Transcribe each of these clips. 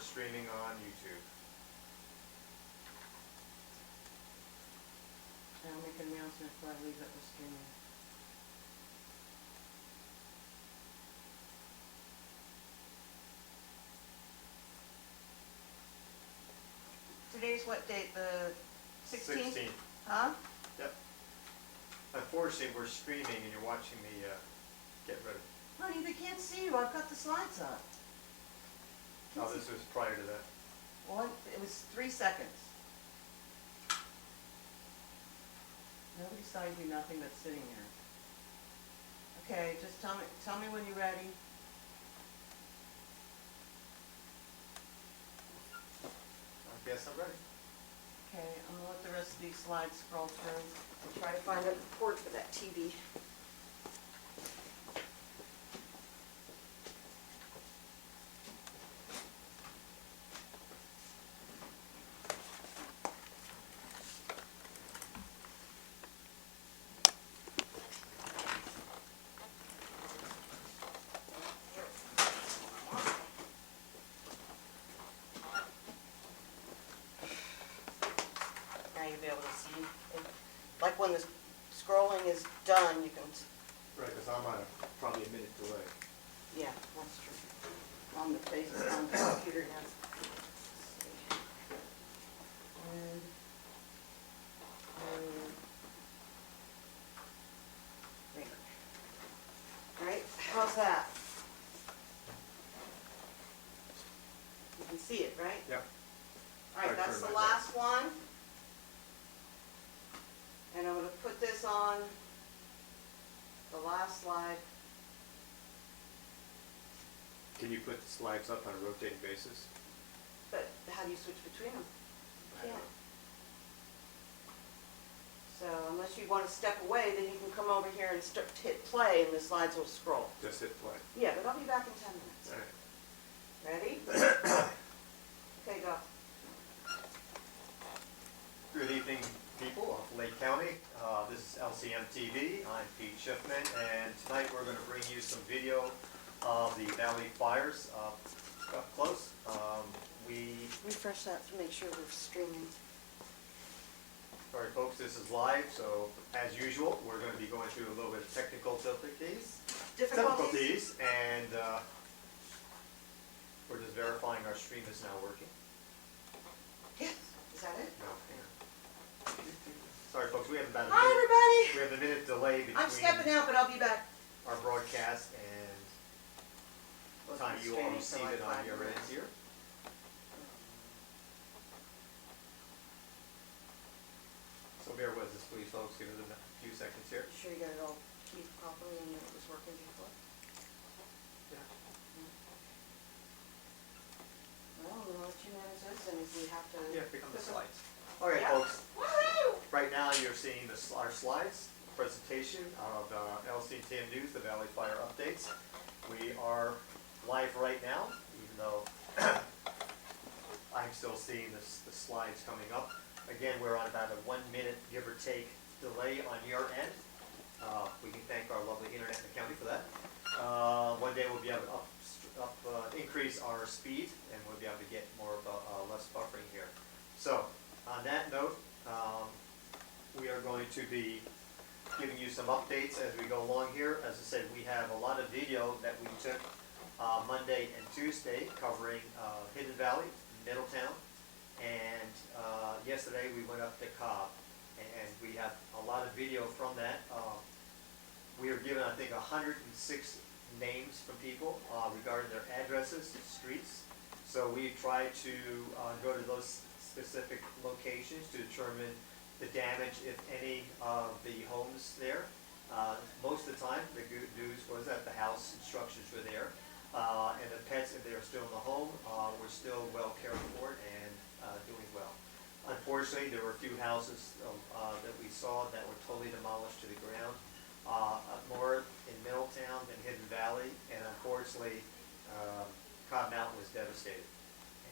we're streaming on YouTube. And I'll make an announcement before I leave that we're streaming. Today's what date? The 16th? 16th. Huh? Yep. Unfortunately, we're streaming and you're watching me get ready. Honey, they can't see you. I've got the slides up. Oh, this was prior to that. Well, it was 3 seconds. Nobody saw you do nothing but sitting there. Okay, just tell me when you're ready. I guess I'm ready. Okay, I'm gonna let the rest of these slides scroll through and try to find a port for that TV. Now you'll be able to see. Like when the scrolling is done, you can. Right, because I'm on probably a minute delay. Yeah, that's true. On the face on the computer now. And, there. All right, how's that? You can see it, right? Yep. All right, I that's turned the my last one. And I'm going to put this on the last slide. Can you put the slides up on a rotating basis? But how do you switch between them? I Can't. don't- So unless you want to step away, then you can come over here and hit play and the slides will scroll. Just hit play. Yeah, but I'll be back in 10 minutes. All right. Ready? Okay, go. Good evening, people of Lake County. This is LCM TV. I'm Pete Schiffman, and tonight we're going to bring you some video of the Valley fires up close. Refresh that to make sure we're streaming. All right, folks, this is live, so as usual, we're going to be going through a little bit of technical difficulties, and we're just verifying our stream is now working. Yes. Is that it? No, hang on. Sorry, folks, we have about a Hi, minute. everybody. We have a minute delay between I'm stepping out, but I'll be back. our broadcast and the time you all receive it on your end here. So bear with us, please, folks. Give it a few seconds here. You sure you got it all keyed properly and it was working before? Yeah. Well, I'm gonna let you manage this, and if we have to. Yeah, pick on the slides. All right, Yeah. folks. Woohoo! Right now, you're seeing our slides, presentation of LCTM News, the Valley Fire updates. We are live right now, even though I'm still seeing the slides coming up. Again, we're on about a 1 minute, give or take, delay on your end. We can thank our lovely internet in the county for that. One day we'll be able to increase our speed, and we'll be able to get more of less buffering here. So, on that note, we are going to be giving you some updates as we go along here. As I said, we have a lot of video that we took Monday and Tuesday covering Hidden Valley, Middletown, and yesterday we went up to Cobb, and we have a lot of video from that. We were given, I think, 106 names from people regarding their addresses, streets. So we tried to go to those specific locations to determine the damage, if any, of the homes there. Most of the time, the good news was that the house and structures were there, and the pets, if they were still in the home, were still well cared for and doing well. Unfortunately, there were a few houses that we saw that were totally demolished to the ground, up north in Middletown and Hidden Valley, and unfortunately, Cobb Mountain was devastated.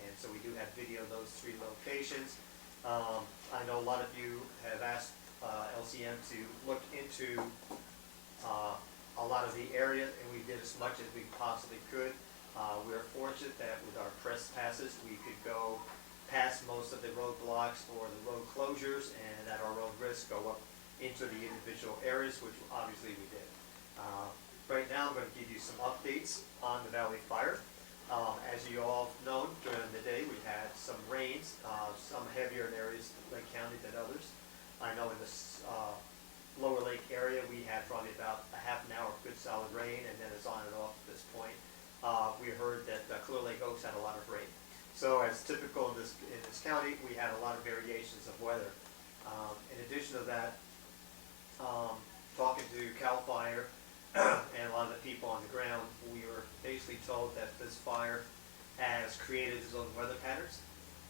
And so we do have video of those 3 locations. I know a lot of you have asked LCM to look into a lot of the area, and we did as much as we possibly could. We are fortunate that with our press passes, we could go past most of the roadblocks or the road closures, and that our road risks go up into the individual areas, which obviously we did. Right now, I'm going to give you some updates on the Valley Fire. As you all know, during the day, we had some rains, some heavier in areas of Lake County than others. I know in the lower lake area, we had probably about a half an hour of good solid rain, and then it's on and off at this point. We heard that Clear Lake Oaks had a lot of rain. So as typical in this county, we had a lot of variations of weather. In addition to that, talking to CAL FIRE and a lot of the people on the ground, we were basically told that this fire has created its own weather patterns.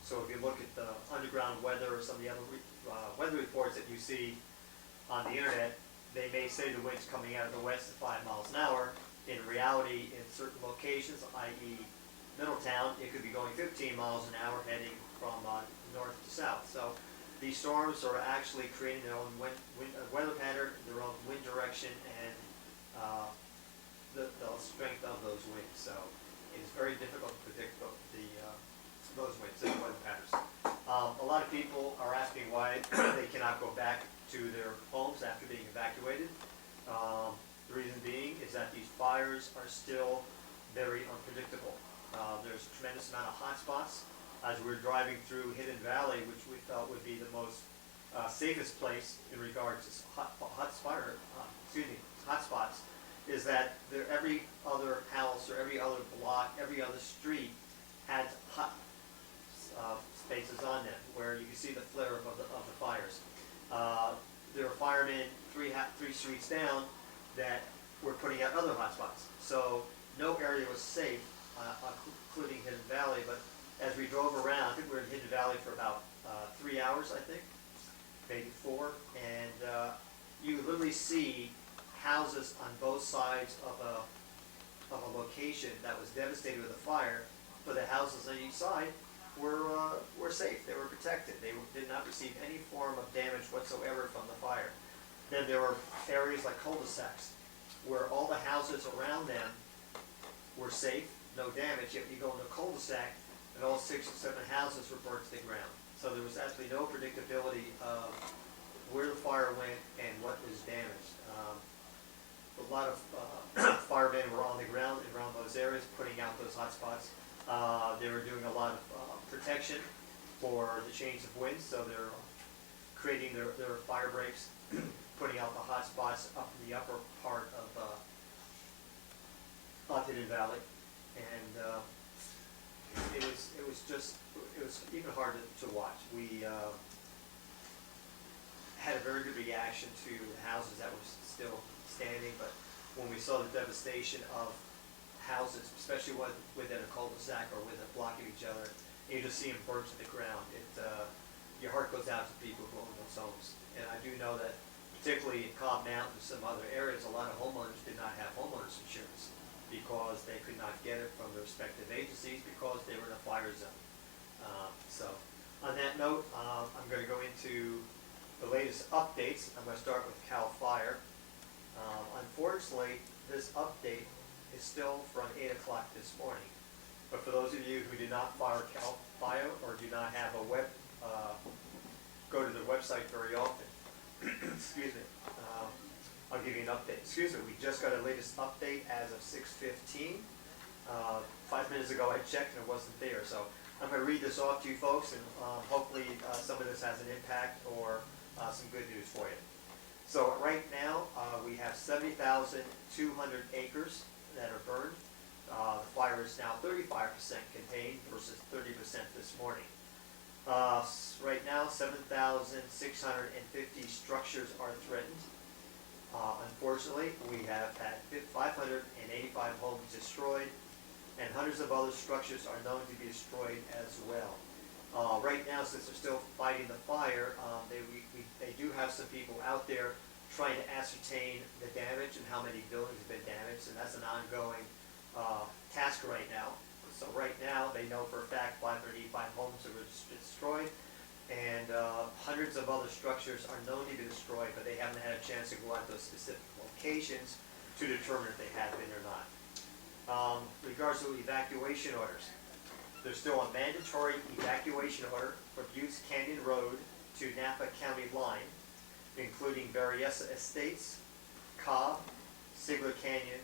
So if you look at the underground weather or some of the other weather reports that you see on the internet, they may say the wind's coming out of the west at 5 miles an hour. In reality, in certain locations, i.e. Middletown, it could be going 15 miles an hour heading from north to south. So these storms are actually creating their own weather pattern, their own wind direction, and the strength of those winds. So it is very difficult to predict those winds and weather patterns. A lot of people are asking why they cannot go back to their homes after being evacuated. The reason being is that these fires are still very unpredictable. There's a tremendous amount of hot spots. As we're driving through Hidden Valley, which we felt would be the most safest place in regards to hot spots, is that every other house or every other block, every other street had hot spaces on them where you can see the flare of the fires. There are firemen three streets down that were putting out other hot spots. So no area was safe, including Hidden Valley. But as we drove around, I think we were in Hidden Valley for about 3 hours, I think, maybe 4, and you literally see houses on both sides of a location that was devastated with a fire, but the houses on each side were safe. They were protected. They did not receive any form of damage whatsoever from the fire. Then there were areas like cul-de-sacs where all the houses around them were safe, no damage, yet you go in the cul-de-sac and all 6 or 7 houses were burnt to the ground. So there was absolutely no predictability of where the fire went and what was damaged. A lot of firemen were on the ground around those areas putting out those hot spots. They were doing a lot of protection for the change of winds, so they're creating their fire breaks, putting out the hot spots up in the upper part of Hidden Valley. And it was even hard to watch. We had a very good reaction to the houses that were still standing, but when we saw the devastation of houses, especially within a cul-de-sac or within a block of each other, you just see them burnt to the ground. Your heart goes out to people who own those homes. And I do know that particularly in Cobb Mountain and some other areas, a lot of homeowners did not have homeowners insurance because they could not get it from their respective agencies because they were in a fire zone. So on that note, I'm going to go into the latest updates. I'm going to start with CAL FIRE. Unfortunately, this update is still from 8 o'clock this morning. But for those of you who did not fire CAL FIRE or do not have a go to the website very often, excuse me, I'll give you an update. Excuse me, we just got a latest update as of 6:15. 5 minutes ago I checked and it wasn't there. So I'm going to read this off to you folks, and hopefully some of this has an impact or some good news for you. So right now we have 70,200 acres that are burned. The fire is now 35% contained versus 30% this morning. Right now 7,650 structures are threatened. Unfortunately, we have had 585 homes destroyed, and hundreds of other structures are known to be destroyed as well. Right now, since they're still fighting the fire, they do have some people out there trying to ascertain the damage and how many buildings have been damaged, and that's an ongoing task right now. So right now, they know for a fact 585 homes that were destroyed, and hundreds of other structures are known to be destroyed, but they haven't had a chance to go out to those specific locations to determine if they have been or not. Regards to evacuation orders, there's still a mandatory evacuation order for Buttes Canyon Road to Napa County line, including Berryessa Estates, Cobb, Sigler Canyon,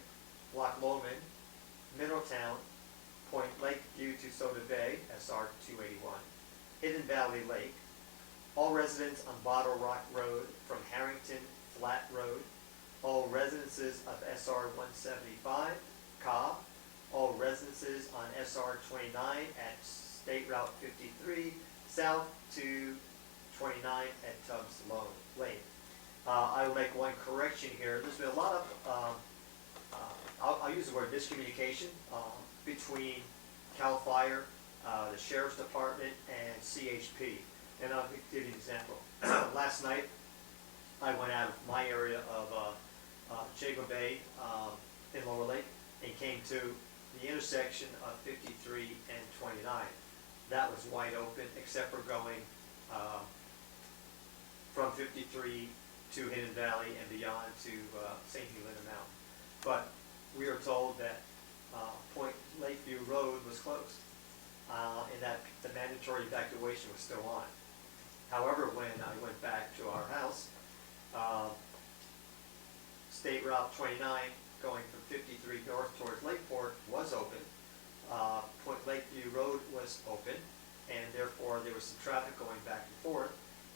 Loch Lomond, Middletown, Point Lakeview to Soda Bay, SR 281, Hidden Valley Lake, all residents on Bottle Rock Road from Harrington Flat Road, all residences of SR 175, Cobb, all residences on SR 29 at State Route 53, south to 29 at Tubbs Lane. I will make one correction here. There's been a lot of, I'll use the word miscommunication between CAL FIRE, the Sheriff's Department, and CHP. And I'll give you an example. Last night, I went out of my area of Jago Bay in Lower Lake and came to the intersection of 53 and 29. That was wide open except for going from 53 to Hidden Valley and beyond to St. Helena Mountain. But we were told that Point Lakeview Road was closed and that the mandatory evacuation was still on. However, when I went back to our house, State Route 29 going from 53 north towards Lakeport was open. Point Lakeview Road was open, and therefore there was some traffic going back and forth.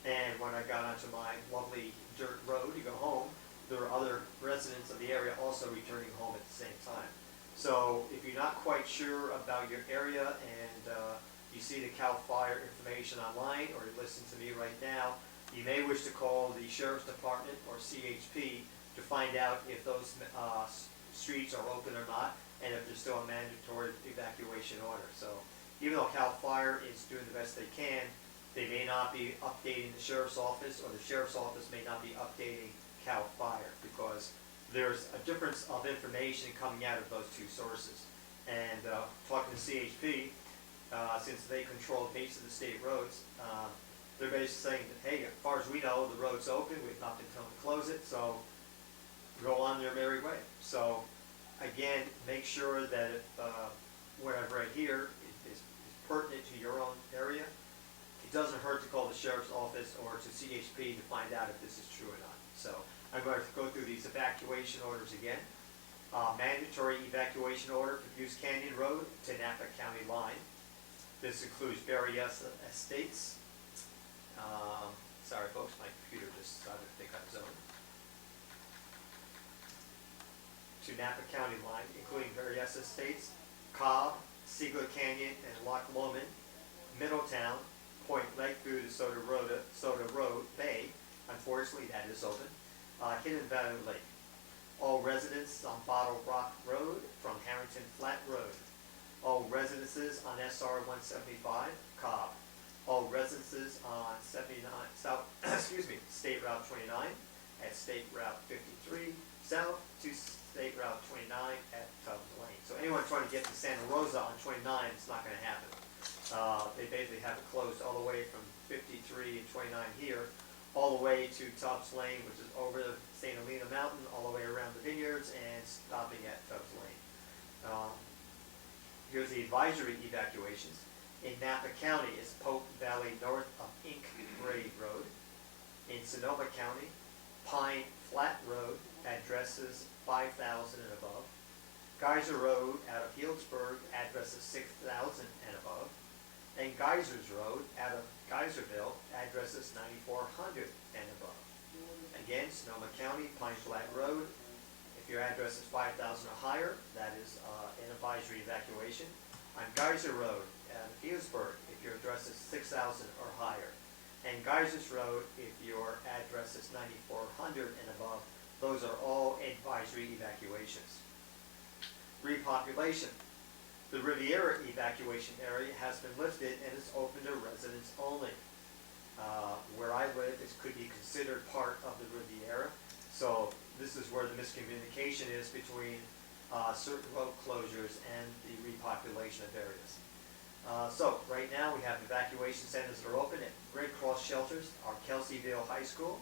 And when I got onto my lovely dirt road to go home, there were other residents of the area also returning home at the same time. So if you're not quite sure about your area and you see the CAL FIRE information online or you listen to me right now, you may wish to call the Sheriff's Department or CHP to find out if those streets are open or not, and if there's still a mandatory evacuation order. So even though CAL FIRE is doing the best they can, they may not be updating the Sheriff's Office, or the Sheriff's Office may not be updating CAL FIRE, because there's a difference of information coming out of those two sources. And talking to CHP, since they control most of the state roads, they're basically saying that, hey, as far as we know, the road's open, we've not been told to close it, so go on their merry way. So again, make sure that if what I've read here is pertinent to your own area, it doesn't hurt to call the Sheriff's Office or to CHP to find out if this is true or not. So I'm going to go through these evacuation orders again. Mandatory evacuation order for Buttes Canyon Road to Napa County line. This includes Berryessa Estates. Sorry folks, my computer just decided to think I'm zoned. To Napa County line, including Berryessa Estates, Cobb, Sigler Canyon, and Loch Lomond, Middletown, Point Lakeview to Soda Road Bay. Unfortunately, that is open. Hidden Valley Lake. All residents on Bottle Rock Road from Harrington Flat Road. All residences on SR 175, Cobb. All residences on 79 South, State Route 29 at State Route 53, south to State Route 29 at Tubbs Lane. So anyone trying to get to Santa Rosa on 29, it's not going to happen. They basically have it closed all the way from 53 and 29 here, all the way to Tubbs Lane, which is over the St. Helena Mountain, all the way around the vineyards and stopping at Tubbs Lane. Here's the advisory evacuations. In Napa County is Pope Valley north of Ink Grave Road. In Sonoma County, Pine Flat Road, addresses 5,000 and above. Geyser Road out of Healdsburg, addresses 6,000 and above. And Geysers Road out of Geyserville, addresses 9,400 and above. Again, Sonoma County, Pine Flat Road. If your address is 5,000 or higher, that is an advisory evacuation. On Geyser Road out of Healdsburg, if your address is 6,000 or higher. And Geysers Road, if your address is 9,400 and above, those are all advisory evacuations. Repopulation. The Riviera evacuation area has been lifted and is open to residents only. Where I live, it could be considered part of the Riviera. So this is where the miscommunication is between certain road closures and the repopulation of areas. So right now we have evacuation centers that are open at Red Cross shelters, our Kelseyville High School,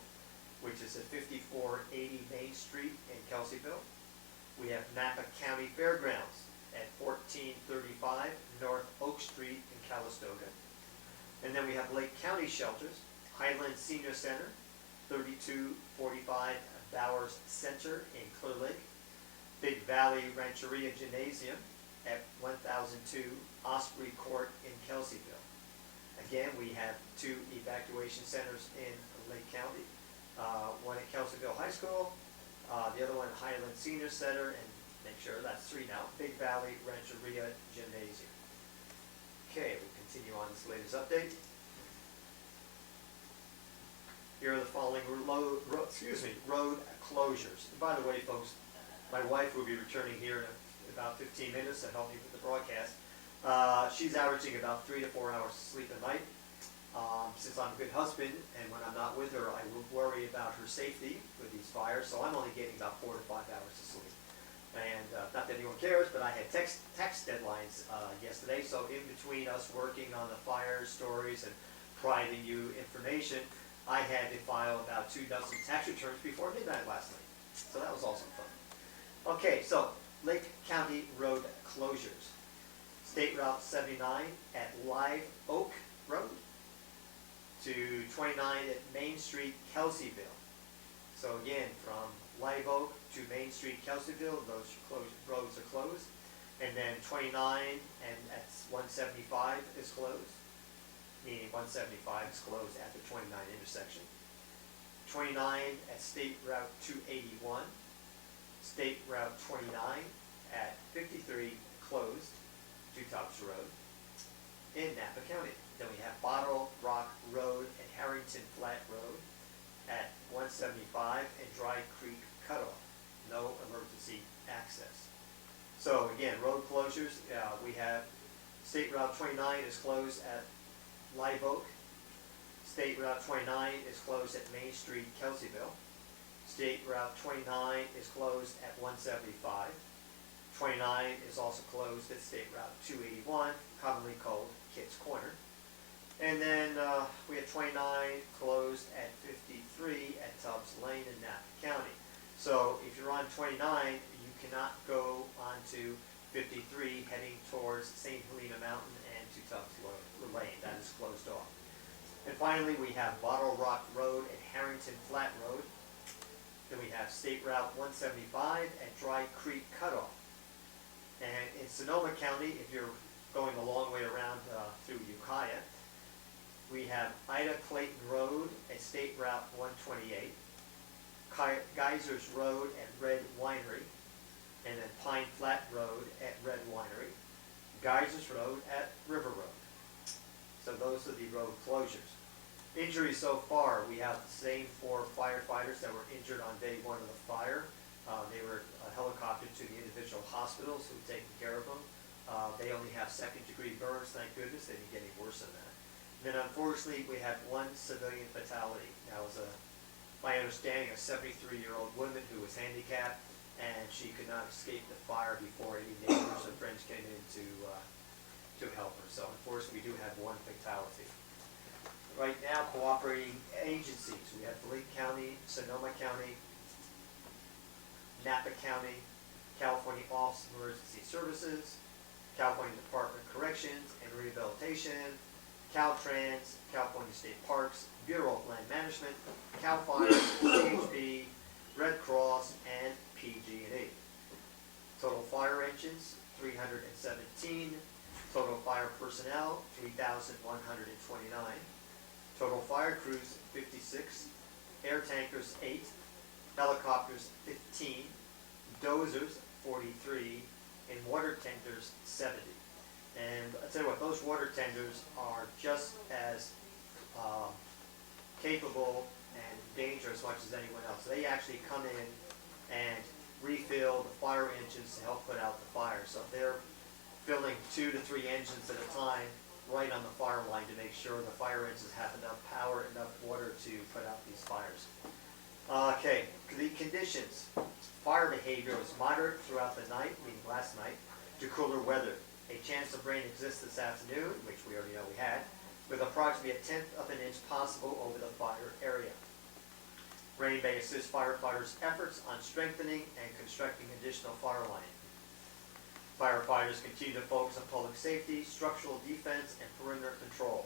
which is at 5480 Main Street in Kelseyville. We have Napa County Fairgrounds, 1335 North Oak Street in Calistoga. And then we have Lake County Shelters, Highland Senior Center, 3245 Bowers Center in Clear Lake. Big Valley Rancheria Gymnasium at 1002 Osprey Court in Kelseyville. Again, we have 2 evacuation centers in Lake County. One at Kelseyville High School, the other one Highland Senior Center, and make sure that's 3 now, Big Valley Rancheria Gymnasium. Okay, we'll continue on this latest update. Here are the following road closures. And by the way, folks, my wife will be returning here in about 15 minutes to help me with the broadcast. She's averaging about 3 to 4 hours of sleep a night. Since I'm a good husband, and when I'm not with her, I will worry about her safety with these fires, so I'm only getting about 4 to 5 hours of sleep. And not that anyone cares, but I had tax deadlines yesterday, so in between us working on the fire stories and providing you information, I had to file about 2 dozen tax returns before midnight last night. So that was also fun. Okay, so Lake County road closures. State Route 79 at Live Oak Road to 29 at Main Street, Kelseyville. So again, from Live Oak to Main Street, Kelseyville, those roads are closed. And then 29 and at 175 is closed, meaning 175 is closed at the 29 intersection. 29 at State Route 281, State Route 29 at 53 closed, Two Tops Road in Napa County. Then we have Bottle Rock Road and Harrington Flat Road at 175 and Dry Creek Cutoff. No emergency access. So again, road closures, we have State Route 29 is closed at Live Oak. State Route 29 is closed at Main Street, Kelseyville. State Route 29 is closed at 175. 29 is also closed at State Route 281, commonly called Kids Corner. And then we have 29 closed at 53 at Tubbs Lane in Napa County. So if you're on 29, you cannot go onto 53 heading towards St. Helena Mountain and to Tubbs Lane. That is closed off. And finally, we have Bottle Rock Road and Harrington Flat Road. Then we have State Route 175 at Dry Creek Cutoff. And in Sonoma County, if you're going a long way around through Ukiah, we have Ida Clayton Road at State Route 128, Geysers Road at Red Winery, and then Pine Flat Road at Red Winery, Geysers Road at River Road. So those are the road closures. Injuries so far, we have the same 4 firefighters that were injured on day 1 of the fire. They were helicoptered to the individual hospitals who were taking care of them. They only have 2nd-degree burns, thank goodness. They didn't get any worse than that. Then unfortunately, we had 1 civilian fatality. That was my understanding, a 73-year-old woman who was handicapped, and she could not escape the fire before any neighbors or friends came in to help her. So unfortunately, we do have 1 fatality. Right now, cooperating agencies, we have Lake County, Sonoma County, Napa County, California Office of Emergency Services, California Department of Corrections and Rehabilitation, Caltrans, California State Parks, Bureau of Land Management, CAL FIRE, CHP, Red Cross, and PG&E. Total fire engines, 317. Total fire personnel, 3,129. Total fire crews, 56. Air tankers, 8. Helicopters, 15. Dozers, 43. And water tenders, 70. And I'll tell you what, those water tenders are just as capable and dangerous much as anyone else. They actually come in and refill the fire engines to help put out the fire. So they're filling 2 to 3 engines at a time right on the fire line to make sure the fire engines have enough power, enough water to put out these fires. Okay, the conditions. Fire behavior was moderate throughout the night, meaning last night, to cooler weather. A chance of rain exists this afternoon, which we already know we had, with approximately 1/10 of an inch possible over the fire area. Rain may assist firefighters' efforts on strengthening and constructing additional fire line. Firefighters continue to focus on public safety, structural defense, and perimeter control.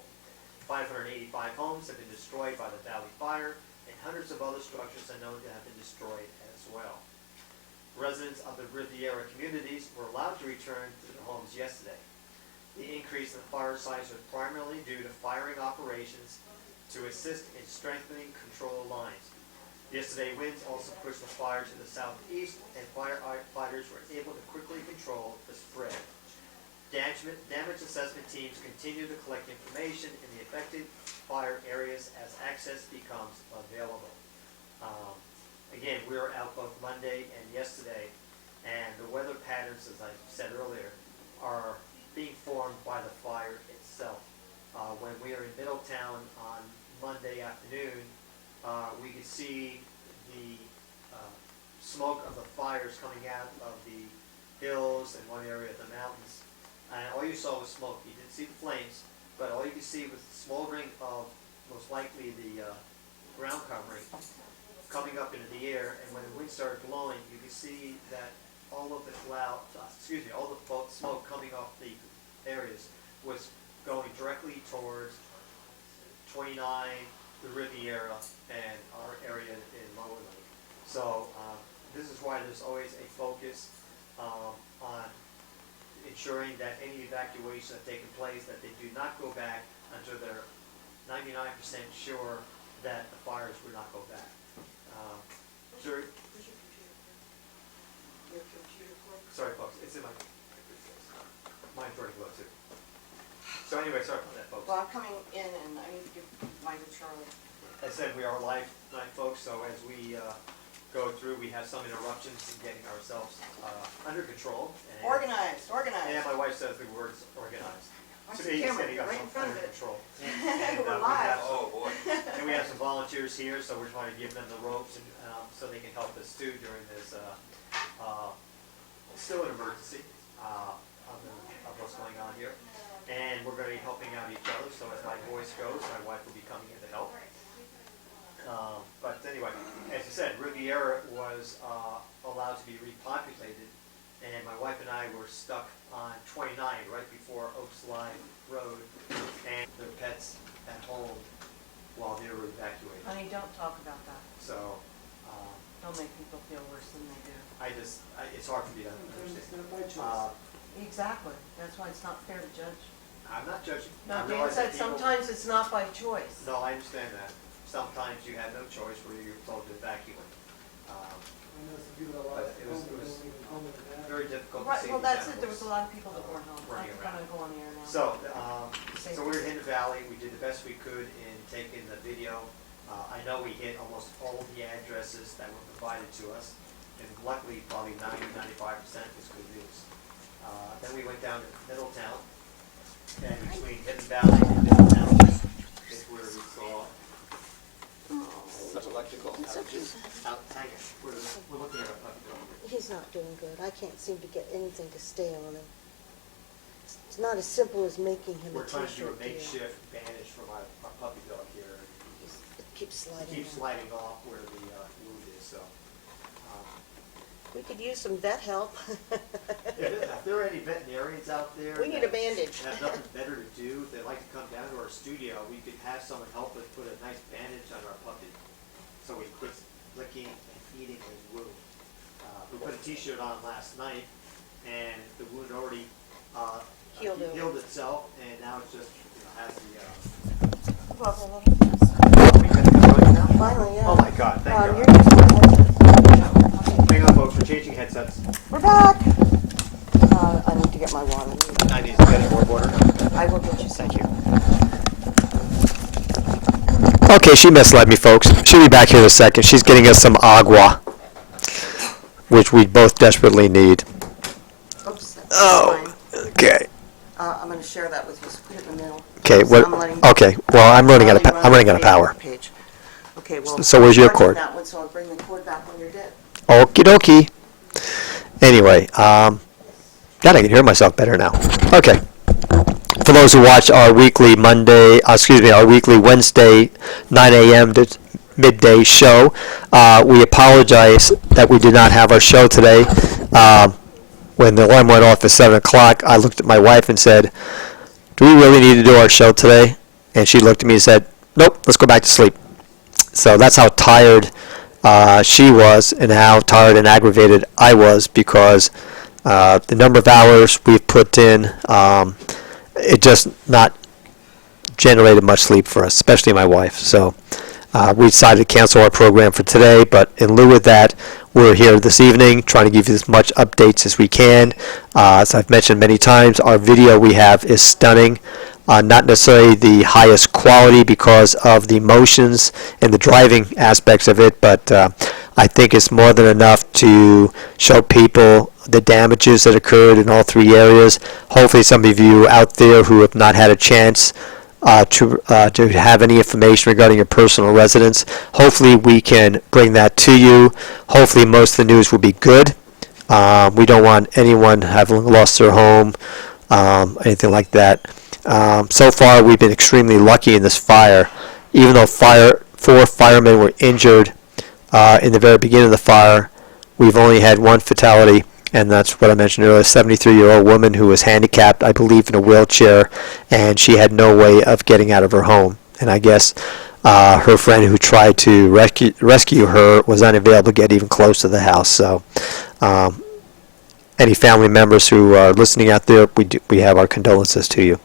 585 homes have been destroyed by the Valley Fire, and hundreds of other structures are known to have been destroyed as well. Residents of the Riviera communities were allowed to return to their homes yesterday. The increase in the fire sites was primarily due to firing operations to assist in strengthening control lines. Yesterday, winds also pushed the fire to the southeast, and firefighters were able to quickly control the spread. Damage assessment teams continue to collect information in the affected fire areas as access becomes available. Again, we were out both Monday and yesterday, and the weather patterns, as I said earlier, are being formed by the fire itself. When we were in Middletown on Monday afternoon, we could see the smoke of the fires coming out of the hills and one area of the mountains. And all you saw was smoke. You didn't see the flames, but all you could see was the smoldering of most likely the ground covering coming up into the air. And when the wind started blowing, you could see that all of the all the smoke coming off the areas was going directly towards 29, the Riviera, and our area in Lower Lake. So this is why there's always a focus on ensuring that any evacuations that have taken place, that they do not go back until they're 99% sure that the fires will not go back. Sure. Sorry, folks, it's in mine's running low too. So anyway, sorry about that, folks. Well, I'm coming in and I need to give mine to Charlie. As I said, we are live tonight, folks, so as we go through, we have some interruptions in getting ourselves under control. And Organized. yeah, my wife says the words organized. Watch So the he's camera, getting us right in front of under it. control. We're we live. have- Oh, boy. And we have some volunteers here, so we're trying to give them the ropes and so they can help us too during this still an emergency of what's going on here. And we're going to be helping out each other, so as my voice goes, my wife will be coming in to help. But anyway, as I said, Riviera was allowed to be repopulated, and my wife and I were stuck on 29 right before Oaks Line Road, and their pets at home while they were evacuated. Honey, don't talk about that. So Don't make people feel worse than they do. it's hard for me to understand. Exactly. That's why it's not fair to judge. I'm not judging. No, I Dan realize said that people- sometimes it's not by choice. No, I understand that. Sometimes you had no choice where you're told to evacuate. But it was very difficult to Right, see well, these that's it. There was animals a lot of people that weren't home. I'm running around. gonna go on the air now. So we're in the valley. We did the best we could in taking the video. I know we hit almost all the addresses that were provided to us, and luckily probably 90–95% is good news. Then we went down to Middletown, and between Hidden Valley and Middletown is where we saw such electrical outages. Hang on, we're looking at a puppy dog. He's not doing good. I can't seem to get anything to stay on him. It's not as simple as making him a We're trying to do a t-shirt deal. makeshift bandage for our puppy dog here. It keeps sliding Keeps out. sliding off where the wound is, so. We could use some vet help. If there are any veterinarians out there. We need a bandage. Have nothing better to do, if they'd like to come down to our studio, we could have someone help us put a nice bandage on our puppy, so he quits licking and eating his wound. We put a t-shirt on last night, and the wound already healed itself, and now it's just, has the, Finally, yeah. Oh my God, thank You're God. used to it. Hang on, folks, we're changing headsets. We're back. I need to get my water. I need to get more water. I will get you some. Thank you. Okay, she misled me, folks. She'll be back here in a second. She's getting us some agua, which we both desperately need. Oops. That's Oh, fine. okay. I'm going to share that with you, so put it in the middle. Okay, So what? I'm letting- Okay, well, I'm running out of Charlie I'm running out of run power. the page. Okay, well. So where's your I'm charging cord? That one, so I'll bring the cord back when you're dead. Okie dokie. Anyway, God, I can hear myself better now. Okay. For those who watch our weekly our weekly Wednesday 9 a.m. to midday show, we apologize that we did not have our show today. when the alarm went off at 7 o'clock, I looked at my wife and said, do we really need to do our show today? And she looked at me and said, nope, let's go back to sleep. So that's how tired she was and how tired and aggravated I was, because the number of hours we've put in, it just not generated much sleep for us, especially my wife. So we decided to cancel our program for today, but in lieu of that, we're here this evening trying to give you as much updates as we can. As I've mentioned many times, our video we have is stunning. Not necessarily the highest quality because of the motions and the driving aspects of it, but I think it's more than enough to show people the damages that occurred in all three areas. Hopefully some of you out there who have not had a chance to have any information regarding your personal residence, hopefully we can bring that to you. Hopefully most of the news will be good. We don't want anyone having lost their home, anything like that. So far we've been extremely lucky in this fire. Even though 4 firemen were injured in the very beginning of the fire, we've only had one fatality, and that's what I mentioned earlier, a 73-year-old woman who was handicapped, I believe in a wheelchair, and she had no way of getting out of her home. And I guess her friend who tried to rescue her was unavailable to get even close to the house. So any family members who are listening out there, we have our condolences to you.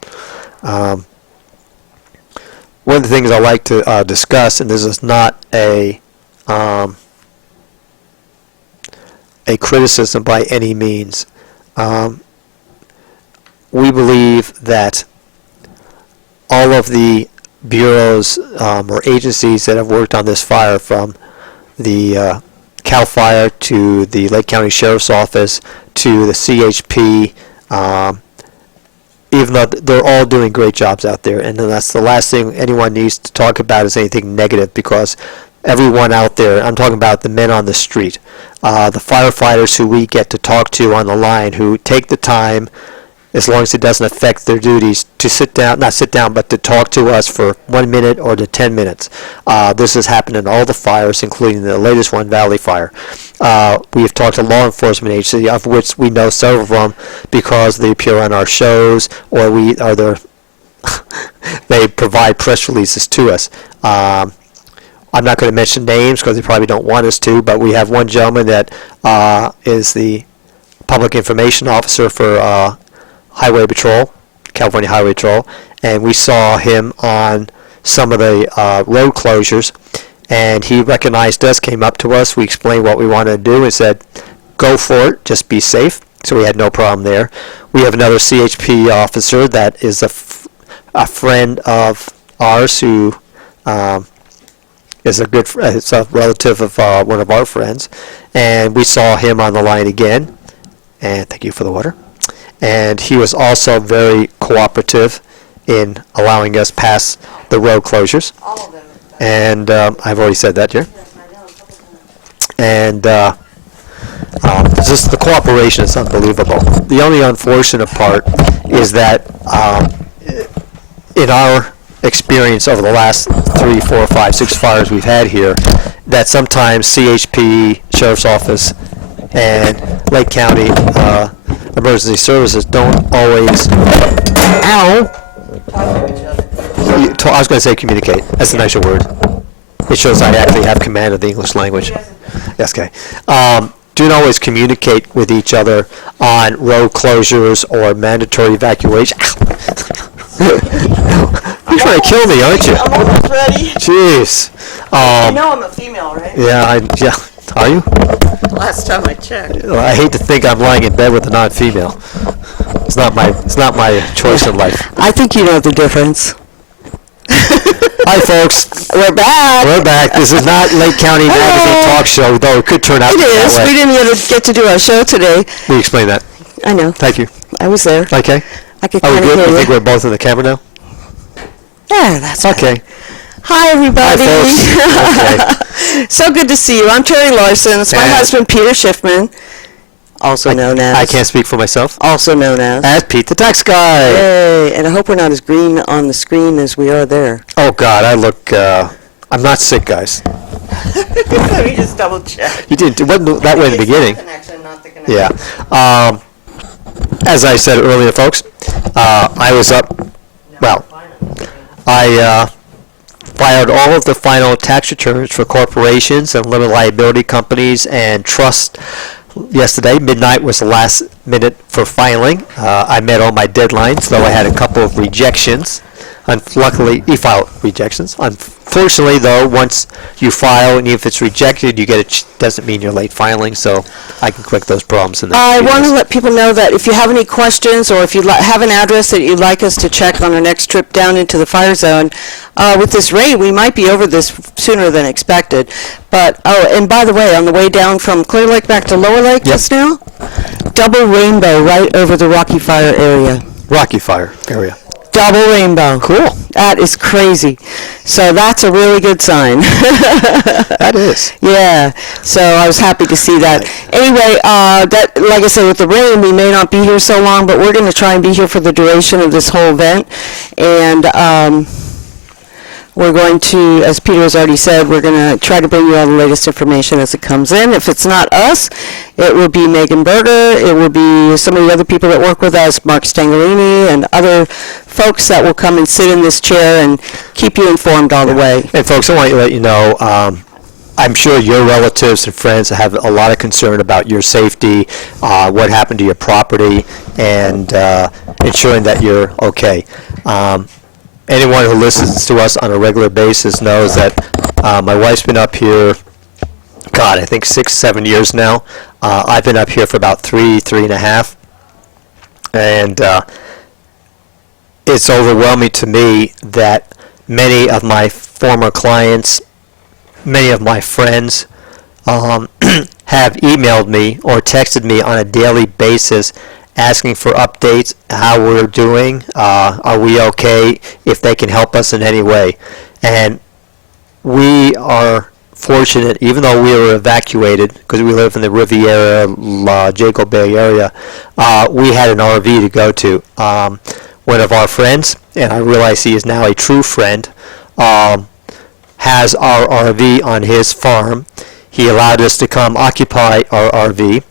One of the things I like to discuss, and this is not a criticism by any means, we believe that all of the bureaus or agencies that have worked on this fire, from the CAL FIRE to the Lake County Sheriff's Office to the CHP, even though they're all doing great jobs out there, and then that's the last thing anyone needs to talk about is anything negative, because everyone out there, I'm talking about the men on the street, the firefighters who we get to talk to on the line, who take the time, as long as it doesn't affect their duties, to sit down, not sit down, but to talk to us for 1 minute or to 10 minutes. This has happened in all the fires, including the latest one, Valley Fire. We have talked to law enforcement agencies, of which we know several of them because they appear on our shows, or they provide press releases to us. I'm not going to mention names because they probably don't want us to, but we have one gentleman that is the public information officer for Highway Patrol, California Highway Patrol, and we saw him on some of the road closures, and he recognized us, came up to us, we explained what we wanted to do, and said, go for it, just be safe. So we had no problem there. We have another CHP officer that is a friend of ours who is a relative of one of our friends, and we saw him on the line again, and thank you for the water. And he was also very cooperative in allowing us past the road closures. All of them. And I've already said that here. And just the cooperation is unbelievable. The only unfortunate part is that in our experience over the last 3, 4, 5, 6 fires we've had here, that sometimes CHP, Sheriff's Office, and Lake County Emergency Services don't always, I was going to say communicate. That's a nicer word. It shows I actually have command of the English language. Yes, okay. Do not always communicate with each other on road closures or mandatory evacuation. You're trying to kill me, aren't you? I'm almost ready. Jeez. You know I'm a female, right? Yeah, are you? Last time I checked. Well, I hate to think I'm lying in bed with a non-female. It's not my choice in life. I think you know the difference. Hi, folks. We're back. We're back. This is not Lake County Magazine talk show, though it could turn out It that is. way. We didn't get to do our show today. We explain that. I know. Thank you. I was there. Okay. I could Are we kind of good? hear You you. think we're both in the camera now? Yeah, that's Okay. Hi, everybody. Hi, folks. Okay. So good to see you. I'm Terry Larson. It's my And- husband, Peter Schiffman, also known as. I can't speak for myself. Also known as. As Pete the Tax Guy. Yay. And I hope we're not as green on the screen as we are there. Oh, God, I look, I'm not sick, guys. Let me just double check. You didn't, it wasn't that way in the beginning. Connection, not the connection. Yeah. as I said earlier, folks, I was up, well, I filed all of the final tax returns for corporations and limited liability companies and trusts yesterday. Midnight was the last minute for filing. I met all my deadlines, though I had a couple of rejections. Luckily, e-file rejections. Unfortunately, though, once you file and if it's rejected, you get it. Doesn't mean you're late filing, so I can correct those problems. In the I want to let people know that if you have any questions or if you have an address that you'd like us to check on our next trip down into the fire zone, with this rain, we might be over this sooner than expected. But, oh, and by the way, on the way down from Clear Lake back to Lower Lake just now, double rainbow right over the Rocky Fire area. Rocky Fire area. Double rainbow. Cool. That is crazy. So that's a really good sign. That is. Yeah. So I was happy to see that. Anyway, that, like I said, with the rain, we may not be here so long, but we're going to try and be here for the duration of this whole event. And we're going to, as Peter has already said, we're going to try to bring you all the latest information as it comes in. If it's not us, it will be Megan Berger. It will be some of the other people that work with us, Mark Stangalini, and other folks that will come and sit in this chair and keep you informed all the way. And folks, I want to let you know, I'm sure your relatives and friends have a lot of concern about your safety, what happened to your property, and ensuring that you're okay. Anyone who listens to us on a regular basis knows that my wife's been up here, God, I think 6-7 years now. I've been up here for about 3.5. And it's overwhelming to me that many of my former clients, many of my friends have emailed me or texted me on a daily basis asking for updates, how we're doing, are we okay, if they can help us in any way. And we are fortunate, even though we were evacuated, because we live in the Riviera, Jago Bay area, we had an RV to go to. One of our friends, and I realize he is now a true friend, has our RV on his farm. He allowed us to come occupy our RV.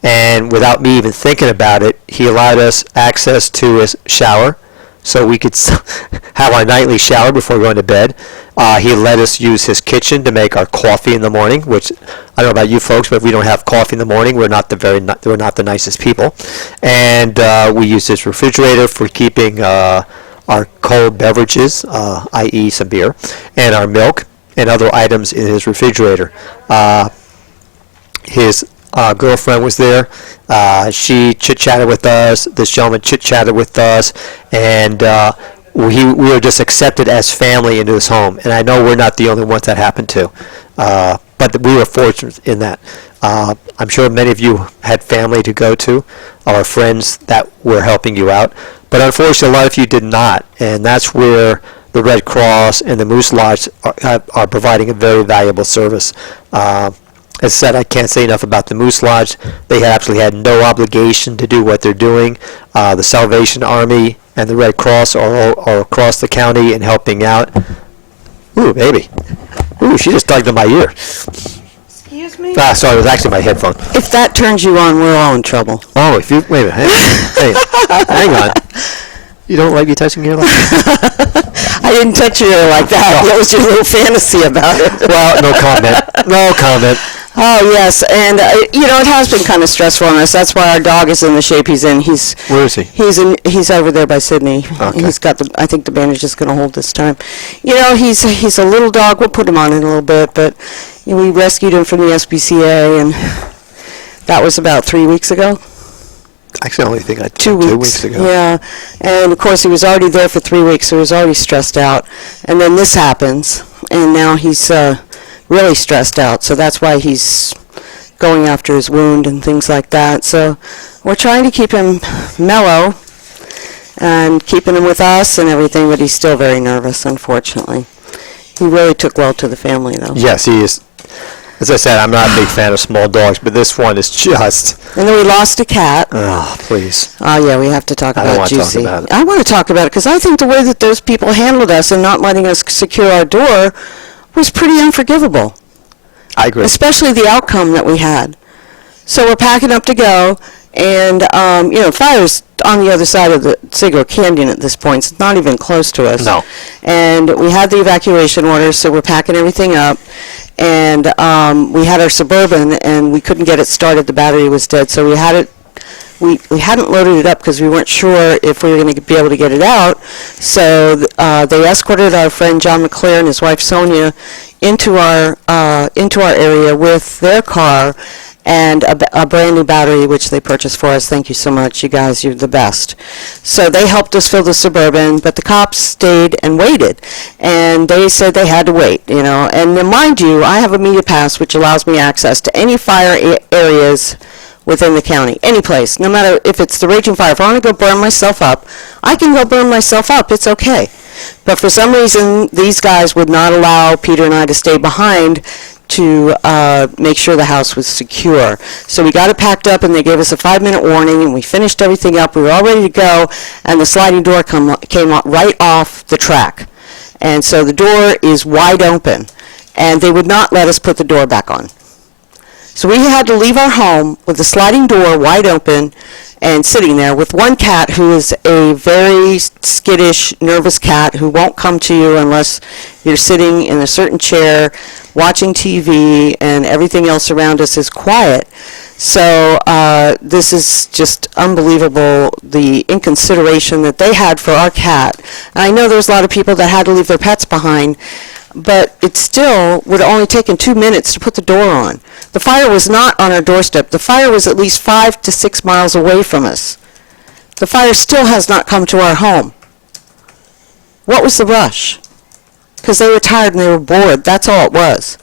And without me even thinking about it, he allowed us access to his shower so we could have our nightly shower before going to bed. He let us use his kitchen to make our coffee in the morning, which I don't know about you folks, but if we don't have coffee in the morning, we're not the nicest people. And we use his refrigerator for keeping our cold beverages, i.e. some beer, and our milk and other items in his refrigerator. His girlfriend was there. She chit-chatted with us. This gentleman chit-chatted with us, and we were just accepted as family into his home. And I know we're not the only ones that happened to, but we were fortunate in that. I'm sure many of you had family to go to, or friends that were helping you out, but unfortunately a lot of you did not, and that's where the Red Cross and the Moose Lodge are providing a very valuable service. As I said, I can't say enough about the Moose Lodge. They absolutely had no obligation to do what they're doing. The Salvation Army and the Red Cross are across the county and helping out. Ooh, baby. Ooh, she just tugged in my ear. Excuse me? Sorry, it was actually my headphone. If that turns you on, we're all in trouble. Oh, if you, wait a minute. Hang on. You don't like me touching your like that? I didn't touch your hair like that. That was your little fantasy about it. Well, no comment. No comment. Oh, yes, and, it has been kind of stressful on us. That's why our dog is in the shape he's in. Where is he? He's over there by Sydney. Okay. He's got I think the bandage is going to hold this time. He's a little dog. We'll put him on in a little bit, but we rescued him from the SPCA, and that was about 3 weeks ago. Actually, I only think I did 2 weeks. 2 weeks ago. Yeah, and of course he was already there for 3 weeks, so he was already stressed out. And then this happens, and now he's really stressed out. So that's why he's going after his wound and things like that. So we're trying to keep him mellow and keeping him with us and everything, but he's still very nervous, unfortunately. He really took well to the family, though. Yes, he is. As I said, I'm not a big fan of small dogs, but this one is just... And then we lost a cat. Oh, please. Oh, yeah, we have to talk I don't about want to talk Juicy. about it. I want to talk about it because I think the way that those people handled us and not letting us secure our door was pretty unforgivable, I agree. especially the outcome that we had. So we're packing up to go, And, fire's on the other side of the Sigro Canyon at this point. It's not even close to us. No. And we had the evacuation order, so we're packing everything up. And we had our Suburban, and we couldn't get it started. The battery was dead, so we had it. We hadn't loaded it up because we weren't sure if we were going to be able to get it out. So they escorted our friend John McClare and his wife Sonia into our area with their car and a brand new battery, which they purchased for us. Thank you so much, you guys. You're the best. So they helped us fill the Suburban, but the cops stayed and waited, and they said they had to wait, And then, mind you, I have a media pass, which allows me access to any fire areas within the county, any place, no matter if it's the raging fire. If I want to go burn myself up, I can go burn myself up. It's okay. But for some reason, these guys would not allow Peter and I to stay behind to make sure the house was secure. So we got it packed up, and they gave us a 5-minute warning, and we finished everything up. We were all ready to go, and the sliding door came right off the track. And so the door is wide open, and they would not let us put the door back on. So we had to leave our home with the sliding door wide open and sitting there with one cat who is a very skittish, nervous cat who won't come to you unless you're sitting in a certain chair watching TV and everything else around us is quiet. So this is just unbelievable, the inconsideration that they had for our cat. And I know there's a lot of people that had to leave their pets behind, but it still would have only taken 2 minutes to put the door on. The fire was not on our doorstep. The fire was at least 5 to 6 miles away from us. The fire still has not come to our home. What was the rush? Because they were tired and they were bored. That's all it was.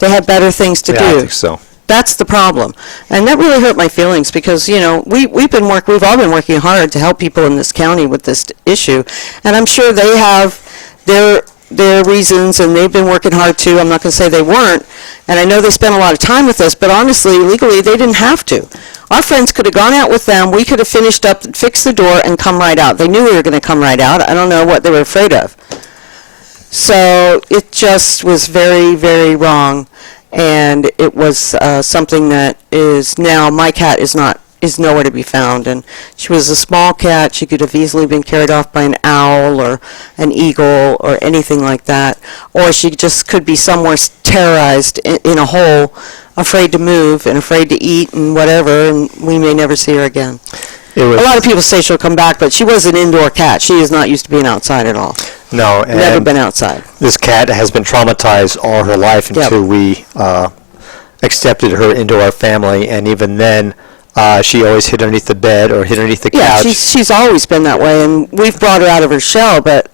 They had better things to do. I think so. That's the problem. And that really hurt my feelings because, we've all been working hard to help people in this county with this issue. And I'm sure they have their reasons, and they've been working hard too. I'm not going to say they weren't. And I know they spent a lot of time with us, but honestly, legally, they didn't have to. Our friends could have gone out with them. We could have finished up, fixed the door, and come right out. They knew we were going to come right out. I don't know what they were afraid of. So it just was very, very wrong. And it was something that is now, my cat is nowhere to be found. And she was a small cat. She could have easily been carried off by an owl or an eagle or anything like that. Or she just could be somewhere terrorized in a hole, afraid to move and afraid to eat and whatever, and we may never see her again. A lot of people say she'll come back, but she was an indoor cat. She is not used to being outside at all. No, and never been outside. This cat has been traumatized all her life until we accepted her into our family, and even then, she always hid underneath the bed or hid underneath the couch. Yeah, she's always been that way, and we've brought her out of her shell, but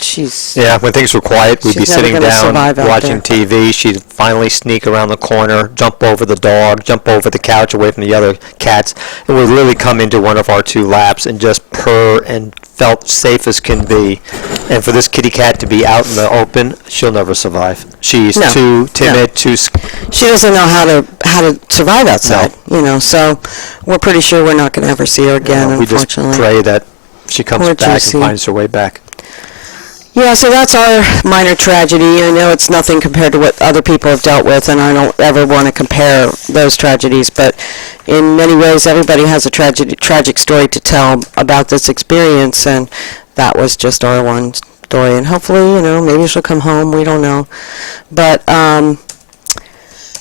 she's... Yeah, when things were quiet, we'd be sitting down watching TV. She'd finally sneak around the corner, jump over the dog, jump over the couch away from the other cats, and would literally come into one of our 2 laps and just purr and felt safe as can be. And for this kitty cat to be out in the open, she'll never survive. She's too timid, She doesn't know how to survive outside, so we're pretty sure we're not going to ever see her again, unfortunately. We just pray that she comes back and finds her way back. Yeah, so that's our minor tragedy. I know it's nothing compared to what other people have dealt with, and I don't ever want to compare those tragedies, but in many ways, everybody has a tragic story to tell about this experience, and that was just our one story. And hopefully, maybe she'll come home. We don't know. But, I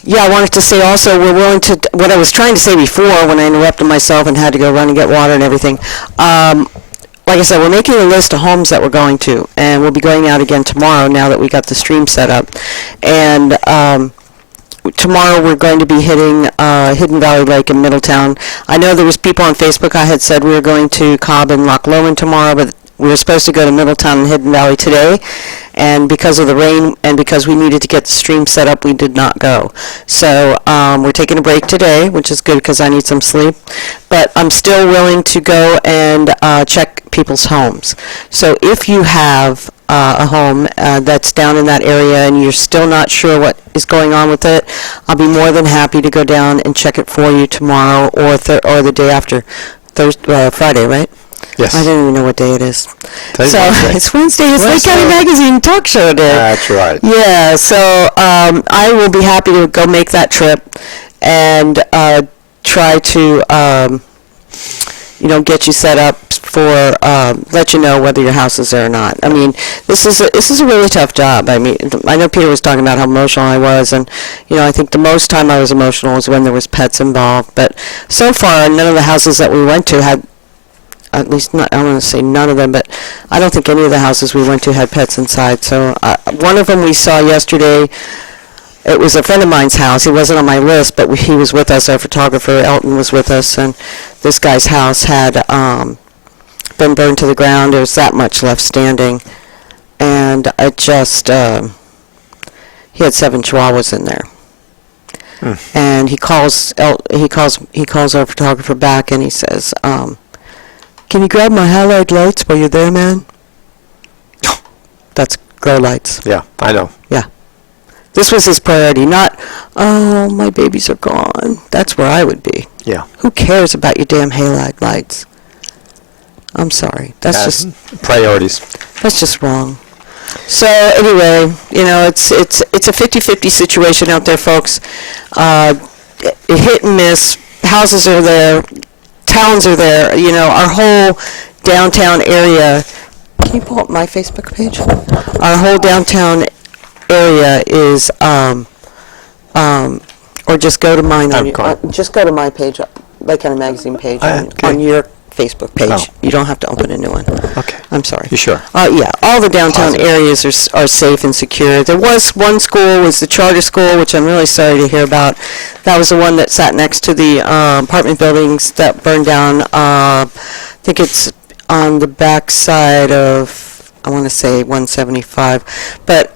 wanted to say also, we're willing to, what I was trying to say before when I interrupted myself and had to go run and get water and everything, like I said, we're making a list of homes that we're going to, and we'll be going out again tomorrow now that we got the stream set up. And tomorrow we're going to be hitting Hidden Valley Lake in Middletown. I know there was people on Facebook. I had said we were going to Cobb and Loch Lomond tomorrow, but we were supposed to go to Middletown and Hidden Valley today. And because of the rain and because we needed to get the stream set up, we did not go. So we're taking a break today, which is good because I need some sleep. But I'm still willing to go and check people's homes. So if you have a home that's down in that area and you're still not sure what is going on with it, I'll be more than happy to go down and check it for you tomorrow or the day after, Friday, right? Yes. I don't even know what day it is. Today's so Wednesday. It's Wednesday. It's Lake County Magazine talk show day. That's right. Yeah. So I will be happy to go make that trip and try to, get you set up for, let you know whether your house is there or not. I mean, this is a really tough job. I mean, I know Peter was talking about how emotional I was, and, I think the most time I was emotional was when there was pets involved. But so far, none of the houses that we went to had, at least not, I don't want to say none of them, but I don't think any of the houses we went to had pets inside. So one of them we saw yesterday. It was a friend of mine's house. He wasn't on my list, but he was with us. Our photographer, Elton, was with us, and this guy's house had been burned to the ground. There was that much left standing, and I just, he had 7 chihuahuas in there. And he calls our photographer back, and he says, "Can you grab my halide lights while you're there, man?" That's grow lights. Yeah, I know. Yeah. This was his priority, not, "Oh, my babies are gone." That's where I would be. Yeah. Who cares about your damn halide lights? I'm sorry. That's priorities. That's just wrong. So anyway, it's a 50-50 situation out there, folks. Hit and miss. Houses are there. Towns are there. Our whole downtown area. Can you pull up my Facebook page? Our whole downtown area is, or just go to mine. Just go to my page, Lake County Magazine page, on your Facebook page. Oh. You don't have to open a new one. Okay. I'm sorry. You sure? Yeah, all the downtown areas are safe and secure. There was one school, was the charter school, which I'm really sorry to hear about. That was the one that sat next to the apartment buildings that burned down. I think it's on the back side of, I want to say 175. But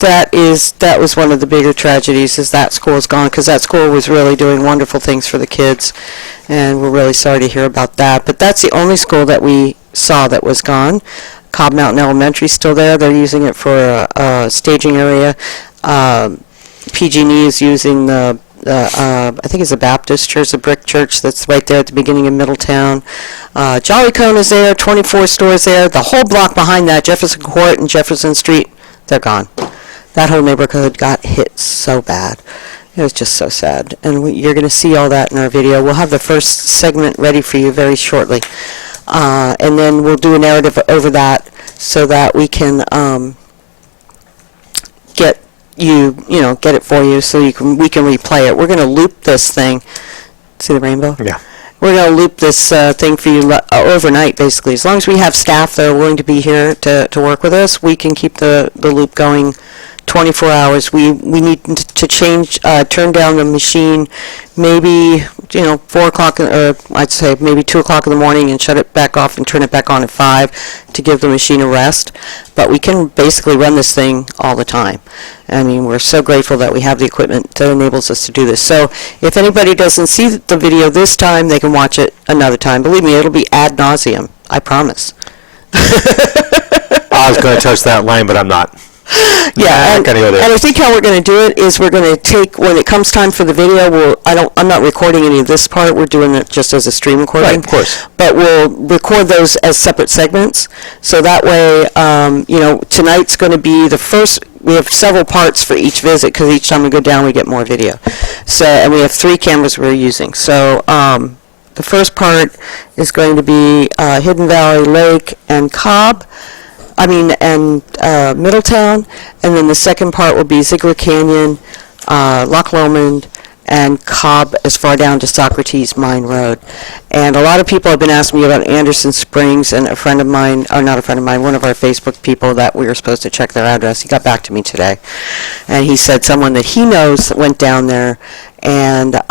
that was one of the bigger tragedies, is that school is gone, because that school was really doing wonderful things for the kids. And we're really sorry to hear about that. But that's the only school that we saw that was gone. Cobb Mountain Elementary is still there. They're using it for a staging area. PG&E is using I think it's a Baptist church, a brick church that's right there at the beginning of Middletown. Jolly Cone is there, 24 stores there. The whole block behind that, Jefferson Court and Jefferson Street, they're gone. That whole neighborhood got hit so bad. It was just so sad. And you're going to see all that in our video. We'll have the first segment ready for you very shortly. And then we'll do a narrative over that so that we can get it for you so we can replay it. We're going to loop this thing. See the rainbow? Yeah. We're going to loop this thing for you overnight, basically. As long as we have staff that are willing to be here to work with us, we can keep the loop going 24 hours. We need to turn down the machine maybe, 4 o'clock, or I'd say maybe 2 o'clock in the morning, and shut it back off and turn it back on at 5 to give the machine a rest. But we can basically run this thing all the time. I mean, we're so grateful that we have the equipment that enables us to do this. So if anybody doesn't see the video this time, they can watch it another time. Believe me, it'll be ad nauseum. I promise. I was going to touch that line, but I'm not. Yeah, and I think how we're going to do it is we're going to take, when it comes time for the video, I'm not recording any of this part. We're doing it just as a stream recording. Right, of course. But we'll record those as separate segments. So that way, tonight's going to be the first. We have several parts for each visit, because each time we go down, we get more video. So, and we have 3 cameras we're using. So the first part is going to be Hidden Valley Lake and Cobb. Middletown, and then the second part will be Ziegler Canyon, Loch Lomond, and Cobb as far down to Socrates Mine Road. And a lot of people have been asking me about Anderson Springs, and a friend of mine, or not a friend of mine, one of our Facebook people that we were supposed to check their address, he got back to me today. And he said someone that he knows went down there, and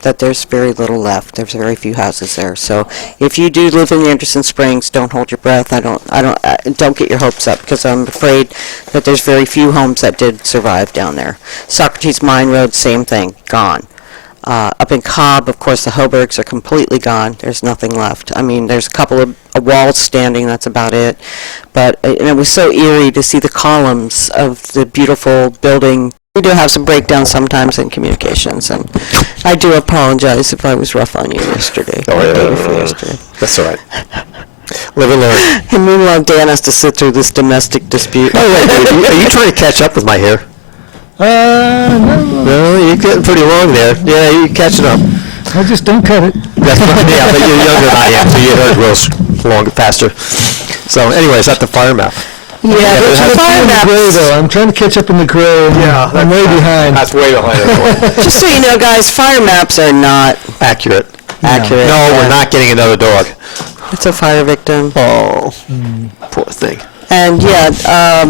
that there's very little left. There's very few houses there. So if you do live in Anderson Springs, don't hold your breath. Don't get your hopes up, because I'm afraid that there's very few homes that did survive down there. Socrates Mine Road, same thing, gone. Up in Cobb, of course, the Hobergs are completely gone. There's nothing left. I mean, there's a couple of walls standing, that's about it. But it was so eerie to see the columns of the beautiful building. We do have some breakdowns sometimes in communications, and I do apologize if I was rough on you yesterday. Yesterday. That's all right. Live and learn. And meanwhile, Dan has to sit through this domestic dispute. Oh, wait, are you trying to catch up with my hair? No, No, you're getting pretty long there. Yeah, you're catching up. I just don't cut it. That's right. Yeah, but you're younger than I am, so your hair grows longer, faster. So anyways, that's the fire map. Yeah, but that's your fire In the maps, gray, though. I'm trying to catch up in the gray. I'm way behind. That's way behind everyone. just so you know, guys, fire maps are not Accurate. accurate. No, Yeah. we're not getting another dog. It's a fire victim. Oh, poor thing. And yeah, So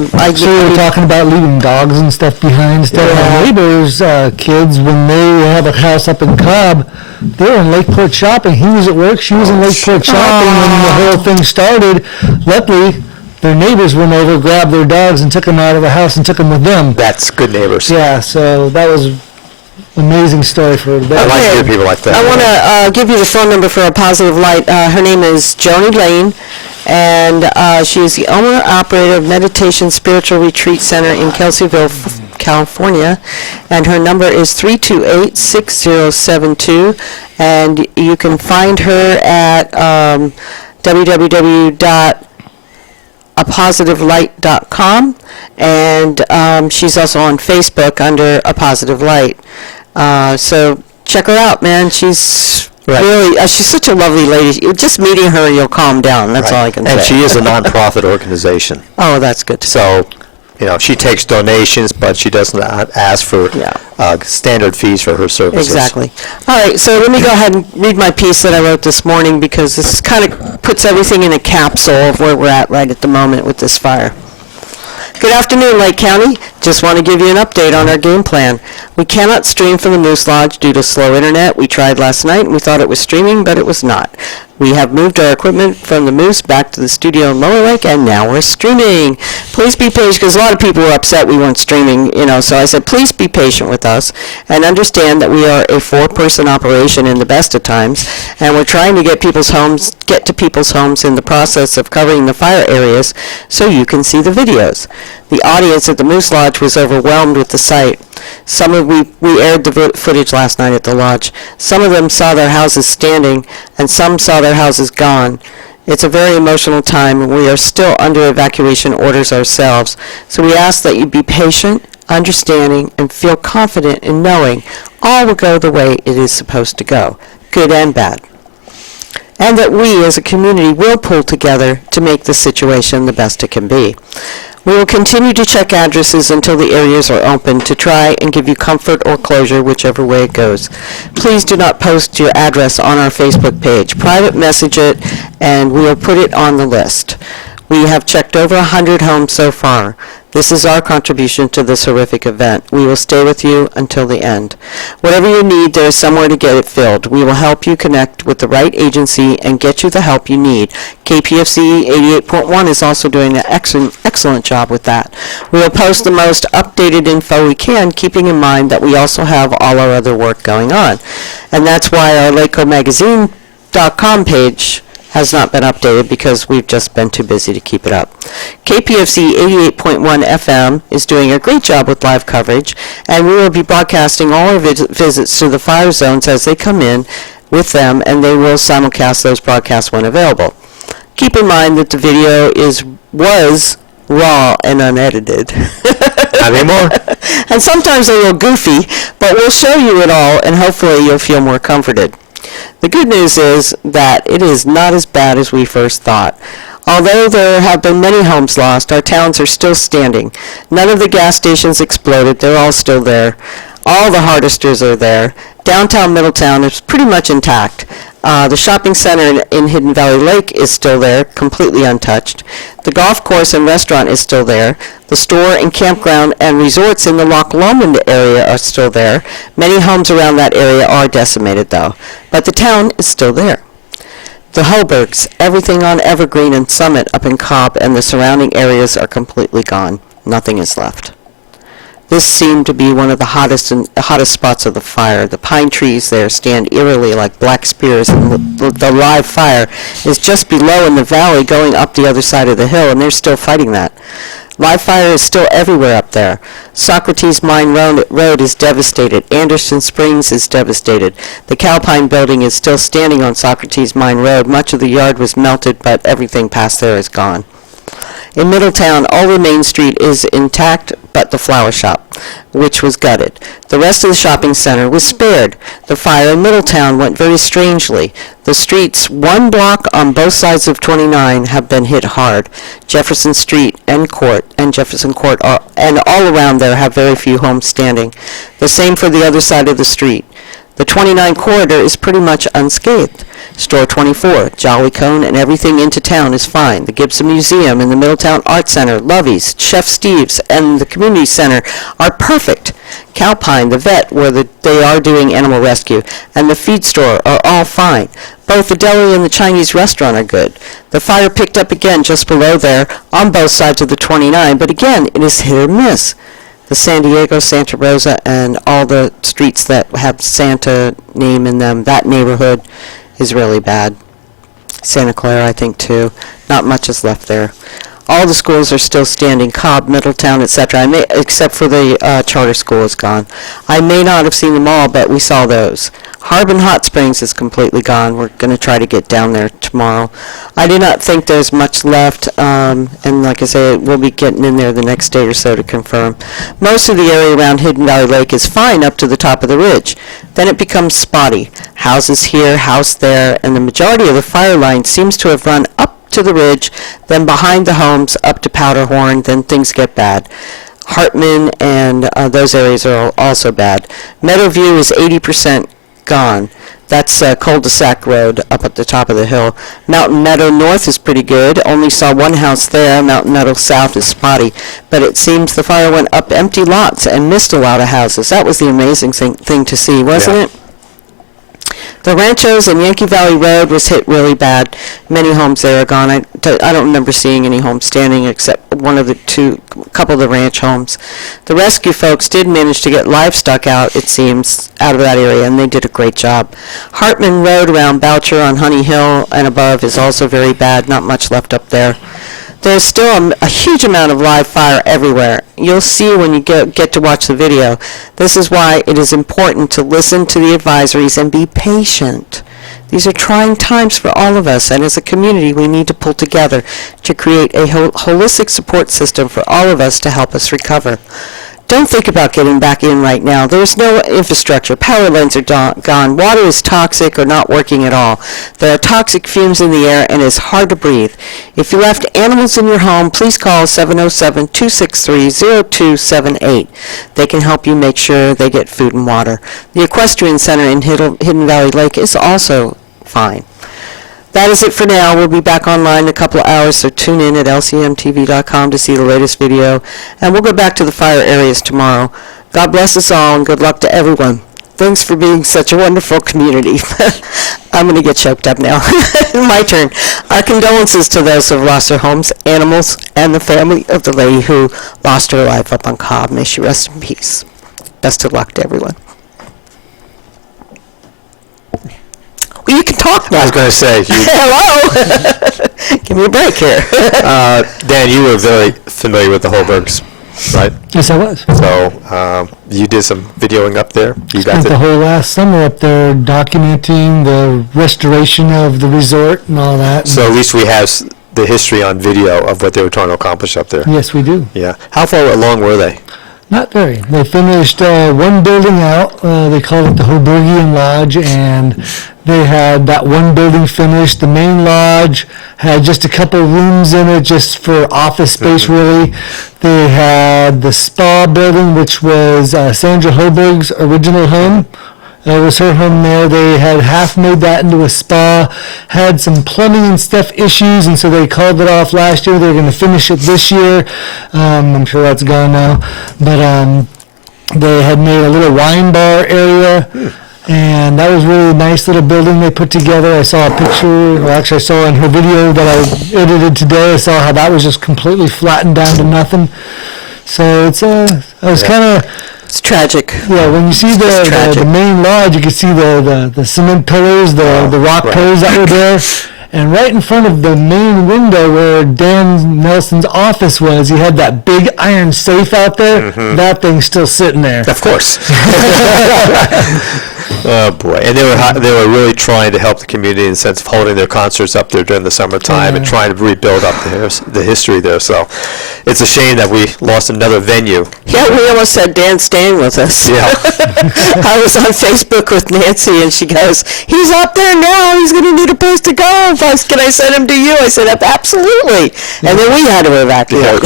we were talking about leaving dogs and stuff behind. Stuff. Yeah. My neighbors' kids, when they have a house up in Cobb, they were in Lakeport shopping. He was at work, she was in Lakeport shopping when the whole thing started. Luckily, their neighbors went over, grabbed their dogs, and took them out of the house and took them with them. That's good neighbors. Yeah, so that was an amazing story for I that. like good people like that. I want to give you the phone number for a positive light. Her name is Joni Lane, and she is the owner-operator of Meditation Spiritual Retreat Center in Kelseyville, California, and her number is 328-6072, and you can find her at www.apositivelight.com, and she's also on Facebook under A Positive Light. So check her out, man. She's Right. really, she's such a lovely lady. Just meeting her, you'll calm down. That's all I can say. And she is a nonprofit organization. Oh, that's good. So, she takes donations, but she does not ask for Yeah. standard fees for her services. Exactly. All right, so let me go ahead and read my piece that I wrote this morning, because this kind of puts everything in a capsule of where we're at right at the moment with this fire. Good afternoon, Lake County. Just want to give you an update on our game plan. We cannot stream from the Moose Lodge due to slow internet. We tried last night and we thought it was streaming, but it was not. We have moved our equipment from the Moose back to the studio in Lower Lake, and now we're streaming. Please be patient, because a lot of people were upset we weren't streaming, so I said, please be patient with us and understand that we are a 4-person operation in the best of times, and we're trying to get to people's homes in the process of covering the fire areas so you can see the videos. The audience at the Moose Lodge was overwhelmed with the sight. We aired the footage last night at the lodge. Some of them saw their houses standing, and some saw their houses gone. It's a very emotional time, and we are still under evacuation orders ourselves. So we ask that you be patient, understanding, and feel confident in knowing all will go the way it is supposed to go, good and bad. And that we as a community will pull together to make the situation the best it can be. We will continue to check addresses until the areas are open to try and give you comfort or closure, whichever way it goes. Please do not post your address on our Facebook page. Private message it, and we will put it on the list. We have checked over 100 homes so far. This is our contribution to this horrific event. We will stay with you until the end. Whatever you need, there is somewhere to get it filled. We will help you connect with the right agency and get you the help you need. KPFC 88.1 is also doing an excellent job with that. We will post the most updated info we can, keeping in mind that we also have all our other work going on. And that's why our lakecountymagazine.com page has not been updated, because we've just been too busy to keep it up. KPFC 88.1 FM is doing a great job with live coverage, and we will be broadcasting all our visits to the fire zones as they come in with them, and they will simulcast those broadcasts when available. Keep in mind that the video was raw and unedited. Not anymore. And sometimes a little goofy, but we'll show you it all, and hopefully you'll feel more comforted. The good news is that it is not as bad as we first thought. Although there have been many homes lost, our towns are still standing. None of the gas stations exploded. They're all still there. All the hardesters are there. Downtown Middletown is pretty much intact. The shopping center in Hidden Valley Lake is still there, completely untouched. The golf course and restaurant is still there. The store and campground and resorts in the Loch Lomond area are still there. Many homes around that area are decimated, though. But the town is still there. The Hobergs, everything on Evergreen and Summit up in Cobb and the surrounding areas are completely gone. Nothing is left. This seemed to be one of the hottest spots of the fire. The pine trees there stand eerily like black spears, and the live fire is just below in the valley going up the other side of the hill, and they're still fighting that. Live fire is still everywhere up there. Socrates Mine Road is devastated. Anderson Springs is devastated. The Calpine building is still standing on Socrates Mine Road. Much of the yard was melted, but everything past there is gone. In Middletown, Ulver Main Street is intact, but the flower shop, which was gutted. The rest of the shopping center was spared. The fire in Middletown went very strangely. The streets 1 block on both sides of 29 have been hit hard. Jefferson Street and Jefferson Court and all around there have very few homes standing. The same for the other side of the street. The 29 corridor is pretty much unscathed. Store 24, Jolly Cone, and everything into town is fine. The Gibson Museum and the Middletown Art Center, Lovey's, Chef Steve's, and the Community Center are perfect. Calpine, the vet, where they are doing animal rescue, and the feed store are all fine. Both the deli and the Chinese restaurant are good. The fire picked up again just below there on both sides of the 29, but again, it is hit or miss. The San Diego, Santa Rosa, and all the streets that have Santa name in them, that neighborhood is really bad. Santa Clara, I think, too. Not much is left there. All the schools are still standing, Cobb, Middletown, etc., except for the charter school is gone. I may not have seen them all, but we saw those. Harbin Hot Springs is completely gone. We're going to try to get down there tomorrow. I do not think there's much left, and like I say, we'll be getting in there the next day or so to confirm. Most of the area around Hidden Valley Lake is fine up to the top of the ridge. Then it becomes spotty. Houses here, house there, and the majority of the fire line seems to have run up to the ridge, then behind the homes up to Powderhorn, then things get bad. Hartman and those areas are also bad. Meadowview is 80% gone. That's Cul-de-sac Road up at the top of the hill. Mountain Meadow North is pretty good. Only saw one house there. Mountain Meadow South is spotty. But it seems the fire went up empty lots and missed a lot of houses. That was the amazing thing to see, wasn't it? The Ranchos and Yankee Valley Road was hit really bad. Many homes there are gone. I don't remember seeing any homes standing except couple of the ranch homes. The rescue folks did manage to get livestock out, it seems, out of that area, and they did a great job. Hartman Road around Boucher on Honey Hill and above is also very bad. Not much left up there. There's still a huge amount of live fire everywhere. You'll see when you get to watch the video. This is why it is important to listen to the advisories and be patient. These are trying times for all of us, and as a community, we need to pull together to create a holistic support system for all of us to help us recover. Don't think about getting back in right now. There's no infrastructure. Power lines are gone. Water is toxic or not working at all. There are toxic fumes in the air, and it's hard to breathe. If you left animals in your home, please call 707-263-0278. They can help you make sure they get food and water. The Equestrian Center in Hidden Valley Lake is also fine. That is it for now. We'll be back online in a couple of hours, so tune in at lcmtv.com to see the latest video. And we'll go back to the fire areas tomorrow. God bless us all, and good luck to everyone. Thanks for being such a wonderful community. I'm going to get choked up now. My turn. Our condolences to those who have lost their homes, animals, and the family of the lady who lost her life up on Cobb. May she rest in peace. Best of luck to everyone. Well, you can talk now. I was going to say, Hello. Give me a break here. Dan, you were very familiar with the Holbergs, right? Yes, I was. So you did some videoing up there. You got Spent the to, whole last summer up there documenting the restoration of the resort and all that. so at least we have the history on video of what they were trying to accomplish up there. Yes, we do. Yeah. How far along were they? Not very. They finished one building out. They called it the Holbergian Lodge, and they had that one building finished. The main lodge had just a couple rooms in it, just for office space, really. They had the spa building, which was Sandra Holberg's original home. It was her home there. They had half made that into a spa, had some plumbing and stuff issues, and so they called it off last year. They're going to finish it this year. I'm sure that's gone now. But they had made a little wine bar area, and that was really a nice little building they put together. I saw a picture, or actually I saw in her video that I edited today, I saw how that was just completely flattened down to nothing. So it's I was kind of... It's tragic. Yeah, when you see the main lodge, you can see the cement pillars, the rock pillars that were there. And right in front of the main window where Dan Nelson's office was, he had that big iron safe out there. That thing's still sitting there. Of course. Oh boy! And they were really trying to help the community in the sense of holding their concerts up there during the summertime and trying to rebuild up the history there. So it's a shame that we lost another venue. Yeah, we almost had Dan staying with us. Yeah. I was on Facebook with Nancy, and she goes, "He's up there now. He's going to need a place to go. Can I send him to you?" I said, "Absolutely." And then we had to evacuate.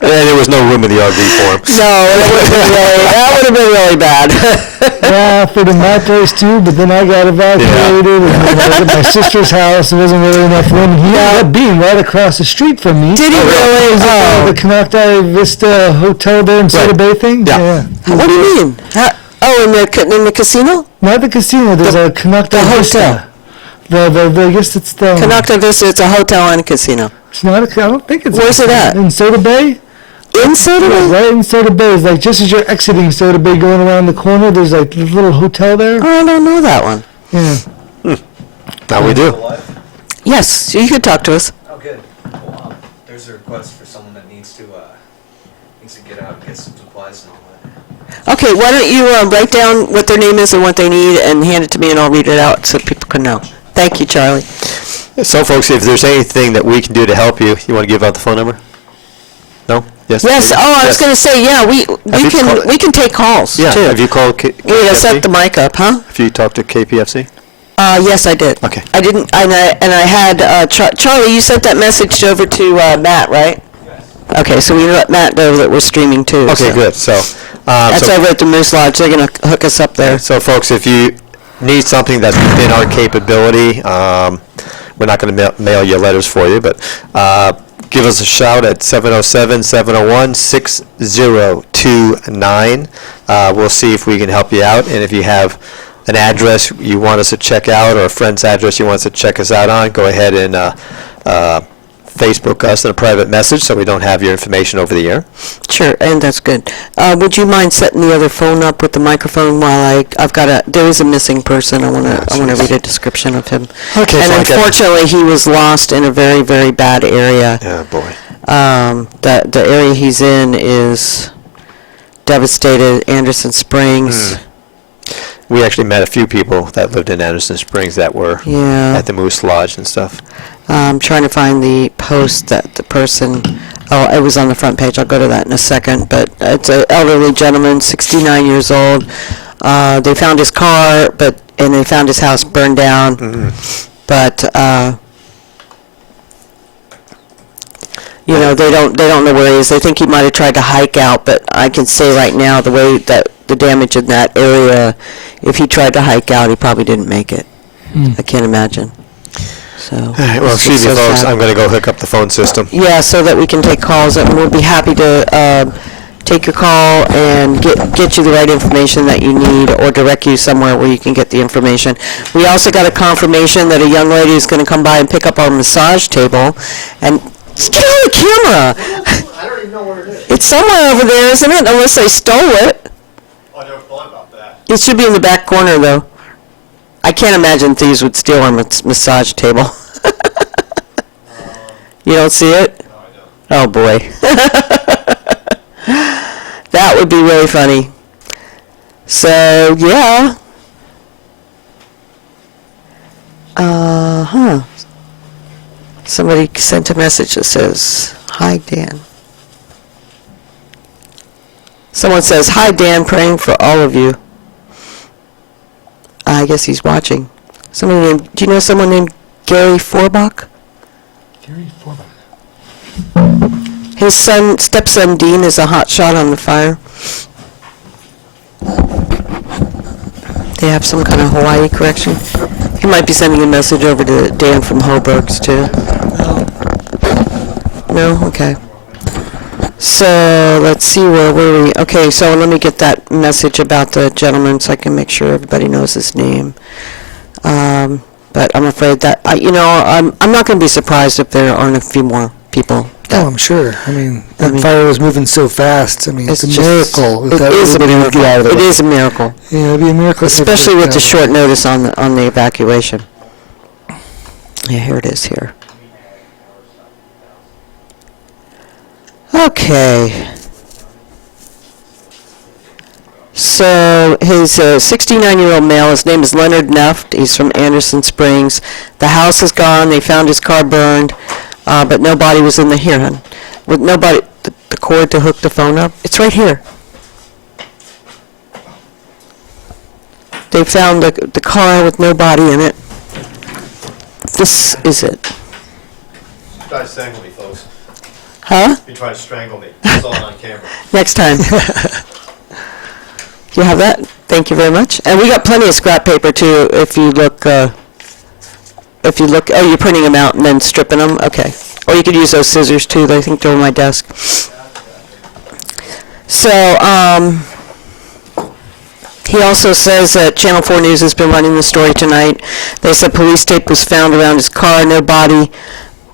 And there was no room in the RV for him. No, that would have been really bad. Yeah, for the my place too, but then I got evacuated, and then I was at my sister's house. There wasn't really enough room. He ended up being right across the street from me. Did he really? The Canocti Vista Hotel there in Soda Bay thing? Yeah. What do you mean? In the casino? Not the casino, there's a Canocti the Vista. I guess it's the... Canocta Vista, it's a hotel and a casino. It's not I don't think it's... Where's it at? In Soda Bay? In Soda Bay? Yeah, right in Soda Bay. It's like just as you're exiting Soda Bay going around the corner, there's like a little hotel there. Oh, I don't know that one. Yeah. Now we do. Yes, you could talk to us. Oh, good. Well, there's a request for someone that needs to get out and get some supplies and all that. Okay, why don't you write down what their name is and what they need and hand it to me and I'll read it out so people can know. Thank you, Charlie. So, folks, if there's anything that we can do to help you, you want to give out the phone number? No? Yes? Yes, maybe? I was Yes. going to say, yeah, we can take calls, Yeah, too. have you called We need to set the KPFC? mic up, huh? Have you talked to KPFC? Yes, I did. Okay. I didn't, and I had, Charlie, you sent that message over to Matt, right? Yes. Okay, so we let Matt know that we're streaming, too. Okay, so. good. So, That's so, over at the Moose Lodge. They're going to hook us up there. so, folks, if you need something that's within our capability, we're not going to mail you letters for you, but give us a shout at 707-701-6029. We'll see if we can help you out, and if you have an address you want us to check out or a friend's address you want us to check us out on, go ahead and Facebook us in a private message so we don't have your information over the air. Sure, and that's good. Would you mind setting the other phone up with the microphone while there is a missing person. I want to read a description of him. Okay, and so unfortunately, he was lost in a very, very bad area. Yeah, boy. The area he's in is devastated. Anderson Springs. We actually met a few people that lived in Anderson Springs that were Yeah. at the Moose Lodge and stuff. I'm trying to find the post that the person, it was on the front page. I'll go to that in a second. But it's an elderly gentleman, 69 years old. They found his car, and they found his house burned down. But they don't know where he is. They think he might have tried to hike out. But I can say right now, the way that the damage in that area, if he tried to hike out, he probably didn't make it. I can't imagine. So, All right, well, it's excuse me, so folks. sad. I'm going to go hook up the phone system. Yeah, so that we can take calls, and we'll be happy to take your call and get you the right information that you need or direct you somewhere where you can get the information. We also got a confirmation that a young lady is going to come by and pick up our massage table. And get on the camera. I don't even know where it is. It's somewhere over there, isn't it? Unless they stole it. I never thought about that. It should be in the back corner, though. I can't imagine thieves would steal our massage table. You don't see it? No, I don't. Oh, boy. That would be really funny. So, yeah. Somebody sent a message that says, "Hi, Dan." Someone says, "Hi, Dan, praying for all of you." I guess he's watching. Do you know someone named Gary Forbach? Gary Forbach. His stepson Dean is a hot shot on the fire. They have some kind of Hawaii correction. He might be sending a message over to Dan from Hoburgs too. No? Okay. So let's see, where were we? Okay, so let me get that message about the gentleman so I can make sure everybody knows his name. But I'm afraid that I'm not going to be surprised if there aren't a few more people. Oh, I'm sure. I mean, that fire was moving so fast. I mean, it's a just- miracle. It is a miracle. Get out of It there. is a miracle, Yeah, it'd be a miracle. if they especially get with out the of short notice on the evacuation. Yeah, here it is here. Okay. So his 69-year-old male, his name is Leonard Neft. He's from Anderson Springs. The house is gone. They found his car burned, but no body was in the hearing. with nobody, the cord to hook the phone up. It's right here. They found the car with no body in it. This is it. Try to strangle me, folks. Huh? You try to strangle me. It's all on camera. Next time. You have that? Thank you very much. And we got plenty of scrap paper too, if you look, oh, you're printing them out and then stripping them? Okay. Or you could use those scissors too, I think they're on my desk. So, he also says that Channel 4 News has been running the story tonight. They said police tape was found around his car, no body,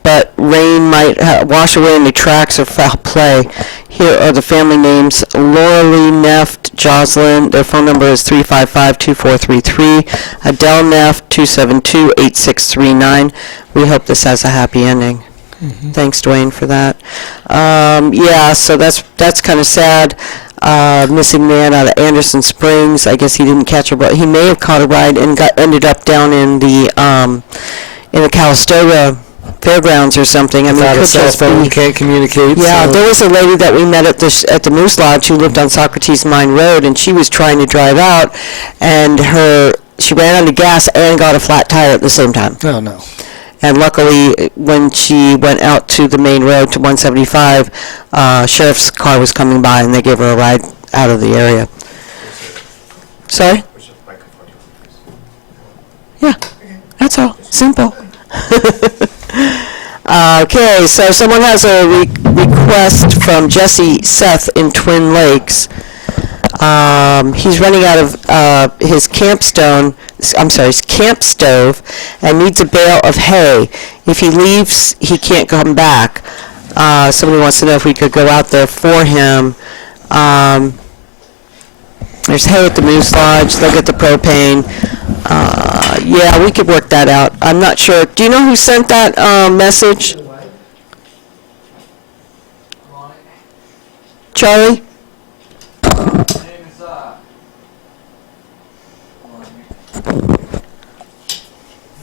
but rain might wash away any tracks or foul play. Here are the family names: Laura Lee Neff, Jocelyn. Their phone number is 355-2433. Adele Neff, 272-8639. We hope this has a happy ending. Thanks, Dwayne, for that. Yeah, so that's kind of sad. Missing man out of Anderson Springs. I guess he didn't catch a ride. He may have caught a ride and ended up down in the Calistoga Fairgrounds or something. I mean, Without it a could cell just phone, be. can't communicate. Yeah, so- there was a lady that we met at the Moose Lodge who lived on Socrates Mine Road, and she was trying to drive out, and she ran out of gas and got a flat tire at the same time. Oh, no. And luckily, when she went out to the main road to 175, sheriff's car was coming by, and they gave her a ride out of the area. Sorry? Which microphone do you want to use? Yeah, that's all. Simple. Okay, so someone has a request from Jesse Seth in Twin Lakes. He's running out of his camp stove, and needs a bale of hay. If he leaves, he can't come back. Somebody wants to know if we could go out there for him. There's hay at the Moose Lodge. They'll get the propane. Yeah, we could work that out. I'm not sure. Do you know who sent that message? Charlie?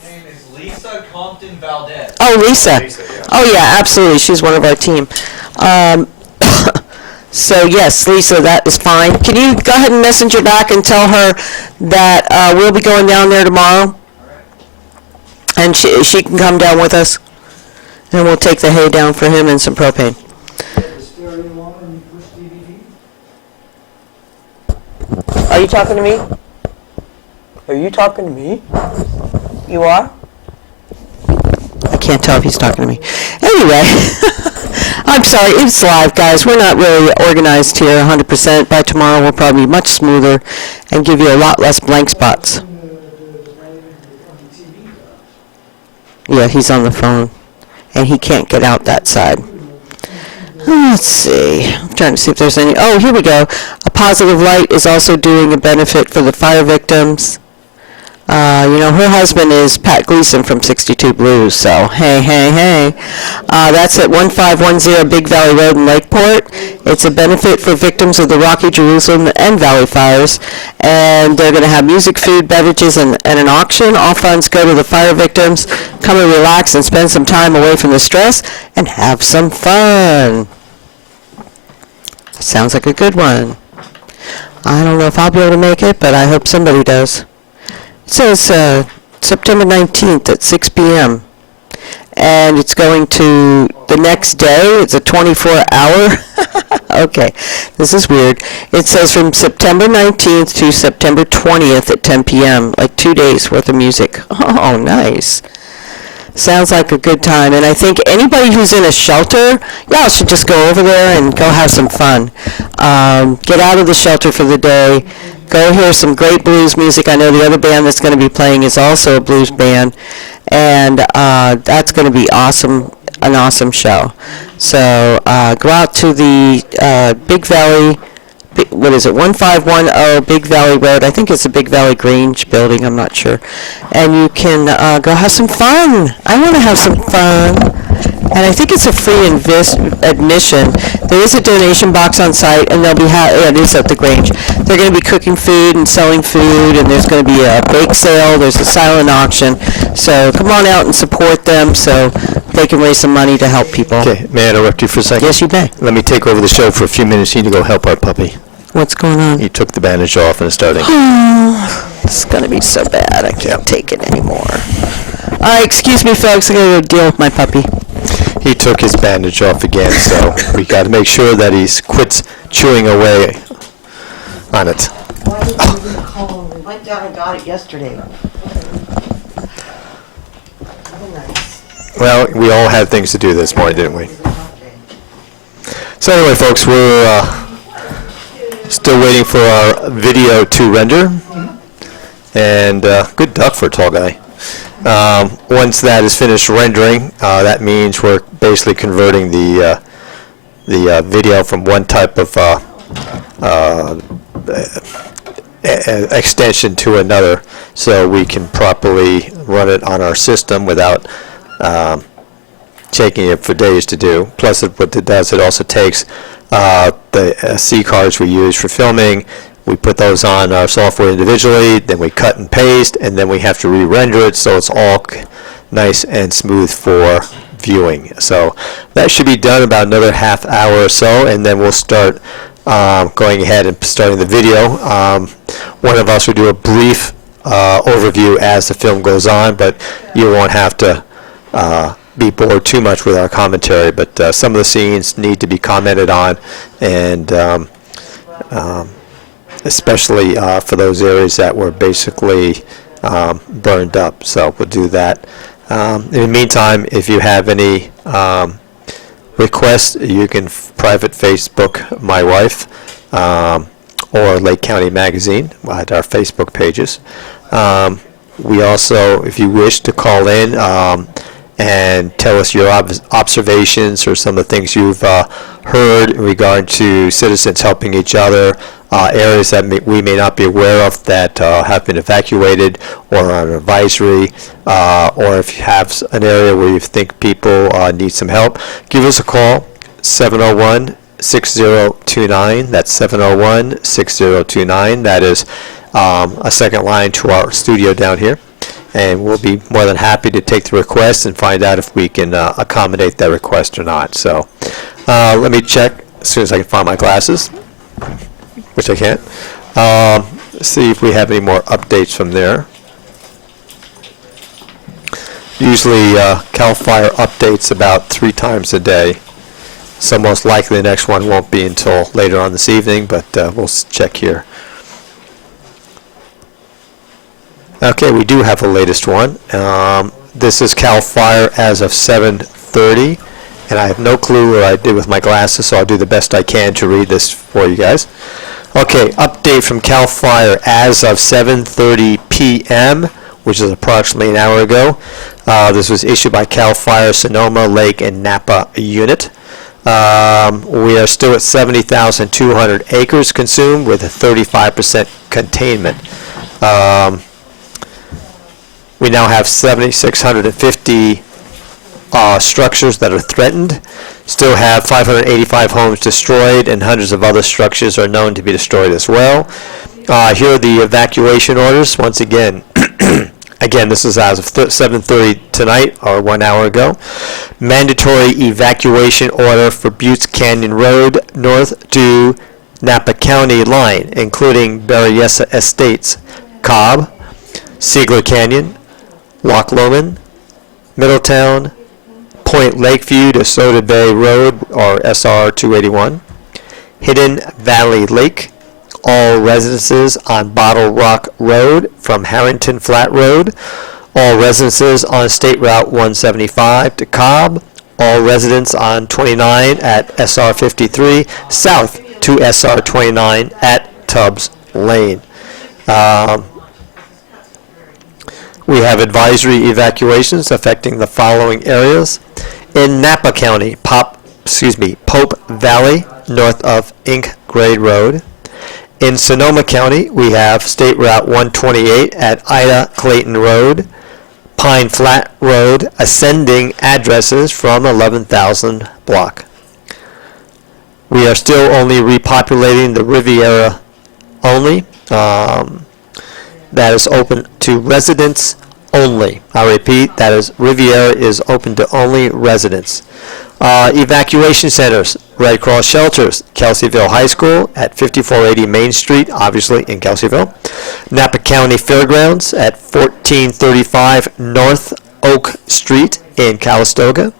Name is Lisa Compton Valdez. Oh, Lisa. Lisa, yeah. Oh, yeah, absolutely. She's one of our team. So, yes, Lisa, that is fine. Can you go ahead and message her back and tell her that we'll be going down there tomorrow? And she can come down with us. And we'll take the hay down for him and some propane. Are you talking to me? Are you talking to me? You are? I can't tell if he's talking to me. Anyway, I'm sorry, it's live, guys. We're not really organized here 100%. By tomorrow, we'll probably be much smoother and give you a lot less blank spots. Yeah, he's on the phone, and he can't get out that side. Let's see. I'm trying to see if there's any. Oh, here we go. A Positive Light is also doing a benefit for the fire victims. Her husband is Pat Gleason from 62 Blues, so hey. That's at 1510 Big Valley Road in Lakeport. It's a benefit for victims of the Rocky Jerusalem and Valley fires, and they're going to have music, food, beverages, and an auction. All funds go to the fire victims. Come and relax and spend some time away from the stress and have some fun. Sounds like a good one. I don't know if I'll be able to make it, but I hope somebody does. It says September 19th at 6 p.m. And it's going to the next day. It's a 24-hour. Okay, this is weird. It says from September 19th to September 20th at 10 p.m., like 2 days worth of music. Oh, nice. Sounds like a good time. And I think anybody who's in a shelter, y'all should just go over there and go have some fun. Get out of the shelter for the day. Go hear some great blues music. I know the other band that's going to be playing is also a blues band. And that's going to be awesome, an awesome show. So go out to the Big Valley, what is it, 1510 Big Valley Road. I think it's the Big Valley Grange building, I'm not sure. And you can go have some fun. I want to have some fun. And I think it's a free admission. There is a donation box on site, and they'll be it is at the Grange. They're going to be cooking food and selling food, and there's going to be a bake sale. There's a silent auction. So come on out and support them so they can raise some money to help people. Okay, may I interrupt you for a second? Yes, you may. Let me take over the show for a few minutes. You need to go help our puppy. What's going on? He took the bandage off and is starting. It's going to be so bad. I can't take it anymore. All right, excuse me, folks. I got to go deal with my puppy. He took his bandage off again, so we got to make sure that he quits chewing away on it. Why didn't you even call? We went down and got it yesterday. Well, we all had things to do this morning, didn't we? So anyway, folks, we're still waiting for our video to render. And good duck for a tall guy. Once that is finished rendering, that means we're basically converting the video from one type of extension to another, so we can properly run it on our system without taking it for days to do. Plus, what it does, it also takes the SD cards we use for filming. We put those on our software individually, then we cut and paste, and then we have to re-render it so it's all nice and smooth for viewing. So that should be done about another half hour or so, and then we'll start going ahead and starting the video. One of us will do a brief overview as the film goes on, but you won't have to be bored too much with our commentary, but some of the scenes need to be commented on, and especially for those areas that were basically burned up. So we'll do that. In the meantime, if you have any requests, you can private Facebook my wife or Lake County Magazine at our Facebook pages. We also, if you wish to call in and tell us your observations or some of the things you've heard in regard to citizens helping each other, areas that we may not be aware of that have been evacuated or on advisory, or if you have an area where you think people need some help, give us a call, 701-6029. That's 701-6029. That is a second line to our studio down here. And we'll be more than happy to take the request and find out if we can accommodate that request or not. So let me check as soon as I can find my glasses, which I can't. See if we have any more updates from there. Usually CAL FIRE updates about 3 times a day. So most likely the next one won't be until later on this evening, but we'll check here. Okay, we do have the latest one. This is CAL FIRE as of 7:30, and I have no clue what I did with my glasses, so I'll do the best I can to read this for you guys. Okay, update from CAL FIRE as of 7:30 p.m., which is approximately an hour ago. This was issued by CAL FIRE Sonoma, Lake, and Napa unit. We are still at 70,200 acres consumed with a 35% containment. We now have 7,650 structures that are threatened. Still have 585 homes destroyed, and hundreds of other structures are known to be destroyed as well. Here are the evacuation orders. Once again, again, this is as of 7:30 tonight, or 1 hour ago. Mandatory evacuation order for Buttes Canyon Road north to Napa County line, including Berryessa Estates, Cobb, Siegler Canyon, Loch Lomond, Middletown, Point Lakeview to Soda Bay Road, or SR 281, Hidden Valley Lake, all residences on Bottle Rock Road from Harrington Flat Road, all residences on State Route 175 to Cobb, all residents on 29 at SR 53 south to SR 29 at Tubbs Lane. We have advisory evacuations affecting the following areas. In Napa County, Pope Valley, north of Ink Grade Road. In Sonoma County, we have State Route 128 at Ida Clayton Road, Pine Flat Road, ascending addresses from 11,000 block. We are still only repopulating the Riviera only. That is open to residents only. I repeat, that is, Riviera is open to only residents. Evacuation centers, Red Cross shelters, Kelseyville High School at 5480 Main Street, obviously in Kelseyville. Napa County Fairgrounds at 1435 North Oak Street in Calistoga.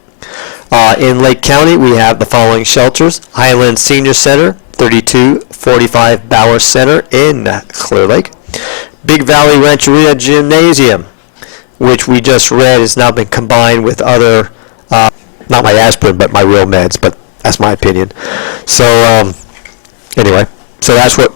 In Lake County, we have the following shelters: Highland Senior Center, 3245 Bauer Center in Clear Lake. Big Valley Rancheria Gymnasium, which we just read has now been combined with other, not my aspirin, but my real meds, but that's my opinion. So, anyway, so that's what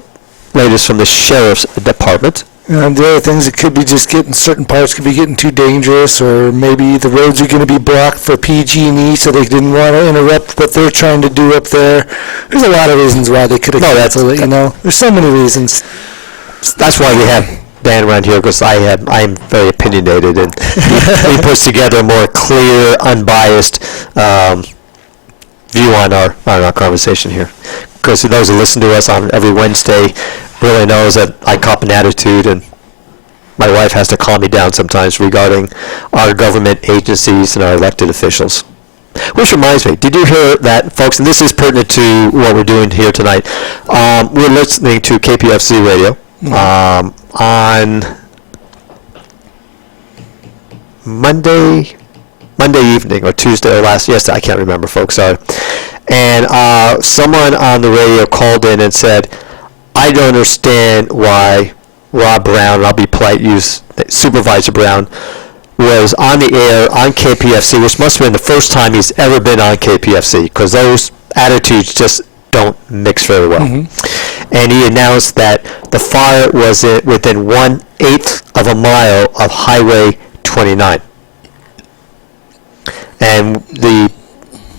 latest from the Sheriff's Department. And the other things, it could be just getting, certain parts could be getting too dangerous, or maybe the roads are going to be blocked for PG&E, so they didn't want to interrupt what they're trying to do up there. There's a lot of reasons why they could have canceled it, you know? There's so many reasons. That's why we have Dan around here, because I'm very opinionated, and he puts together a more clear, unbiased view on our conversation here. Because those who listen to us on every Wednesday really knows that I cop an attitude, and my wife has to calm me down sometimes regarding our government agencies and our elected officials. Which reminds me, did you hear that, folks, and this is pertinent to what we're doing here tonight, we're listening to KPFC radio on Monday evening or Tuesday or yesterday, I can't remember, folks, sorry. And someone on the radio called in and said, I don't understand why Rob Brown, and I'll be polite, use Supervisor Brown, was on the air on KPFC, which must have been the first time he's ever been on KPFC, because those attitudes just don't mix very well. And he announced that the fire was within 1/8 of a mile of Highway 29. And the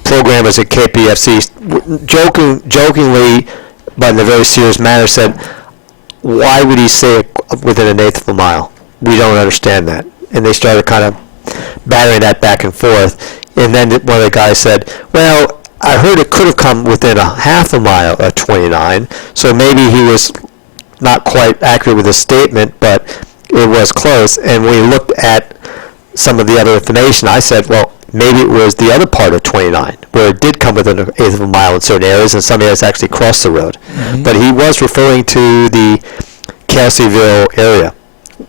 programmers at KPFC jokingly, but in a very serious manner, said, why would he say within 1/8 of a mile? We don't understand that. And they started kind of battering that back and forth. And then one of the guys said, well, I heard it could have come within a half a mile of 29, so maybe he was not quite accurate with his statement, but it was close. And when we looked at some of the other information, I said, well, maybe it was the other part of 29, where it did come within 1/8 of a mile in certain areas, and some areas actually crossed the road. But he was referring to the Kelseyville area,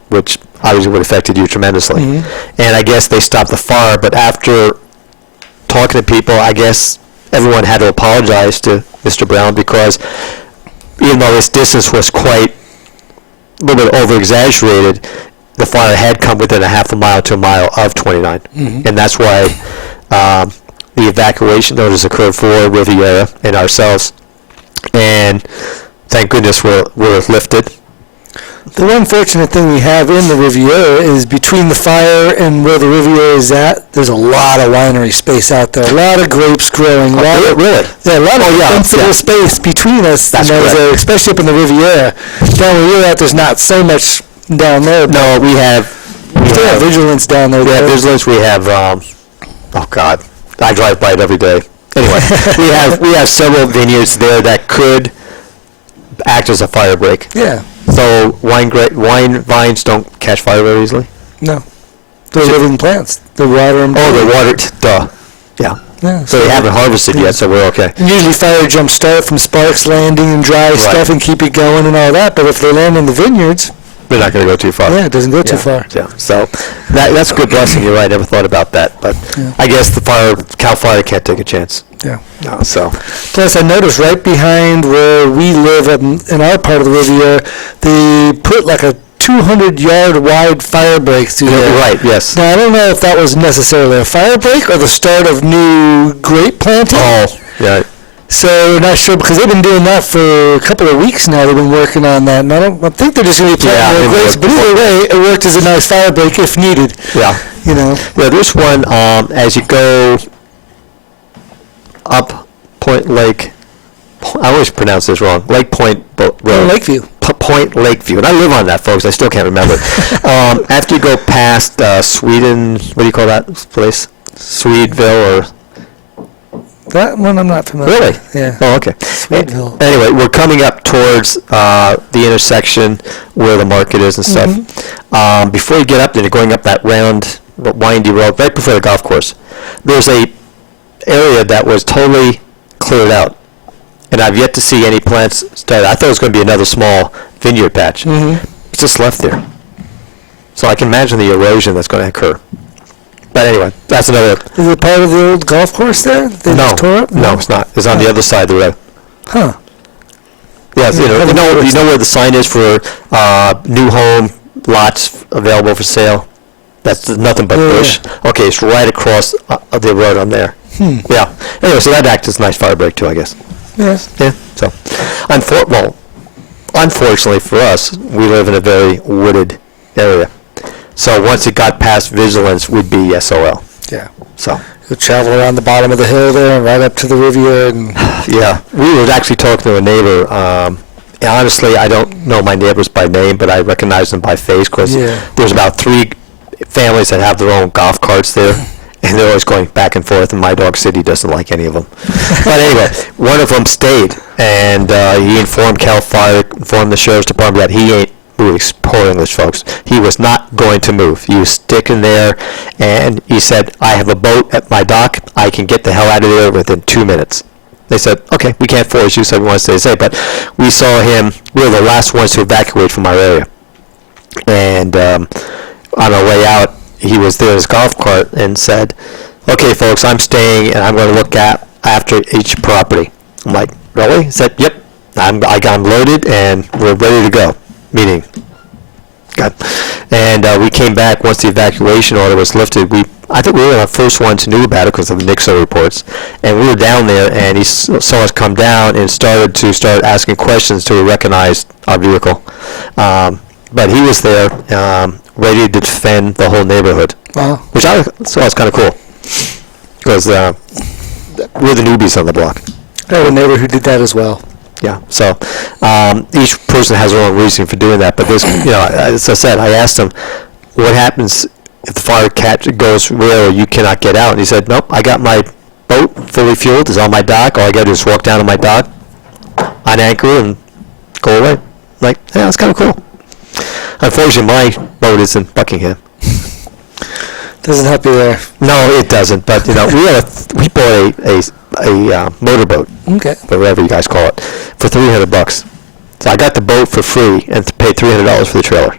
which obviously would have affected you tremendously. And I guess they stopped the fire, but after talking to people, I guess everyone had to apologize to Mr. Brown, because even though this distance was quite a little bit over-exaggerated, the fire had come within a half a mile to a mile of 29. And that's why the evacuation notice occurred for Riviera and ourselves. And thank goodness we're lifted. The one fortunate thing we have in the Riviera is between the fire and where the Riviera is at, there's a lot of winery space out there. A lot of grapes growing. Really? Yeah, a lot of sensible space between us. That's correct. Especially up in the Riviera. Down where you're at, there's not so much down there. No, we have vigilance down there. We have vigilance. We have, oh God, I drive by it every day. Anyway, we have several vineyards there that could act as a fire break. Yeah. So wine vines don't catch fire very easily? No. They're living plants. They water them. Oh, they're watered, duh. Yeah. Yeah, So they haven't harvested yet, so we're okay. And usually fire jumps start from sparks landing and dry stuff and keep it going and all that, but if they land in the vineyards, We're not going to go too far. yeah, it doesn't go too far. Yeah, so that's a good blessing. You're right. I never thought about that, but I guess the Cal Fire can't take a chance. Yeah. No, so Plus, I noticed right behind where we live in our part of the Riviera, they put like a 200-yard wide fire break through there. right, yes. Now, I don't know if that was necessarily a fire break or the start of new grape planting. Oh, yeah. So we're not sure, because they've been doing that for a couple of weeks now. They've been working on that, and I think they're just going to be planting more grapes. But either way, it worked as a nice fire break if needed. Yeah. You know. Yeah, there's one as you go up Point Lake. I always pronounce this wrong. Lake Point Road. Lakeview. Point Lakeview, and I live on that, folks. I still can't remember. After you go past Sweden, what do you call that place? Swedeville or That one I'm not familiar really? with. Yeah. Oh, okay. Swedeville. Anyway, we're coming up towards the intersection where the market is and stuff. Before you get up there, you're going up that round, windy road right before the golf course. There's a area that was totally cleared out, and I've yet to see any plants started. I thought it was going to be another small vineyard patch. It's just left there. So I can imagine the erosion that's going to occur. But anyway, that's another. Is it part of the old golf course there? They No, just tore up? no, it's not. It's on the other side of the road. Huh. Yes, you know where the sign is for new home lots available for sale? That's nothing but bush. Okay, it's right across the road on there. Yeah. Anyway, so that acts as a nice fire break too, I guess. Yes. Yeah. So, unfortunately for us, we live in a very wooded area. So once it got past vigilance, we'd be SOL. Yeah. So. You travel around the bottom of the hill there and right up to the Riviera and Yeah, we were actually talking to a neighbor. Honestly, I don't know my neighbors by name, but I recognize them by face because there's about 3 families that have their own golf carts there, and they're always going back and forth, and my dog City doesn't like any of them. But anyway, one of them stayed, and he informed CAL FIRE, informed the Sheriff's Department that he ain't moving. Poor English folks. He was not going to move. He was sticking there, and he said, I have a boat at my dock. I can get the hell out of there within 2 minutes. They said, okay, we can't force you, so we want to stay safe. But we saw him, we were the last ones to evacuate from our area. And on our way out, he was there in his golf cart and said, okay, folks, I'm staying, and I'm going to look after each property. I'm like, really? He said, yep, I'm loaded, and we're ready to go. Meeting. God. And we came back once the evacuation order was lifted. I think we were the first ones who knew about it because of the NICSO reports. And we were down there, and he saw us come down and started asking questions till he recognized our vehicle. But he was there, ready to defend the whole neighborhood, which I thought was kind of cool because we're the newbies on the block. I have a neighbor who did that as well. Yeah, so each person has their own reason for doing that. But this, as I said, I asked him, what happens if the fire goes real, you cannot get out? And he said, nope, I got my boat fully fueled. It's on my dock. All I got to do is walk down to my dock, unanchor, and go away. I'm like, yeah, that's kind of cool. Unfortunately, my boat is in Buckingham. Doesn't help you there. No, it doesn't. But we bought a motorboat, whatever you guys call it, for $300. So I got the boat for free and paid $300 for the trailer.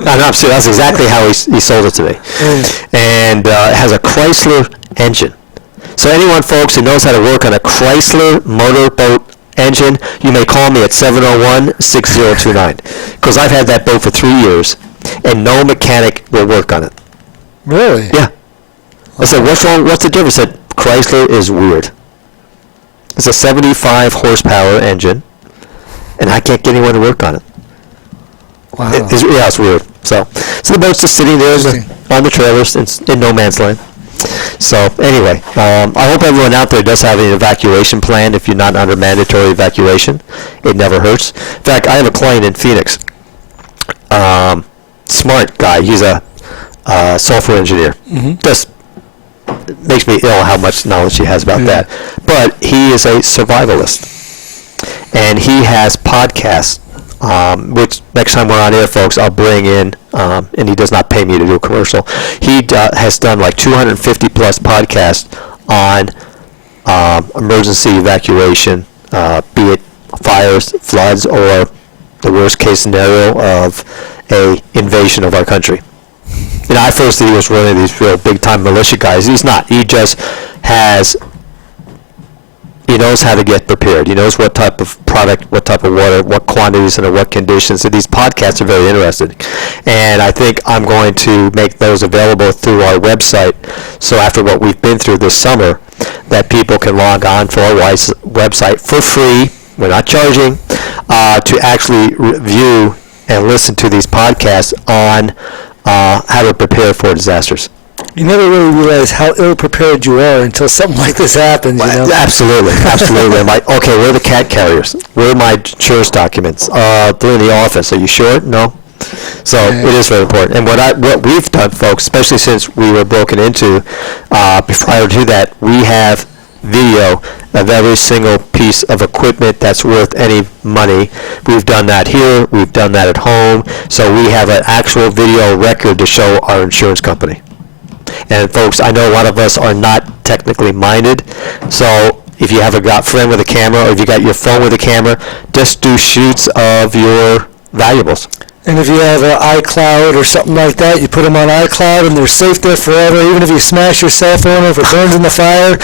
I'm serious. That's exactly how he sold it to me. And it has a Chrysler engine. So anyone, folks, who knows how to work on a Chrysler motorboat engine, you may call me at 701-6029 because I've had that boat for 3 years and no mechanic will work on it. Really? Yeah. I said, what's wrong? What's the difference? I said, Chrysler is weird. It's a 75 horsepower engine, and I can't get anyone to work on it. Wow. It's weird. So the boat's just sitting there on the trailers in no man's land. So anyway, I hope everyone out there does have an evacuation plan if you're not under mandatory evacuation. It never hurts. In fact, I have a client in Phoenix. Smart guy. He's a software engineer. Just makes me ill how much knowledge he has about that. But he is a survivalist. And he has podcasts, which next time we're on air, folks, I'll bring in, and he does not pay me to do a commercial. He has done like 250 plus podcasts on emergency evacuation, be it fires, floods, or the worst case scenario of a invasion of our country. I first thought he was one of these real big-time militia guys. He's not. He just he knows how to get prepared. He knows what type of product, what type of water, what quantities, and in what conditions. So these podcasts are very interesting. And I think I'm going to make those available through our website. So after what we've been through this summer, that people can log on to our website for free. We're not charging to actually review and listen to these podcasts on how to prepare for disasters. You never really realize how ill-prepared you are until something like this happens, you know? Absolutely, absolutely. I'm like, okay, where are the cat carriers? Where are my insurance documents? They're in the office. Are you sure? No. So it is very important. And what we've done, folks, especially since we were broken into, prior to that, we have video of every single piece of equipment that's worth any money. We've done that here. We've done that at home. So we have an actual video record to show our insurance company. And folks, I know a lot of us are not technically minded, so if you have a friend with a camera, or if you got your phone with a camera, just do shoots of your valuables. And if you have an iCloud or something like that, you put them on iCloud and they're safe there forever. Even if you smash your cell phone or if it burns in the fire.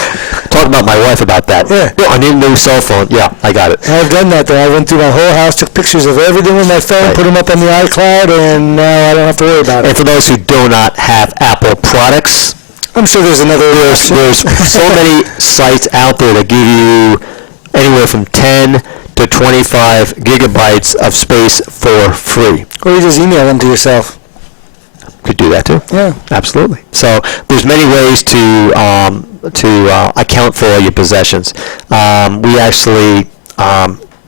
Talk about my wife about that. Yeah. I need a new cell phone. Yeah, I got it. I've done that though. I went through my whole house, took pictures of everything with my phone, Right. put them up on the iCloud, and now I don't have to worry about And it. for those who do not have Apple products, I'm sure there's another option. there's so many sites out there that give you anywhere from 10 to 25 gigabytes of space for free. Or you just email them to yourself. Could do that too. Yeah. Absolutely. So there's many ways to account for all your possessions. We actually,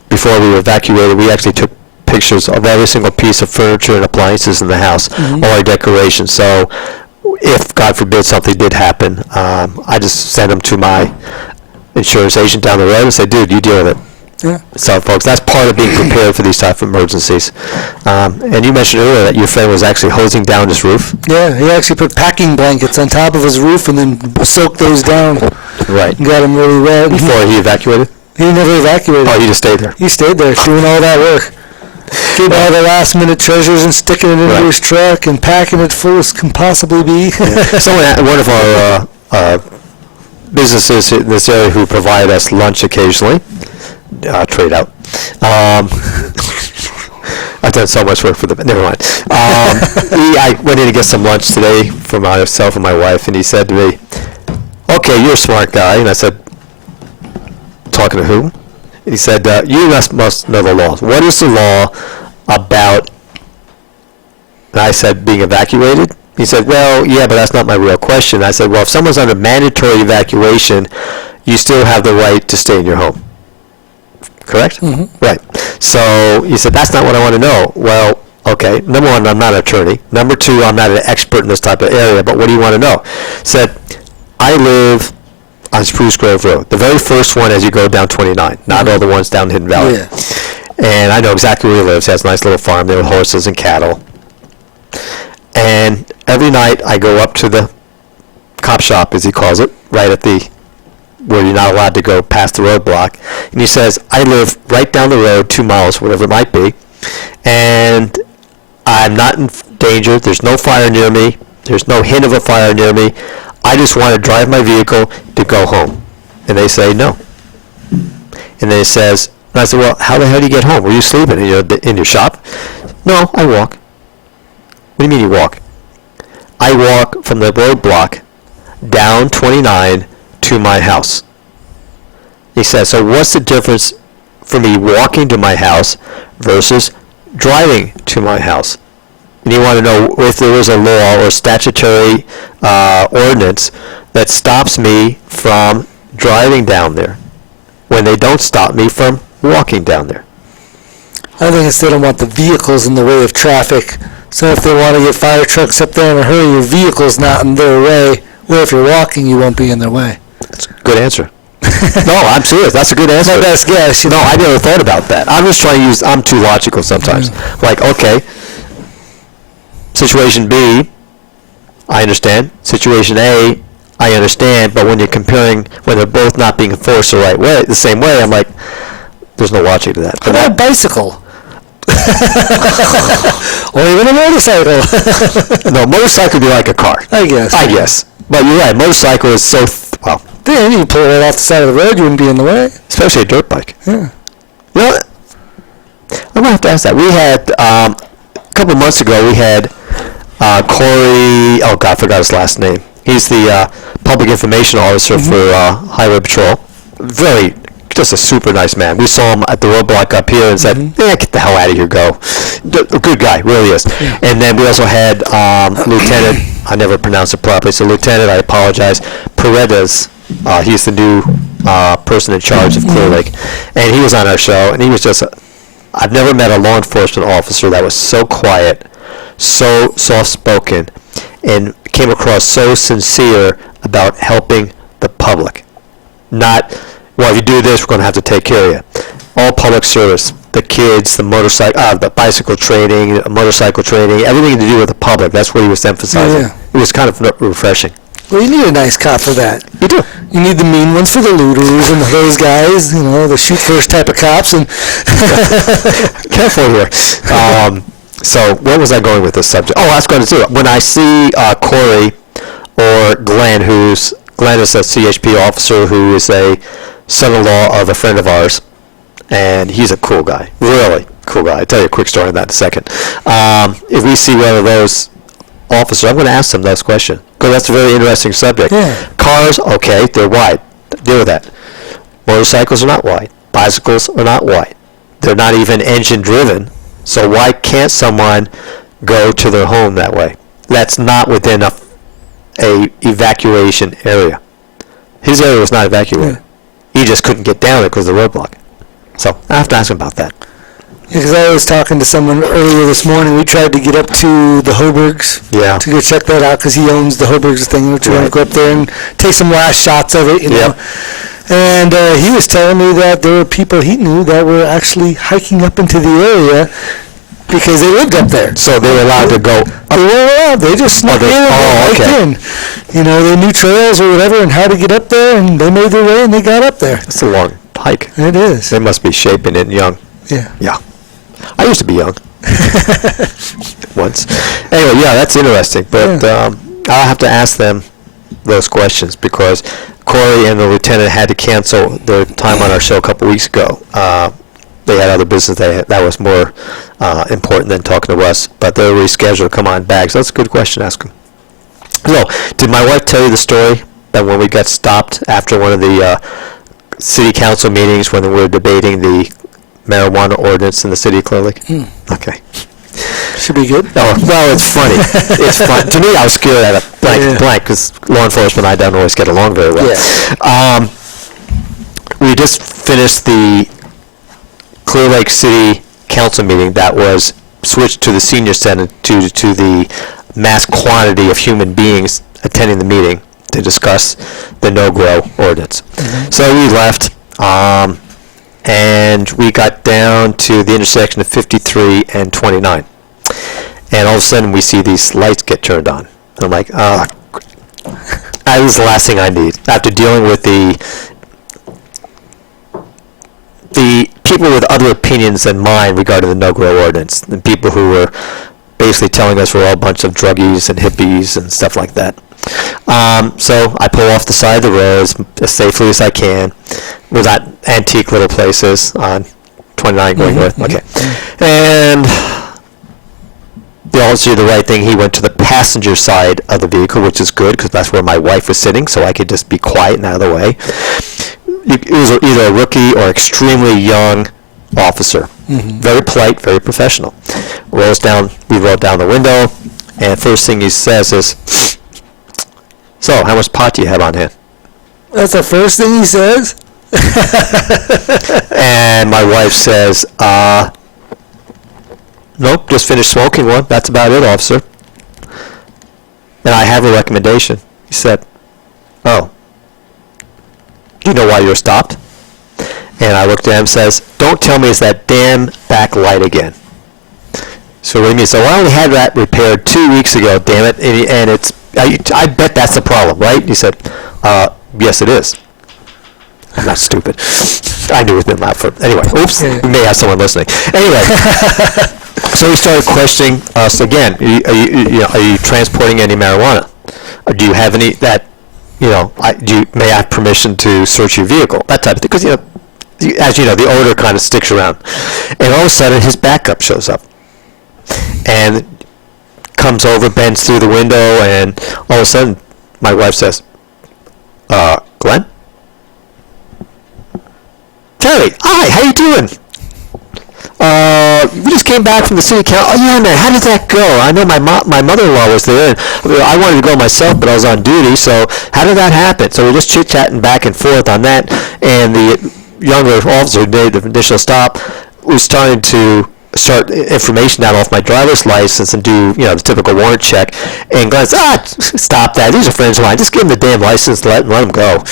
before we were evacuated, we actually took pictures of every single piece of furniture and appliances in the house, all our decorations. So if, God forbid, something did happen, I just sent them to my insurance agent down the road and said, dude, you deal with it. Yeah. So, folks, that's part of being prepared for these type of emergencies. And you mentioned earlier that your friend was actually hosing down his roof. Yeah, he actually put packing blankets on top of his roof and then soaked those down. Right. And got him really wet. Before he evacuated? He never evacuated. Oh, he just stayed there. He stayed there doing all that work. Getting all the last minute treasures and sticking it into Right. his truck and packing it full as can possibly be. One of our businesses in this area who provide us lunch occasionally, trade out. I've done so much work for them, never mind. I went in to get some lunch today for myself and my wife, and he said to me, okay, you're a smart guy. And I said, talking to who? And he said, you must know the law. What is the law about, and I said, being evacuated? He said, well, yeah, but that's not my real question. I said, well, if someone's under mandatory evacuation, you still have the right to stay in your home. Correct? Mm-hmm. Right. So he said, that's not what I want to know. Well, okay, number one, I'm not an attorney. Number two, I'm not an expert in this type of area, but what do you want to know? Said, I live on Spruce Grove Road, the very first one as you go down 29, not all the ones down Hidden Valley. Yeah. And I know exactly where he lives. He has a nice little farm there with horses and cattle. And every night I go up to the cop shop, as he calls it, right at the where you're not allowed to go past the roadblock. And he says, I live right down the road, 2 miles, whatever it might be, and I'm not in danger. There's no fire near me. There's no hint of a fire near me. I just want to drive my vehicle to go home. And they say, no. And then it says, and I said, well, how the hell do you get home? Were you sleeping in your shop? No, I walk. What do you mean you walk? I walk from the roadblock down 29 to my house. He says, so what's the difference for me walking to my house versus driving to my house? And you want to know if there is a law or statutory ordinance that stops me from driving down there when they don't stop me from walking down there. I think it's they don't want the vehicles in the way of traffic. So if they want to get fire trucks up there in a hurry, your vehicle's not in their way. Or if you're walking, you won't be in their way. That's a good answer. No, I'm serious. That's a good answer. My best guess. No, I never thought about that. I'm just trying to use, I'm too logical sometimes. Like, okay, situation B, I understand. Situation A, I understand. But when you're comparing, when they're both not being enforced the right way, the same way, I'm like, there's no logic to that. How about a bicycle? Or even a motorcycle. No, motorcycle would be like a car. I guess. I guess. But you're right, motorcycle is so, well, Then you pull it off the side of the road, you wouldn't be in the way. especially a dirt bike. Yeah. You know, I'm going to have to ask that. We had, a couple of months ago, we had Corey, oh God, I forgot his last name. He's the public information officer for Highway Patrol. Just a super nice man. We saw him at the roadblock up here and said, get the hell out of here, go. A good guy, really is. Yeah. And then we also had Lieutenant I never pronounced it properly, so Lieutenant, I apologize. Paredes, he's the new person in charge of Clear Lake, and he was on our show, and he was just, I've never met a law enforcement officer that was so quiet, so soft-spoken, and came across so sincere about helping the public. Not, well, if you do this, we're going to have to take care of you. All public service, the kids, the bicycle training, motorcycle training, everything to do with the public. That's what he was emphasizing. Yeah. It was kind of refreshing. Well, you need a nice cop for that. You do. You need the mean ones for the looters and those guys, the shoot first type of cops. And Careful here. So where was I going with this subject? Oh, I was going to do it. When I see Corey or Glenn is a CHP officer who is a son-in-law of a friend of ours, and he's a cool guy, really cool guy. I'll tell you a quick story on that in a second. If we see one of those officers, I'm going to ask them those questions, because that's a very interesting subject. Yeah. Cars, okay, they're wide. Deal with that. Motorcycles are not wide. Bicycles are not wide. They're not even engine-driven, so why can't someone go to their home that way? That's not within a evacuation area. His area was not evacuated. He just couldn't get down it because of the roadblock. So I have to ask him about that. because I was talking to someone earlier this morning, we tried to get up to the Hoburgs Yeah. to go check that out because he owns the Hoburgs thing. We're trying to Right. go up there and take some last shots of it, you know. Yep. And he was telling me that there were people he knew that were actually hiking up into the area because they lived up there. So they were allowed to go They were allowed. They just snuck in and hiked okay. in. You know, they knew trails or whatever and how to get up there, and they made their way and they got up there. It's a long hike. It is. They must be shaping it young. Yeah. Yeah. I used to be young. Once. Anyway, yeah, that's interesting. But I'll have to ask them those questions because Corey and the lieutenant had to cancel their time on our show a couple weeks ago. They had other business that was more important than talking to us, but they're rescheduled to come on back. So that's a good question to ask them. So, did my wife tell you the story that when we got stopped after one of the city council meetings when we were debating the marijuana ordinance in the city of Clear Lake? Okay. Should be good. Oh, well, it's funny. It's fun. To me, I was scared at a blank because law enforcement and I don't always get along very well. Yeah. We just finished the Clear Lake City Council meeting that was switched to the senior center to the mass quantity of human beings attending the meeting to discuss the no-grow ordinance. So we left, and we got down to the intersection of 53 and 29. And all of a sudden, we see these lights get turned on. I'm like, that was the last thing I need. After dealing with the people with other opinions than mine regarding the no-grow ordinance, the people who were basically telling us we're all a bunch of druggies and hippies and stuff like that. So I pull off the side of the road as safely as I can. We're not antique little places on 29 going north. Okay. And the officer did the right thing. He went to the passenger side of the vehicle, which is good because that's where my wife was sitting, so I could just be quiet and out of the way. It was either a rookie or extremely young officer. Very polite, very professional. We rolled down the window, and first thing he says is, "So, how much pot do you have on hand?" That's the first thing he says? And my wife says, "Nope, just finished smoking one. That's about it, officer." And I have a recommendation. He said, "Oh, do you know why you were stopped?" And I looked at him and says, "Don't tell me it's that damn back light again." So what do you mean? So I only had that repaired 2 weeks ago, damn it, and it's, I bet that's the problem, right? He said, "Yes, it is." I'm not stupid. I knew it was been loud for, anyway, oops, we may have someone listening. Anyway, so he started questioning us again. Are you transporting any marijuana? Or do you have any that, may I have permission to search your vehicle? That type of thing. Because, as you know, the odor kind of sticks around. And all of a sudden, his backup shows up. And comes over, bends through the window, and all of a sudden, my wife says, "Glenn? Terry, hi, how you doing?" We just came back from the city council. Oh yeah, man, how did that go? I know my mother-in-law was there, and I wanted to go myself, but I was on duty. So how did that happen? So we're just chit-chatting back and forth on that, and the younger officer who made the initial stop was starting to start information out off my driver's license and do, the typical warrant check. And Glenn said, stop that. These are friends of mine. Just give them the damn license and let them go.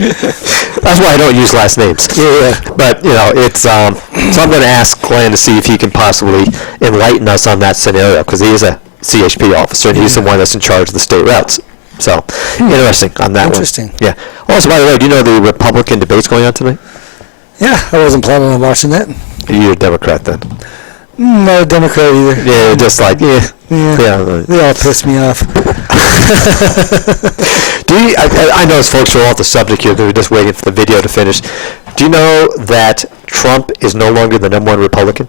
That's why I don't use last names. Yeah. But, it's, so I'm going to ask Glenn to see if he can possibly enlighten us on that scenario, because he is a CHP officer, and he's the one that's in charge of the state routes. So, interesting on that Interesting. one. Yeah. Also, by the way, do you know the Republican debates going on tonight? Yeah, I wasn't planning on watching that. You're a Democrat then? Not a Democrat either. Yeah, just like, Yeah. They all piss me off. I know folks are off the subject here, they're just waiting for the video to finish. Do you know that Trump is no longer the #1 Republican?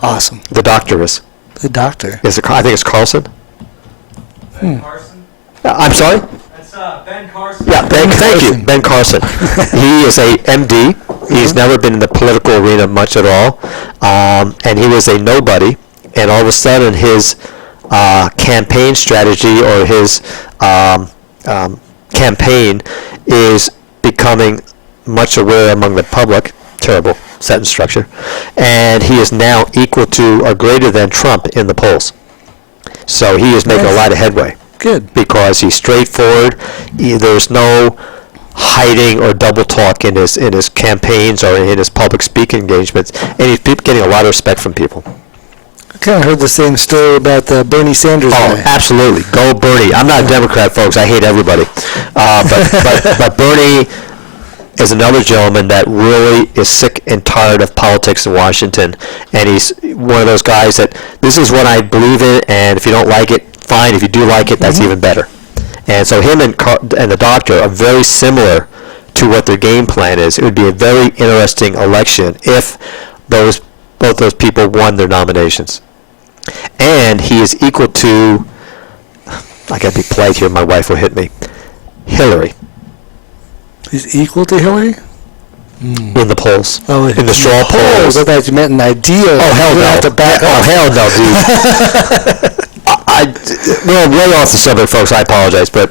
Awesome. The doctor is. The doctor. I think it's Carlson. Ben Carson? I'm sorry? That's Ben Carson. Yeah, thank you, Ben Carson. He is a MD. He's never been in the political arena much at all, and he was a nobody. And all of a sudden, his campaign strategy or his campaign is becoming much aware among the public. Terrible sentence structure. And he is now equal to or greater than Trump in the polls. So he is making a lot of headway. Good. Because he's straightforward. There's no hiding or double talk in his campaigns or in his public speaking engagements, and he's getting a lot of respect from people. I kind of heard the same story about the Bernie Sanders Oh, guy. absolutely. Go Bernie. I'm not a Democrat, folks. I hate everybody. But Bernie is another gentleman that really is sick and tired of politics in Washington, and he's one of those guys that this is what I believe in, and if you don't like it, fine. If you do like it, that's even better. And so him and the doctor are very similar to what their game plan is. It would be a very interesting election if both those people won their nominations. And he is equal to, I gotta be polite here, my wife will hit me, Hillary He's equal to Hillary? in the polls, Oh, in the straw polls. I thought you meant an ideal. Oh, hell You no. have to back Oh, off. hell no, dude. Well, way off the subject, folks, I apologize, but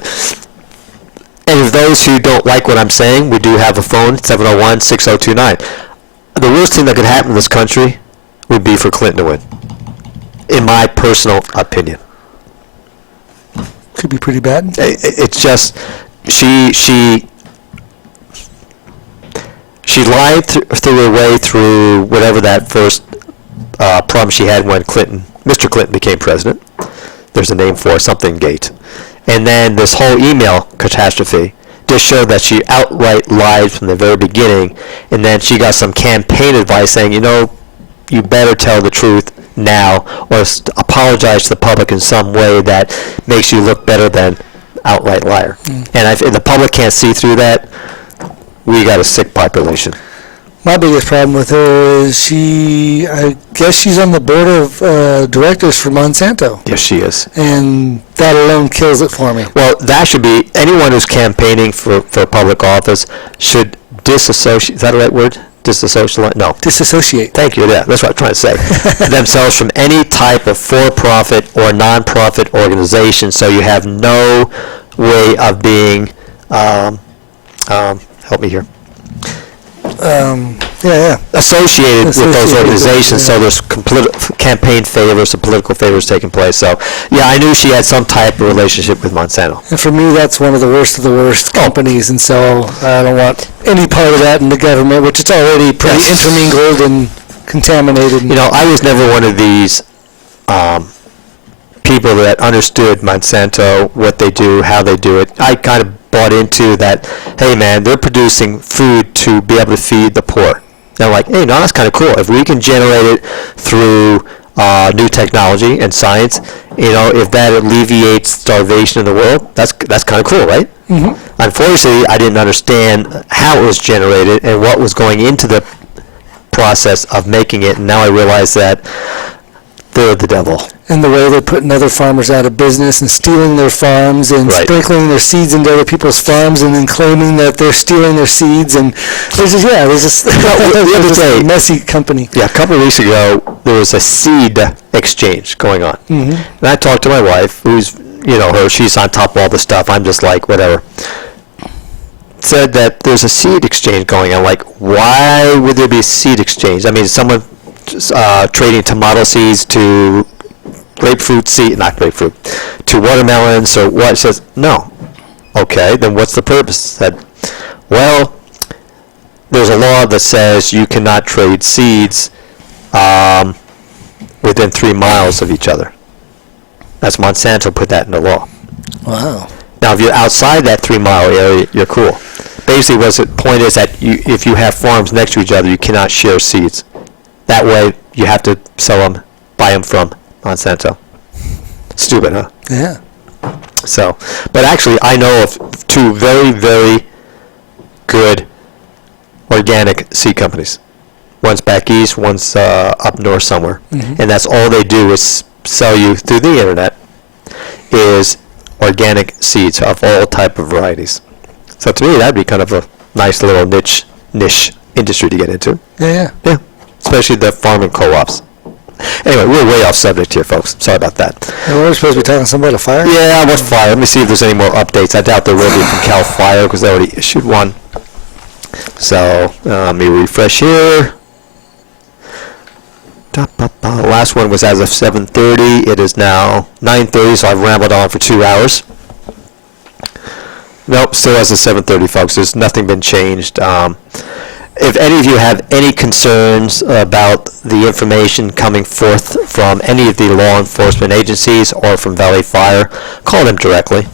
and of those who don't like what I'm saying, we do have a phone, 701-6029. The worst thing that could happen in this country would be for Clinton to win, in my personal opinion. Could be pretty bad. It's just, she lied through her way through whatever that first problem she had when Mr. Clinton became president. There's a name for it, something gate. And then this whole email catastrophe just showed that she outright lied from the very beginning, and then she got some campaign advice saying, you better tell the truth now or apologize to the public in some way that makes you look better than outright liar. And if the public can't see through that, we got a sick population. My biggest problem with her is I guess she's on the board of directors for Monsanto. Yes, she is. And that alone kills it for me. Well, that should be, anyone who's campaigning for public office should disassociate, is that the right word? Disassociate? No. Disassociate. Thank you, yeah, that's what I'm trying to say. Themselves from any type of for-profit or non-profit organization, so you have no way of being, help me here, associated with those Associated, organizations, yeah. so there's campaign favors and political favors taking place. So, yeah, I knew she had some type of relationship with Monsanto. And for me, that's one of the worst companies, and so I don't want any part of that in the government, which it's already pretty Yes. intermingled and contaminated. I was never one of these people that understood Monsanto, what they do, how they do it. I kind of bought into that, hey man, they're producing food to be able to feed the poor. And I'm like, hey, no, that's kind of cool. If we can generate it through new technology and science, if that alleviates starvation in the world, that's kind of cool, right? Mm-hmm. Unfortunately, I didn't understand how it was generated and what was going into the process of making it, and now I realize that they're the devil. And the way they're putting other farmers out of business and stealing their farms and Right. sprinkling their seeds into other people's farms and then claiming that they're stealing their seeds. And there's just the other there's day- a messy company. Yeah, a couple of weeks ago, there was a seed exchange going on. Mm-hmm. And I talked to my wife, who's, she's on top of all the stuff. I'm just like, whatever. Said that there's a seed exchange going on. Like, why would there be a seed exchange? I mean, someone trading tomato seeds to grapefruit seed, not grapefruit, to watermelons or what? She says, no. Okay, then what's the purpose? Said, well, there's a law that says you cannot trade seeds within 3 miles of each other. That's Monsanto put that in the law. Wow. Now, if you're outside that 3 mile area, you're cool. Basically, the point is that if you have farms next to each other, you cannot share seeds. That way, you have to sell them, buy them from Monsanto. Stupid, huh? Yeah. So, but actually, I know of 2 very, very good organic seed companies. One's back east, one's up north somewhere. Mm-hmm. And that's all they do is sell you through the internet is organic seeds of all type of varieties. So to me, that'd be kind of a nice little niche industry to get into. Yeah. Yeah, especially the farming co-ops. Anyway, we're way off subject here, folks. Sorry about that. And we're supposed to be talking something about a fire? Yeah, what fire? Let me see if there's any more updates. I doubt there will be from Cal Fire because they already issued one. So let me refresh here. Last one was as of 7:30. It is now 9:30, so I've rambled on for 2 hours. Nope, still as of 7:30, folks. There's nothing been changed. If any of you have any concerns about the information coming forth from any of the law enforcement agencies or from Valley Fire, call them directly,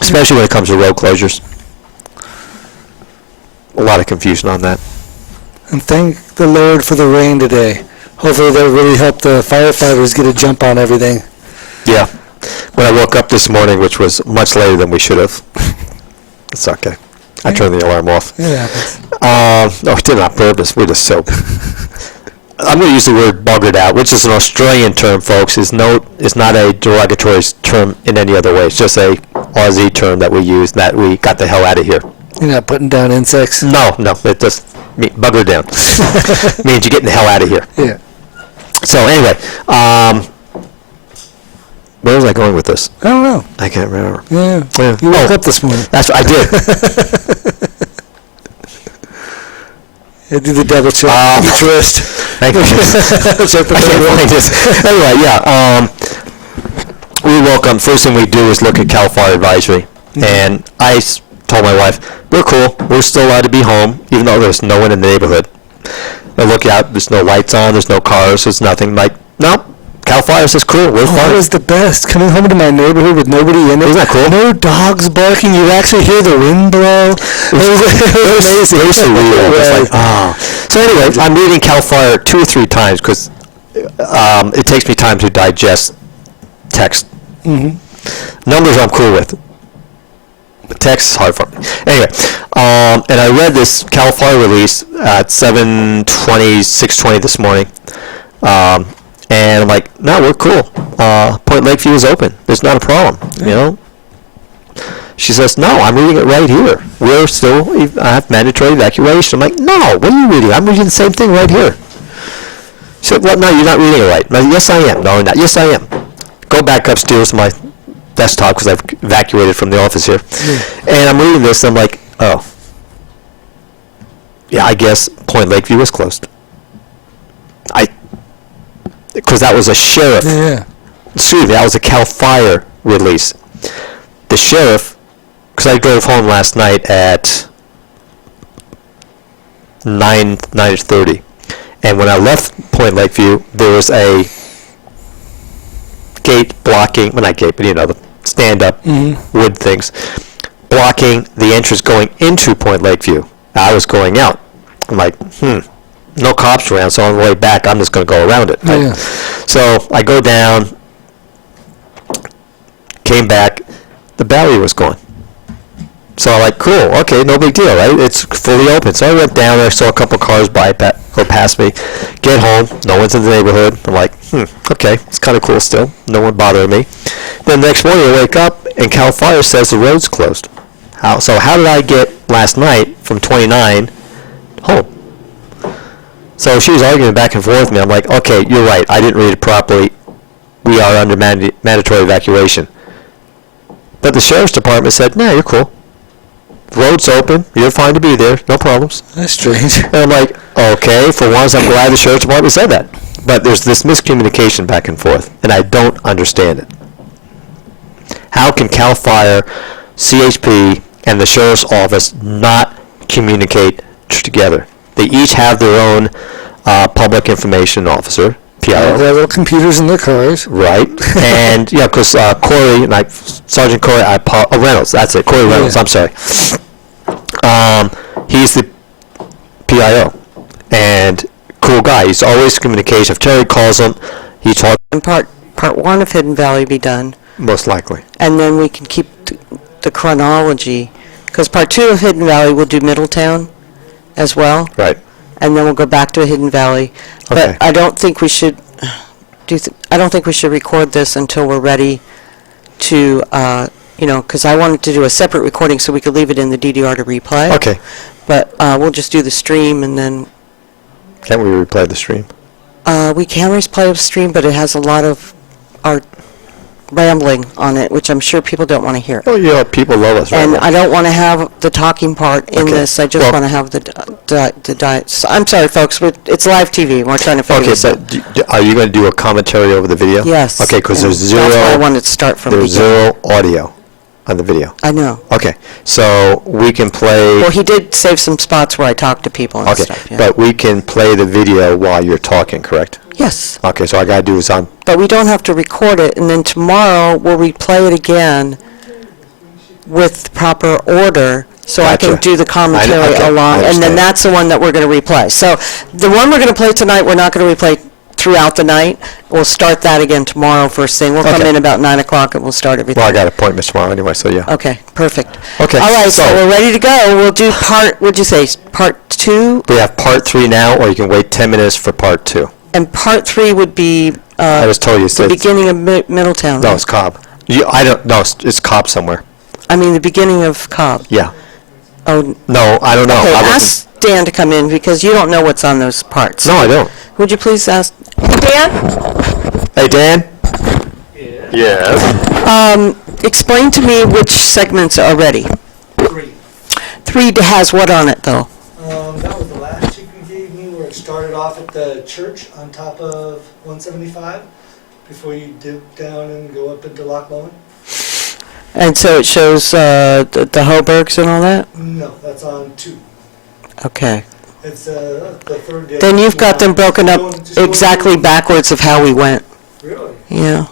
especially when it comes to road closures. A lot of confusion on that. And thank the Lord for the rain today. Hopefully that'll really help the firefighters get a jump on everything. Yeah. When I woke up this morning, which was much later than we should have, it's okay. I turned the alarm off. Yeah. No, we did it on purpose. We're just so... I'm going to use the word buggered out, which is an Australian term, folks. It's not a derogatory term in any other way. It's just a Aussie term that we use, that we got the hell out of here. You're not putting down insects? No, it just bugger down. Means you're getting the hell out of here. Yeah. So anyway, where was I going with this? I don't know. I can't remember. Yeah. Yeah. You woke Oh, up this morning. That's what I did. Yeah, do the double check. Each wrist. Thank you. Check the I can't third one. find this. Anyway, yeah. We woke up. First thing we do is look at Cal Fire Advisory, and I told my wife, "We're cool. We're still allowed to be home, even though there's no one in the neighborhood." I look out. There's no lights on. There's no cars. There's nothing. Like, nope. Cal Fire says, "Cool. We're Oh, that fine." was the best. Coming home to my neighborhood with nobody in it. Isn't that cool? No dogs barking. You actually hear the wind blow. It was amazing. Very surreal. It's like, Right. oh. So anyway, I'm reading Cal Fire 2 or 3 times because it takes me time to digest text. Mhm. Numbers I'm cool with. But text is hard for me. Anyway, and I read this Cal Fire release at 7:20, 6:20 this morning. And I'm like, no, we're cool. Point Lakeview is open. There's not a problem, you know? She says, no, I'm reading it right here. We're still, I have mandatory evacuation. I'm like, no, what are you reading? I'm reading the same thing right here. She said, well, no, you're not reading it right. I'm like, yes, I am. No, I'm not. Yes, I am. Go back upstairs to my desktop because I've evacuated from the office here. And I'm reading this, and I'm like, oh. Yeah, I guess Point Lakeview is closed. Because that was a sheriff. Yeah. Excuse me, that was a Cal Fire release. The sheriff, because I drove home last night at 9:30, and when I left Point Lakeview, there was a gate blocking, well, not gate, but you know, the stand-up wood things, blocking the entrance going into Point Lakeview. I was going out. I'm like, no cops around, so on the way back, I'm just going to go around it. Right? Yeah. So I go down, came back, the barrier was gone. So I'm like, cool, okay, no big deal, right? It's fully open. So I went down there, saw a couple cars go past me, get home, no one's in the neighborhood. I'm like, okay, it's kind of cool still. No one bothering me. Then the next morning I wake up and Cal Fire says the road's closed. So how did I get last night from 29 home? So she was arguing back and forth with me. I'm like, okay, you're right. I didn't read it properly. We are under mandatory evacuation. But the sheriff's department said, no, you're cool. Road's open. You're fine to be there. No problems. That's strange. And I'm like, okay, for once I'm glad the sheriff's department said that. But there's this miscommunication back and forth, and I don't understand it. How can CAL FIRE, CHP, and the sheriff's office not communicate together? They each have their own public information officer, They PIO. have little computers in their cars. Right, and yeah, because Corey, Sergeant Corey, Reynolds, that's it, Corey Reynolds, Yeah. I'm sorry. He's the PIO, and cool guy. He's always communication. If Terry calls him, he talks. And part one of Hidden Valley be done, Most likely. and then we can keep the chronology, because part 2 of Hidden Valley will do Middletown as well, Right. and then we'll go back to Hidden Valley. But Okay. I don't think we should I don't think we should record this until we're ready to, because I wanted to do a separate recording so we could leave it in the DDR to replay. Okay. But we'll just do the stream, and then Can't we replay the stream? we can replay the stream, but it has a lot of our rambling on it, which I'm sure people don't want to hear. Oh, yeah, people love us, right? And I don't want to have the talking part in Okay. this. I just Well- want to have the diet. So I'm sorry, folks, but it's live TV. We're trying to figure Okay, this out. but are you going to do a commentary over the video? Yes. Okay, because and there's zero. That's why I wanted to start from the There's beginning. zero audio on the video. I know. Okay, so we can play. Well, he did save some spots where I talked to people and Okay, stuff. Yeah. but we can play the video while you're talking, correct? Yes, Okay, so all I gotta do is but we don't have to record it, and then tomorrow we'll replay it again with proper order, so I can Gotcha. do the commentary okay, I along, and then understand. that's the one that we're going to replay. So the one we're going to play tonight, we're not going to replay throughout the night. We'll start that again tomorrow first thing. We'll come Okay. in about 9 o'clock and we'll start everything. well, I got appointments tomorrow anyway, so yeah. Okay, perfect. Okay, All right, so so- we're ready to go. We'll do what'd you say, part 2? We have part 3 now, or you can wait 10 minutes for part 2. And part 3 would be I just told you, the it's, beginning of Middletown. no, right? it's Cobb. I don't, no, it's Cobb somewhere. I mean, the beginning of Cobb. Yeah. Oh, No, I don't know. okay, I wasn't- ask Dan to come in, because you don't know what's on those parts. No, I don't. Would you please ask, Dan? Hey, Dan? Yes. Explain to me which segments are ready. 3 has what on it, though? That was the last sheet you gave me, where it started off at the church on top of 175, before you dip down and go up into Loch Lomond. And so it shows the Hoburgs and all that? No, that's on 2. Okay. It's the third day. Then you've got them broken up Just going exactly through- backwards of how we went. Really? Yeah.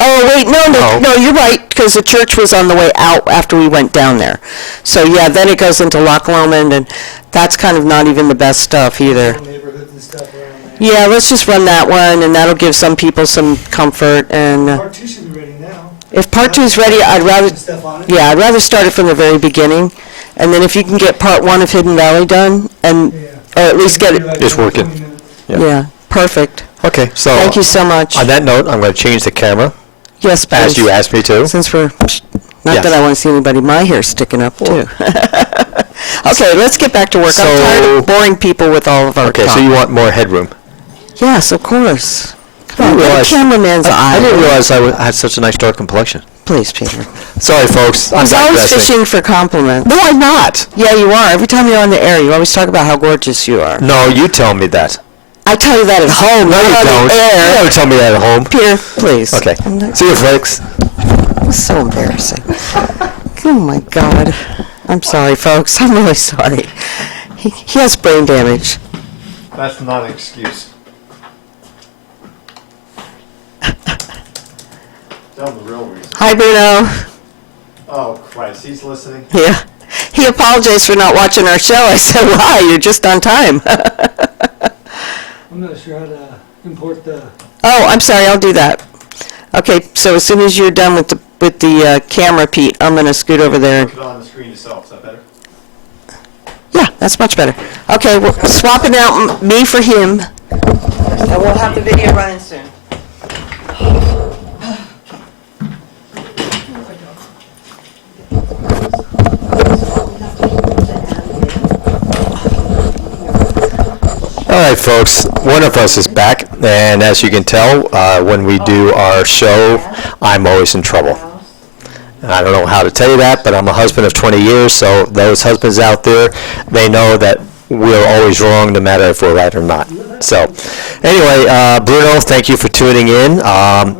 Oh, wait, no, you're right, because the church was on the way out after we went down there. So, yeah, then it goes into Loch Lomond, and that's kind of not even the best stuff either. Little neighborhoods and stuff around there. Yeah, let's just run that one, and that'll give some people some comfort. And Part 2 should be ready now. if part 2 is ready, I'd rather, Some stuff on it. yeah, I'd rather start it from the very beginning. And then if you can get part 1 of Hidden Valley done, and, Yeah. or at least get it, Maybe like It's working. 20 minutes. Yeah. yeah, perfect. Okay, so. Thank you so much. On that note, I'm going to change the camera, Yes, please. as you asked me to. Since we're, not Yes. that I want to see anybody, my hair sticking up too. Okay, let's get back to work. I'm tired So- of boring people with all of our Okay, so talk. you want more headroom. Yes, of course. Come on, didn't get a realize- cameraman's eye. I didn't realize I had such a nice dark complexion. Please, Peter. Sorry, folks. I'm He's always digressing. fishing for compliments. No, I'm not. Yeah, you are. Every time you're on the air, you always talk about how gorgeous you are. No, you tell me that. I tell you that at home, No, not you on don't. the You air. never tell me that at home. Peter, please. Okay. I'm not- See you, folks. It's so embarrassing. Oh, my God. I'm sorry, folks. I'm really sorry. He has brain damage. That's not an excuse. Tell him the real reason. Hi, Bruno. Oh, Christ, he's listening. Yeah. He apologized for not watching our show. I said, why? You're just on time. I'm not sure how to import the. Oh, I'm sorry. I'll do that. Okay, so as soon as you're done with the camera, Pete, I'm going to scoot over there. Put it on the screen That's much better. Okay, we're swapping out me for him. And we'll have the video running soon. All right, folks, one of us is back, and as you can tell, when we do our show, I'm always in trouble. And I don't know how to tell you that, but I'm a husband of 20 years, so those husbands out there, they know that we're always wrong no matter if we're right or not. So, anyway, Bruno, thank you for tuning in.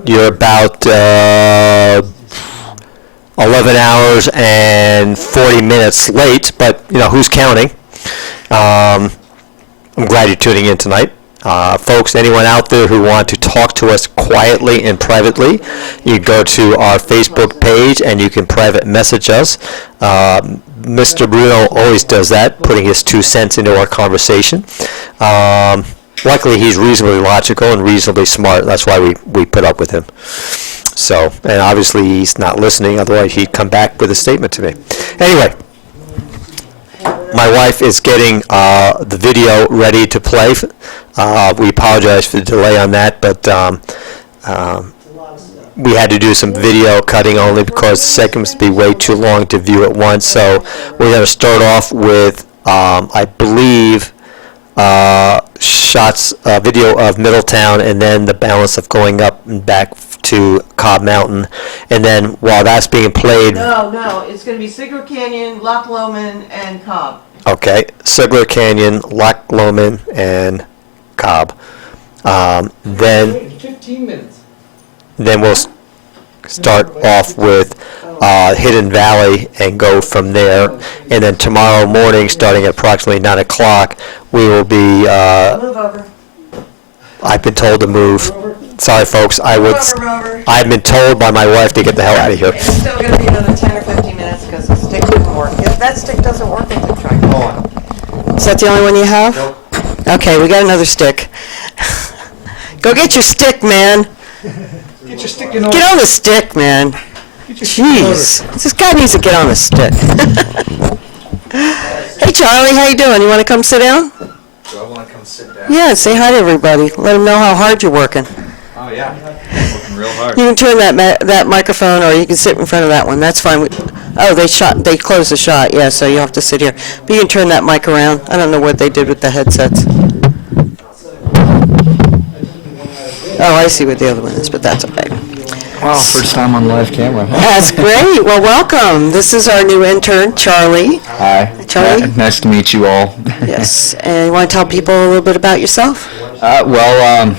You're about 11 hours and 40 minutes late, but, you know, who's counting? I'm glad you're tuning in tonight. Folks, anyone out there who want to talk to us quietly and privately, you go to our Facebook page and you can private message us. Mr. Bruno always does that, putting his 2 cents into our conversation. Luckily, he's reasonably logical and reasonably smart. That's why we put up with him. So, and obviously he's not listening, otherwise he'd come back with a statement to me. Anyway. My wife is getting the video ready to play. We apologize for the delay on that, but we had to do some video cutting only because the segments would be way too long to view at once. So we're going to start off with, I believe, shots, video of Middletown, and then the balance of going up and back to Cobb Mountain. And then while that's being played... No, it's gonna be Cigarette Canyon, Loch Lomond, and Cobb. Okay, Cigarette Canyon, Loch Lomond, and Cobb. Then 15 minutes. then we'll start off with Hidden Valley and go from there. And then tomorrow morning, starting at approximately 9 o'clock, we will be, Move over. I've been told to move. Sorry, folks, Move over. I've been told by my wife to get the hell out of here. It's still gonna be another 10 or 15 minutes because the stick didn't work. If that stick doesn't work, we can try. Is that the only one you have? Nope. Okay, we got another stick. Go get your stick, man. Get your stick in order. Get on the stick, man. Jeez, this guy needs to get on the stick. Hey, Charlie, how you doing? You want to come sit down? Do I want to come sit down? Yeah, say hi to everybody. Let them know how hard you're working. Oh, yeah. Working real hard. You can turn that microphone, or you can sit in front of that one. That's fine. Oh, they closed the shot. Yeah, so you have to sit here. But you can turn that mic around. I don't know what they did with the headsets. Oh, I see what the other one is, but that's okay. Wow, first time on live camera. That's great. Well, welcome. This is our new intern, Charlie. Hi. Charlie? Nice to meet you all. Yes. And you want to tell people a little bit about yourself? I'm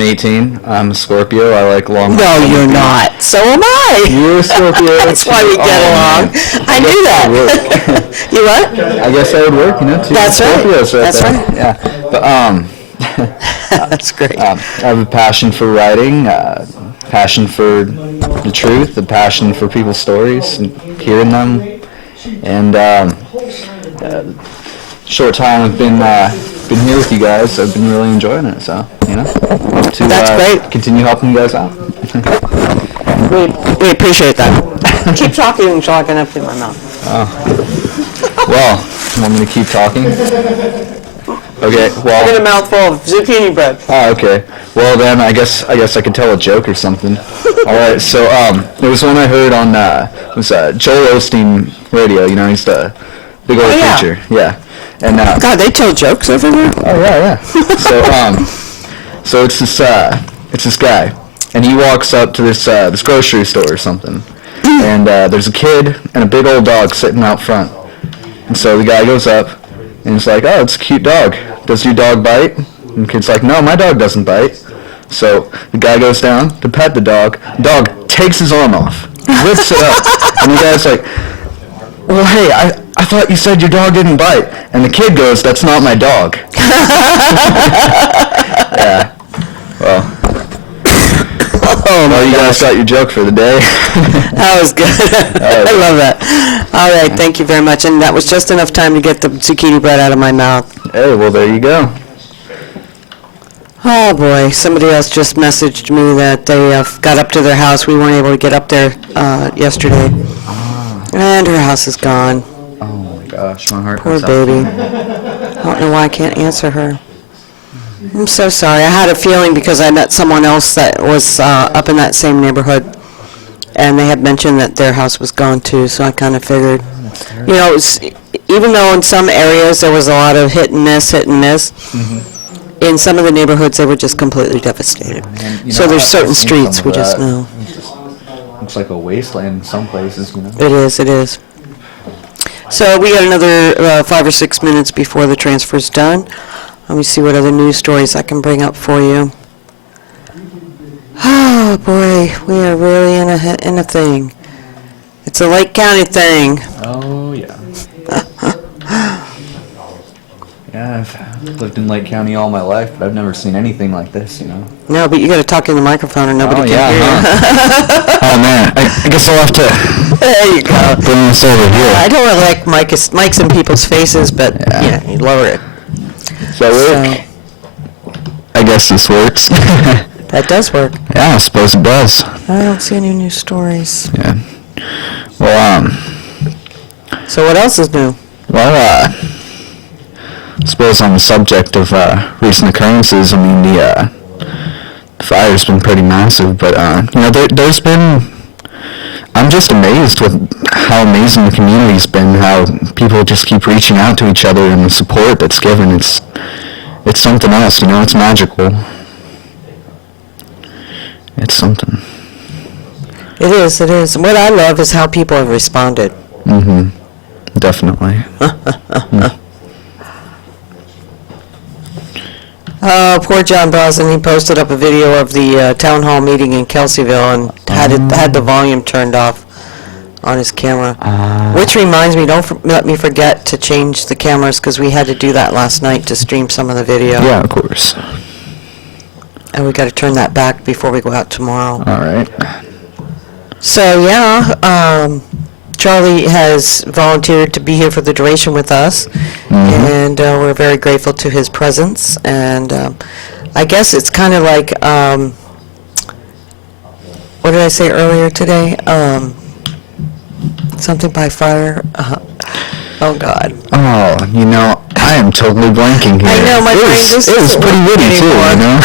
18. I'm a Scorpio. I like long. No, you're not. So am I. You're a Scorpio. That's why we get along. I knew that. You what? I guess I would work, two That's right. Scorpios That's there. right. Yeah. But That's great. I have a passion for writing, passion for the truth, a passion for people's stories and hearing them. And short time I've been here with you guys. I've been really enjoying it. So hope to That's great. continue helping you guys out. We appreciate that. Keep talking until I can empty my mouth. Well, want me to keep talking? Okay. I got a Well. mouthful of zucchini bread. Oh, okay. Well then, I guess I could tell a joke or something. All right. So there was one I heard on Joel Osteen radio. He's the big old yeah. preacher. Yeah. And God, they tell jokes over there? oh yeah. So it's this guy, and he walks up to this grocery store or something, and there's a kid and a big old dog sitting out front. And so the guy goes up, and he's like, "Oh, it's a cute dog. Does your dog bite?" And the kid's like, "No, my dog doesn't bite." So the guy goes down to pet the dog. Dog takes his arm off, lifts it up, and the guy's like, "Well, hey, I thought you said your dog didn't bite." And the kid goes, "That's not my dog." Yeah. Well. Oh, you guys got your joke for the day. That was good. I love that. All right, thank you very much. And that was just enough time to get the zucchini bread out of my mouth. Hey, well, there you go. Oh, boy. Somebody else just messaged me that they got up to their house. We weren't able to get up there yesterday. And her house is gone. Oh, my gosh, my heart Poor goes out. baby. I don't know why I can't answer her. I'm so sorry. I had a feeling because I met someone else that was up in that same neighborhood, and they had mentioned that their house was gone too, so I kind of figured, you know, even though in some areas there was a lot of hit and miss, in some of the neighborhoods they were just completely devastated. And, you So know, there's I've certain seen streets some we of just that. know. Looks like a wasteland in some places, you know. It is, it is. So we got another 5 or 6 minutes before the transfer's done. Let me see what other news stories I can bring up for you. Oh, boy, we are really in a thing. It's a Lake County thing. Oh, yeah. Yeah, I've lived in Lake County all my life, but I've never seen anything like this, you know. No, but you got to talk in the microphone or nobody Oh, can yeah, hear you. Oh, man, I guess I'll have to There you go. bring this over here. I don't really like mics in people's faces, but, Yeah. you lower it. Does that work? I guess this works. That does work. Yeah, I suppose it does. I don't see any news stories. Yeah. Well, So what else is new? I suppose on the subject of recent occurrences, I mean, the fire's been pretty massive, but, you know, there's been, I'm just amazed with how amazing the community's been, how people just keep reaching out to each other and the support that's given. It's something else, you know, it's magical. It's something. It is, it is. And what I love is how people have responded. Mm-hmm. Definitely. Oh, poor John Brosnan, he posted up a video of the town hall meeting in Kelseyville and had the volume turned off on his camera. Which reminds me, don't let me forget to change the cameras, because we had to do that last night to stream some of the video. Yeah, of course. And we got to turn that back before we go out tomorrow. All right. So, yeah, Charlie has volunteered to be here for the duration with us, and we're very grateful to his presence. And I guess it's kind of like, what did I say earlier today? Something by fire. Oh, God. Oh, you know, I am totally blanking here. I know, my brain just It was doesn't pretty work witty, too, you anymore. know?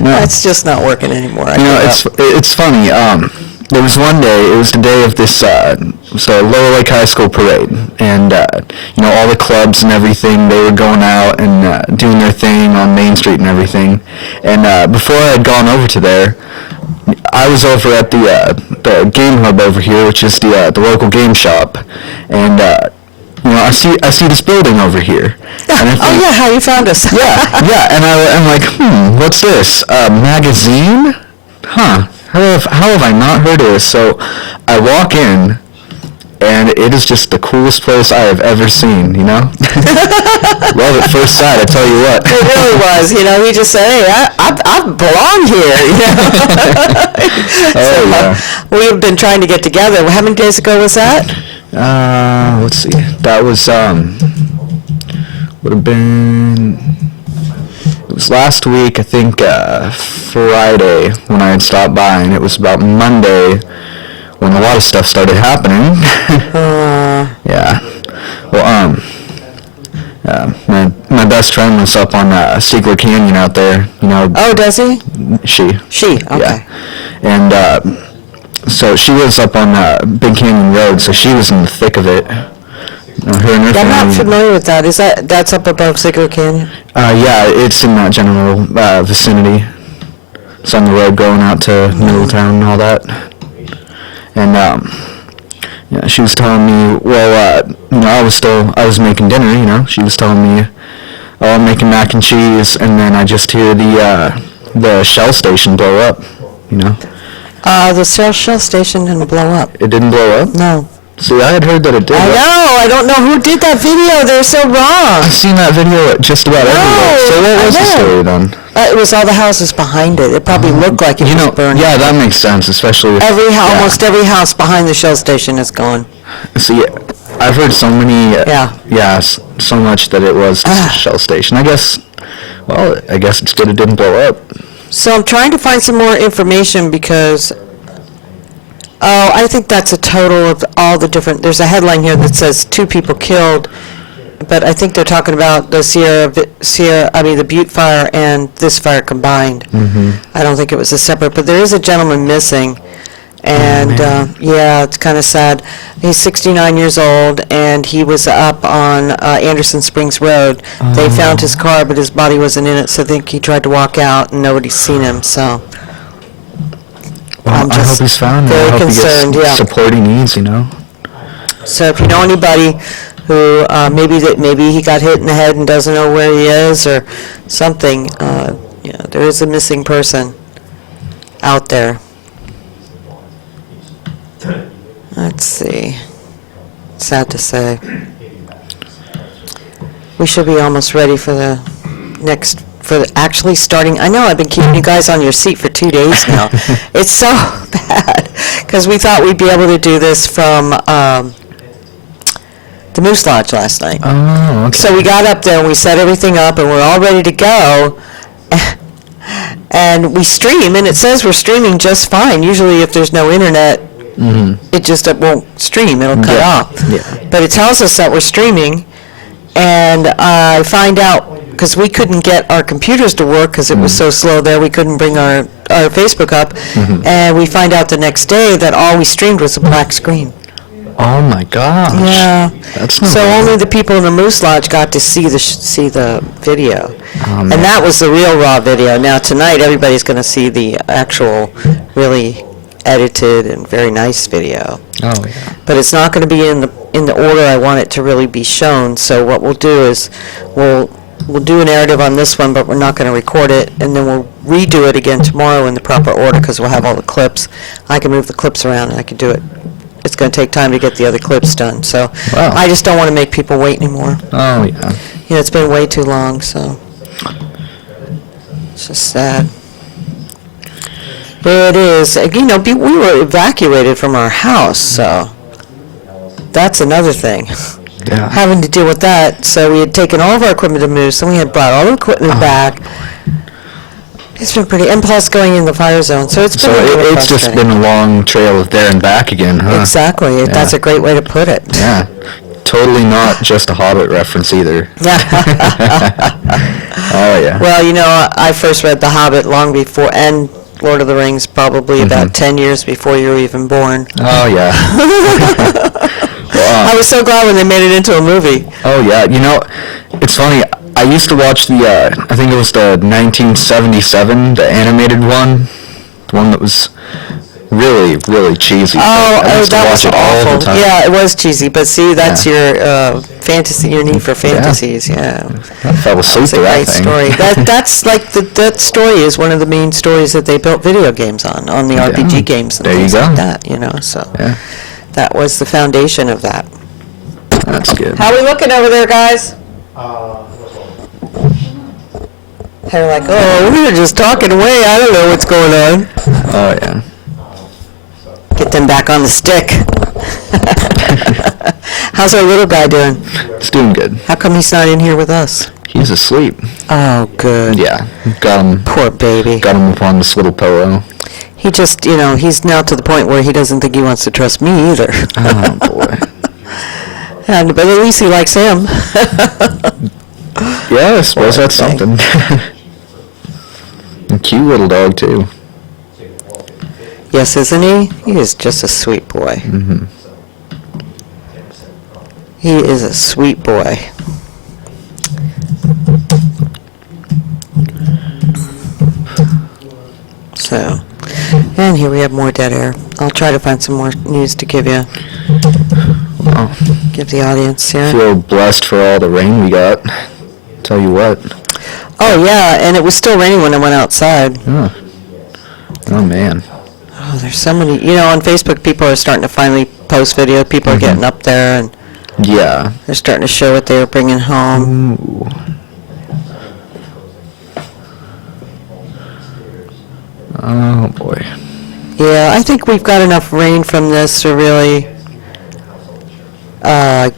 No. It's just not working anymore. I You know, give up. it's funny. There was one day. It was the day of this Lower Lake High School parade, and you know, all the clubs and everything. They were going out and doing their thing on Main Street and everything. And before I had gone over to there, I was over at the game hub over here, which is the local game shop, and you know, I see this building over here. And I Oh, think, yeah, how you found us. yeah, and I'm like, what's this? A magazine? Huh. How have I not heard of this? So I walk in, and it is just the coolest place I have ever seen, you know? Love at first sight, I tell you what. It really was, you know, he just said, hey, I belong here, you know? Oh, yeah. We have been trying to get together. How many days ago was that? Let's see. That was, would have been, it was last week, I think, Friday when I had stopped by, and it was about Monday when a lot of stuff started happening. Yeah. Well, my best friend was up on Stiegler Canyon out there, you know. Oh, does he? She. She, okay. Yeah. And, so she lives up on Big Canyon Road, so she was in the thick of it. Her and her I'm not family. familiar with that. That's up above Ziegler Canyon? Yeah, it's in that general vicinity. It's on the road going out to Middletown and all that. And yeah, she was telling me, well, you know, I was making dinner, you know. She was telling me, oh, I'm making mac and cheese, and then I just hear the Shell station blow up, you know. The Shell station didn't blow up. It didn't blow up? No. See, I had heard that it did. I know. I don't know who did that video. They're so wrong. I've seen that video at just about everywhere. So what was the story then? It was all the houses behind it. It probably looked like it You was know, burning. yeah, that makes sense, especially with... Almost every house behind the Shell station is gone. See, I've heard so many... Yeah. So much that it was just a Shell station. I guess it's good it didn't blow up. So I'm trying to find some more information because Oh, I think that's a total of all the different, there's a headline here that says 2 people killed, but I think they're talking about the the Butte fire and this fire combined. I don't think it was a separate, but there is a gentleman missing, and, yeah, it's kind of sad. He's 69 years old, and he was up on Anderson Springs Road. They found his car, but his body wasn't in it, so I think he tried to walk out, and nobody's seen him, so. Well, I'm I hope just he's found. very I hope concerned, he gets yeah. support he needs, you know. So if you know anybody who maybe he got hit in the head and doesn't know where he is or something, there is a missing person out there. Let's see. Sad to say. We should be almost ready for the next. Actually starting, I know I've been keeping you guys on your seat for 2 days now. It's so bad, because we thought we'd be able to do this from the Moose Lodge last night. Oh, okay. So we got up there and we set everything up and we're all ready to go. And we stream, and it says we're streaming just fine. Usually if there's no internet, it just won't stream, it'll cut off. Yeah. But it tells us that we're streaming, and I find out, because we couldn't get our computers to work because it was so slow there, we couldn't bring our Facebook up, and we find out the next day that all we streamed was a black screen. Oh my gosh. Yeah. That's not So bad. only the people in the Moose Lodge got to see the video. Oh, And man. that was the real raw video. Now tonight everybody's going to see the actual really edited and very nice video. Oh yeah. But it's not going to be in the order I want it to really be shown. So what we'll do is we'll do a narrative on this one, but we're not going to record it, and then we'll redo it again tomorrow in the proper order because we'll have all the clips. I can move the clips around and I can do it. It's going to take time to get the other clips done. So Wow. I just don't want to make people wait anymore. Oh yeah. It's been way too long, so it's just sad. It is. We were evacuated from our house, so that's another thing. Yeah. Having to deal with that, so we had taken all of our equipment to Moose, and we had brought all the equipment back. It's been pretty, and plus going in the fire zone, so it's been So a little it's just frustrating. been a long trail of there and back again, huh? Exactly. That's a great way to put it. Yeah. Totally not just a Hobbit reference either. Oh yeah. Well, I first read The Hobbit long before, and Lord of the Rings probably about 10 years before you were even born. Oh yeah. I was so glad when they made it into a movie. Oh yeah. It's funny. I used to watch the, I think it was the 1977, the animated one, the one that was really, really cheesy. I used to that watch was it all awful. the time. Yeah, it was cheesy, but see, that's your fantasy, your need for fantasies, yeah. I fell asleep It's a to that great thing. story. That's like, that story is one of the main stories that they built video games on the RPG games and There you things go. like that, so. Yeah. That was the foundation of that. That's good. How we looking over there, guys? They're like, oh, we were just talking away. I don't know what's going on. Oh yeah. Get them back on the stick. How's our little guy doing? It's doing good. How come he's not in here with us? He's asleep. Oh, good. Yeah. Got him Poor baby. up on this little pillow. He just, he's now to the point where he doesn't think he wants to trust me either. Oh boy. But at least he likes him. Yeah, I suppose that's something. A cute little dog too. Yes, isn't he? He is just a sweet boy. Mm-hmm. He is a sweet boy. So, and here we have more dead air. I'll try to find some more news to give you. Wow. Give the audience, yeah. Feel blessed for all the rain we got. Tell you what. Oh, yeah, and it was still raining when I went outside. Oh, oh man. Oh, there's so many, on Facebook, people are starting to finally post video. People are getting up there, and Yeah. they're starting to show what they were bringing home. Ooh. Oh boy. Yeah, I think we've got enough rain from this to really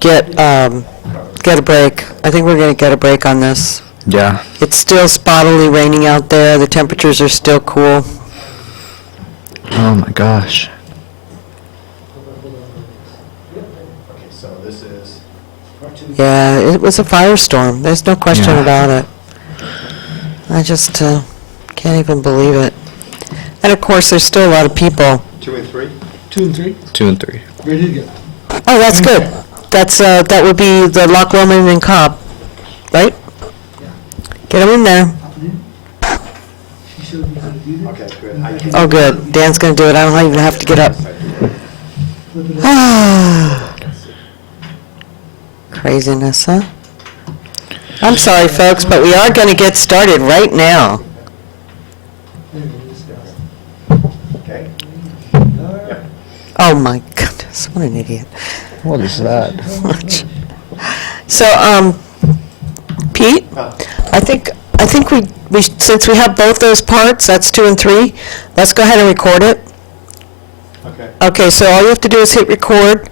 get a break. I think we're going to get a break on this. Yeah. It's still spottily raining out there. The temperatures are still cool. Oh my gosh. Yeah, it was a firestorm. There's no question Yeah. about it. I just can't even believe it. And of course, there's still a lot of people. 2 and 3? 2 and 3, 2 and 3. ready to go. Oh, that's good. That's that would be the Loch Lomond and Cobb, right? Get them in there. She showed me how to do that. Okay, good. I can- Oh, good. Dan's gonna do it. I don't even have to get up. Flip it up. Craziness, huh? I'm sorry, folks, but we are gonna get started right now. There it is. Okay. All right. Oh my goodness, what an idiot. What is that? So, Pete, I think we since we have both those parts, that's 2 and 3. Let's go ahead and record it. Okay. Okay, so all you have to do is hit record.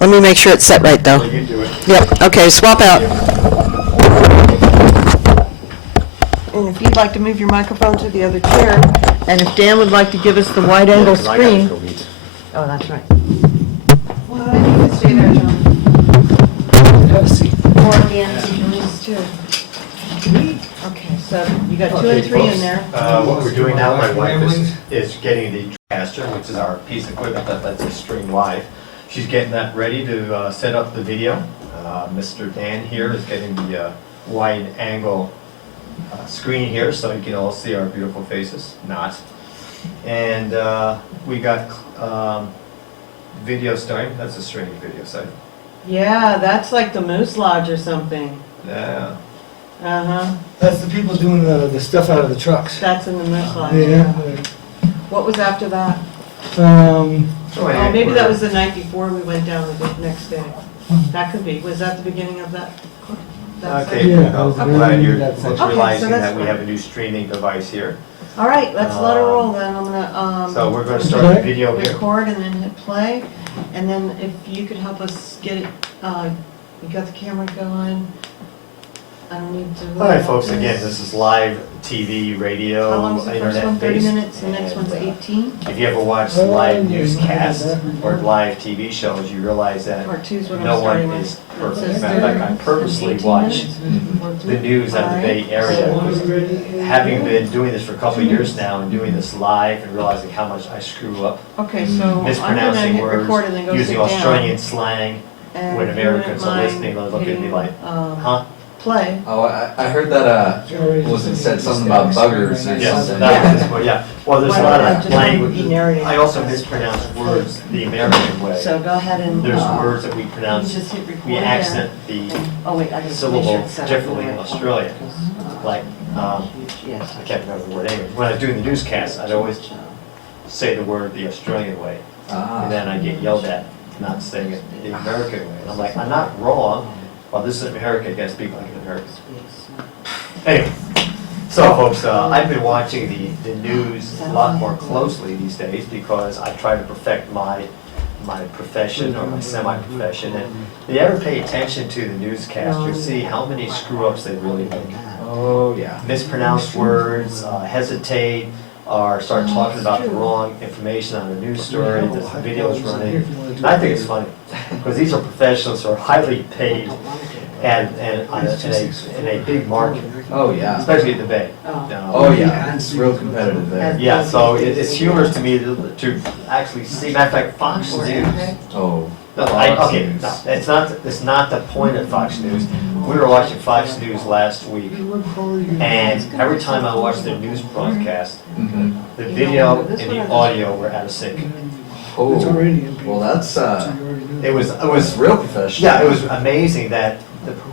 Let me make sure it's set right though. You do it. Yep. Okay, swap out. And if you'd like to move your microphone to the other chair, and if Dan would like to give us the wide angle screen. Oh, that's right. Well, I need to stay there, John. Have a seat. Okay, so you got 2 and 3 in there. What we're doing now, my wife is getting the caster, which is our piece of equipment that lets us stream live. She's getting that ready to set up the video. Mr. Dan here is getting the wide angle screen here so you can all see our beautiful faces. Not. And we got video starting. That's a streaming video site. Yeah, that's like the Moose Lodge or something. Yeah. Uh-huh. That's the people doing the stuff out of the trucks. That's in the Moose Lodge. Yeah. What was after that? So Oh, maybe that was the night before we went down the next day. That could be. Was that the beginning of that? Okay, Yeah, well, that I'm was glad really you're that section. Okay, so realizing that's that we fine. have a new streaming device here. All right, let's let her roll then. I'm gonna, So we're gonna start the Okay. video here. record and then hit play. And then if you could help us get it, you got the camera going. I don't need to. All right, folks, again, this is live TV, radio, How long's the first internet one? 30 based. minutes, the next one's 18? If you ever watch live newscasts or live TV shows, you realize that Part two's what I'm no one starting with. is It perfect. says Matter of fact, I 30, purposely 18 watch minutes. the news out of the Bay Area. because Having been doing this for a couple of years now and doing this live and realizing how much I screw up, Okay, so I'm gonna mispronouncing hit words, record and then go sit using down. Australian slang, And when if you wouldn't Americans are mind listening, they'll look at me hitting, like, huh? Play. Oh, I heard that, what was it, said something about buggers or Yes, something. that is, well, yeah, well, there's a Why lot don't I of just have it be language. narrated? I also mispronounce words the American way. So go ahead and. There's words that we You pronounce, just hit record we there. accent the Oh, wait, I gotta make sure syllable it's set up differently the in way- Australia. Like, Yes. I can't remember the word anyway. When I was doing the newscast, I'd always say the word the Australian way. And then I get yelled at not saying it the American way. And I'm like, I'm not wrong. Well, this is America, I gotta speak like an American. Anyway, so folks, I've been watching the news a lot more closely these days because I try to perfect my profession or my semi-profession. And if you ever pay attention to the newscast, you'll see how many screw-ups they really make. Oh, yeah. Mispronounce words, hesitate, or start talking about the wrong information on a news story, the video's running. And I think it's funny, because these are professionals who are highly paid and in a big market, Oh, yeah. especially at the Bay. Oh, yeah, it's real competitive there. Yeah, so it's humorous to me to actually see, matter of fact, Fox News. Oh. No, okay, no, it's not the point of Fox News. We were watching Fox News last week, and every time I watched their news broadcast, Mhm. the video and the audio were out of sync. Oh, It's already in. well, that's, It was it's real professional. yeah, it was amazing that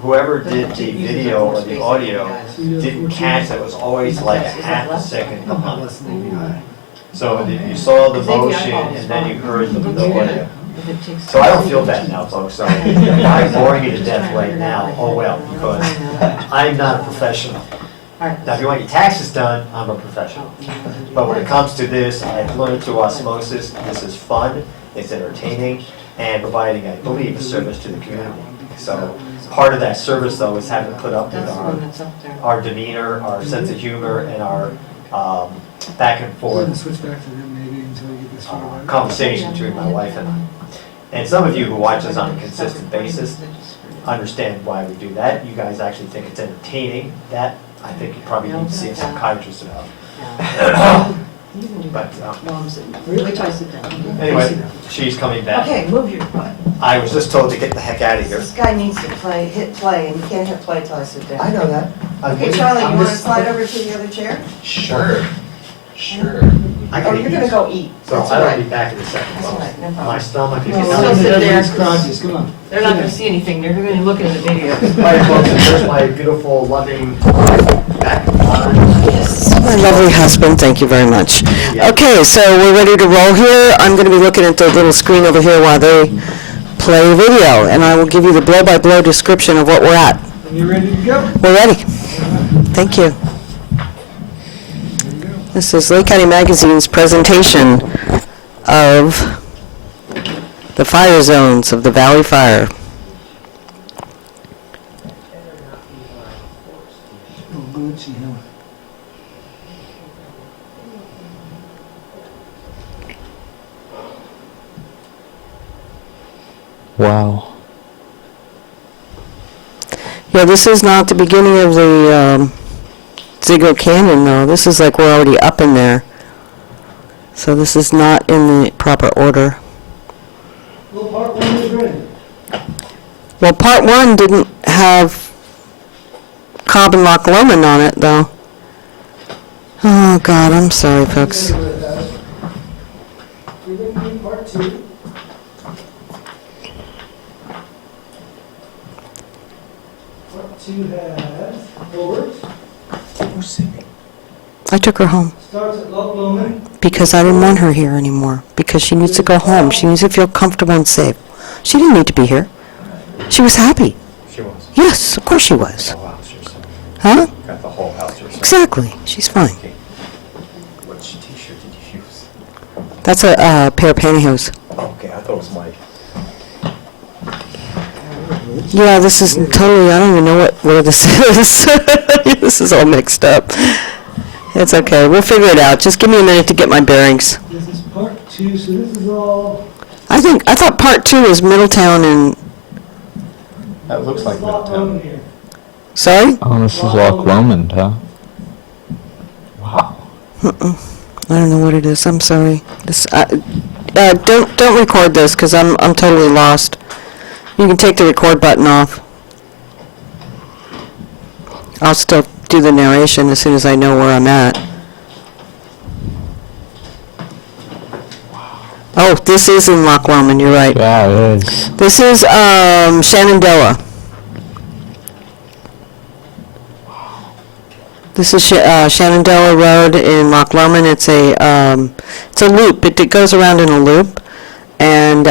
whoever did the video or the audio didn't catch that it was always like a half a second behind. So you saw the motion and then you heard the audio. So I don't feel bad now, folks, so if I'm boring you to death right now, oh well, because I'm not a professional. Now, if you want your taxes done, I'm a professional. But when it comes to this, I've learned through osmosis, this is fun, it's entertaining, and providing, I believe, a service to the community. So part of that service, though, is having to put up with That's the one that's up there. our demeanor, our sense of humor, and our back and forth Switch back to him maybe until you get this figured out. conversation between my wife and I. And some of you who watch us on a consistent basis understand why we do that. You guys actually think it's entertaining. That, I think you probably need to see a psychiatrist about. You can do But, that. No, I'm sitting. Wait till I sit down. anyway, she's coming back. Okay, move your butt. I was just told to get the heck out of here. This guy needs to hit play, and you can't hit play till I sit down. I know that. Okay, Charlie, you wanna slide over to the other chair? Sure. Sure. I Oh, can you're gonna eat. go eat. So That's I all will right. be back in a second. That's all right, no problem. My stomach is. No, All still sit there. Everybody's crunches, come on. They're not gonna see anything, they're gonna be looking at the video. right, folks, and here's my beautiful, loving back. My lovely husband, thank you very much. Okay, so we're ready to roll here. I'm going to be looking at the little screen over here while they play video, and I will give you the blow-by-blow description of what we're at. And you ready to go? We're ready. Thank you. This is Lake County Magazine's presentation of the fire zones of the Valley Fire. Oh, good, see him. Wow. Yeah, this is not the beginning of the Ziegler Canyon, though. This is like we're already up in there. So this is not in the proper order. Well, part one is ready. Well, part one didn't have Cobb and Loch Lomond on it, though. Oh, God, I'm sorry, folks. We're gonna do part two. Part two has Hobart, I took her home starts at Loch Lomond. because I didn't want her here anymore, because she needs to go home. She needs to feel comfortable and safe. She didn't need to be here. She was happy. She was. Yes, of course she was. Whole house yourself. Huh? Got the whole house yourself. Exactly. She's fine. Which t-shirt did you use? That's a pair of pantyhose. Okay, I thought it was Mike. Yeah, this is totally, I don't even know where this is. This is all mixed up. It's okay, we'll figure it out. Just give me a minute to get my bearings. This is part two, so this is all. I thought part two was Middletown and, That looks like Loch Middletown. Lomond here. sorry? Oh, this is Loch Lomond, huh? Wow. I don't know what it is, I'm sorry. This, don't record this, because I'm totally lost. You can take the record button off. I'll still do the narration as soon as I know where I'm at. Oh, this is in Loch Lomond, you're right. Yeah, it is. This is Shenandoah. This is Shenandoah Road in Loch Lomond. It's a loop. It goes around in a loop, and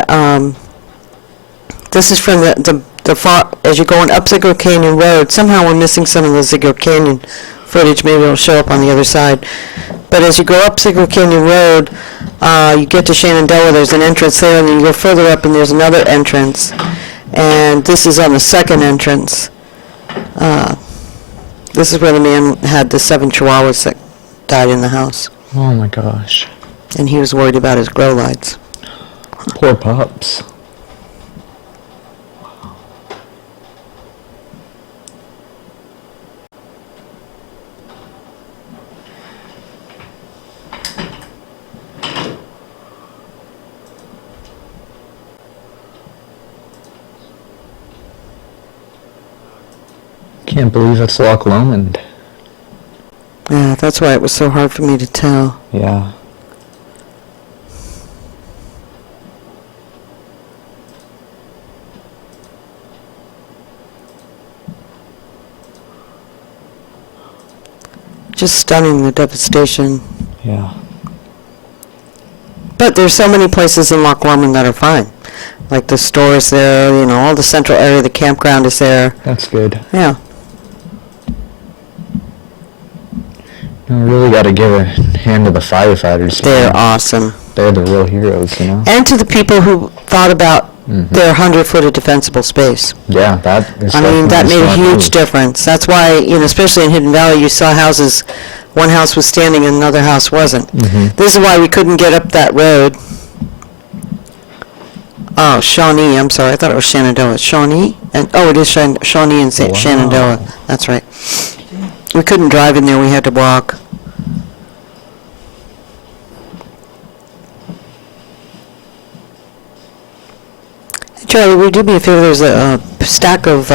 this is from the far as you're going up Ziegler Canyon Road. Somehow we're missing some of the Ziegler Canyon footage. Maybe it'll show up on the other side. But as you go up Ziegler Canyon Road, you get to Shenandoah. There's an entrance there, and then you go further up, and there's another entrance. And this is on the second entrance. This is where the man had the 7 chihuahuas that died in the house, Oh my gosh. and he was worried about his grow lights. Poor pups. Can't believe it's Loch Lomond. Yeah, that's why it was so hard for me to tell. Yeah. Just stunning, the devastation. Yeah. But there's so many places in Loch Lomond that are fine. Like the stores there, you know, all the central area, the campground is there. That's good. Yeah. We really got to give a hand to the firefighters. They're awesome. They're the real heroes, you know? And to the people who thought about their 100-foot of defensible space. Yeah, that is I mean, that definitely made a smart huge move. difference. That's why, you know, especially in Hidden Valley, you saw houses, one house was standing and another house wasn't. Mhm. This is why we couldn't get up that road. Oh, Shawnee, I'm sorry, I thought it was Shenandoah. Shawnee? And, oh, it is Shawnee and Wow. Shenandoah, that's right. We couldn't drive in there, we had to walk. Hey, Charlie, would you do me a favor? There's a stack of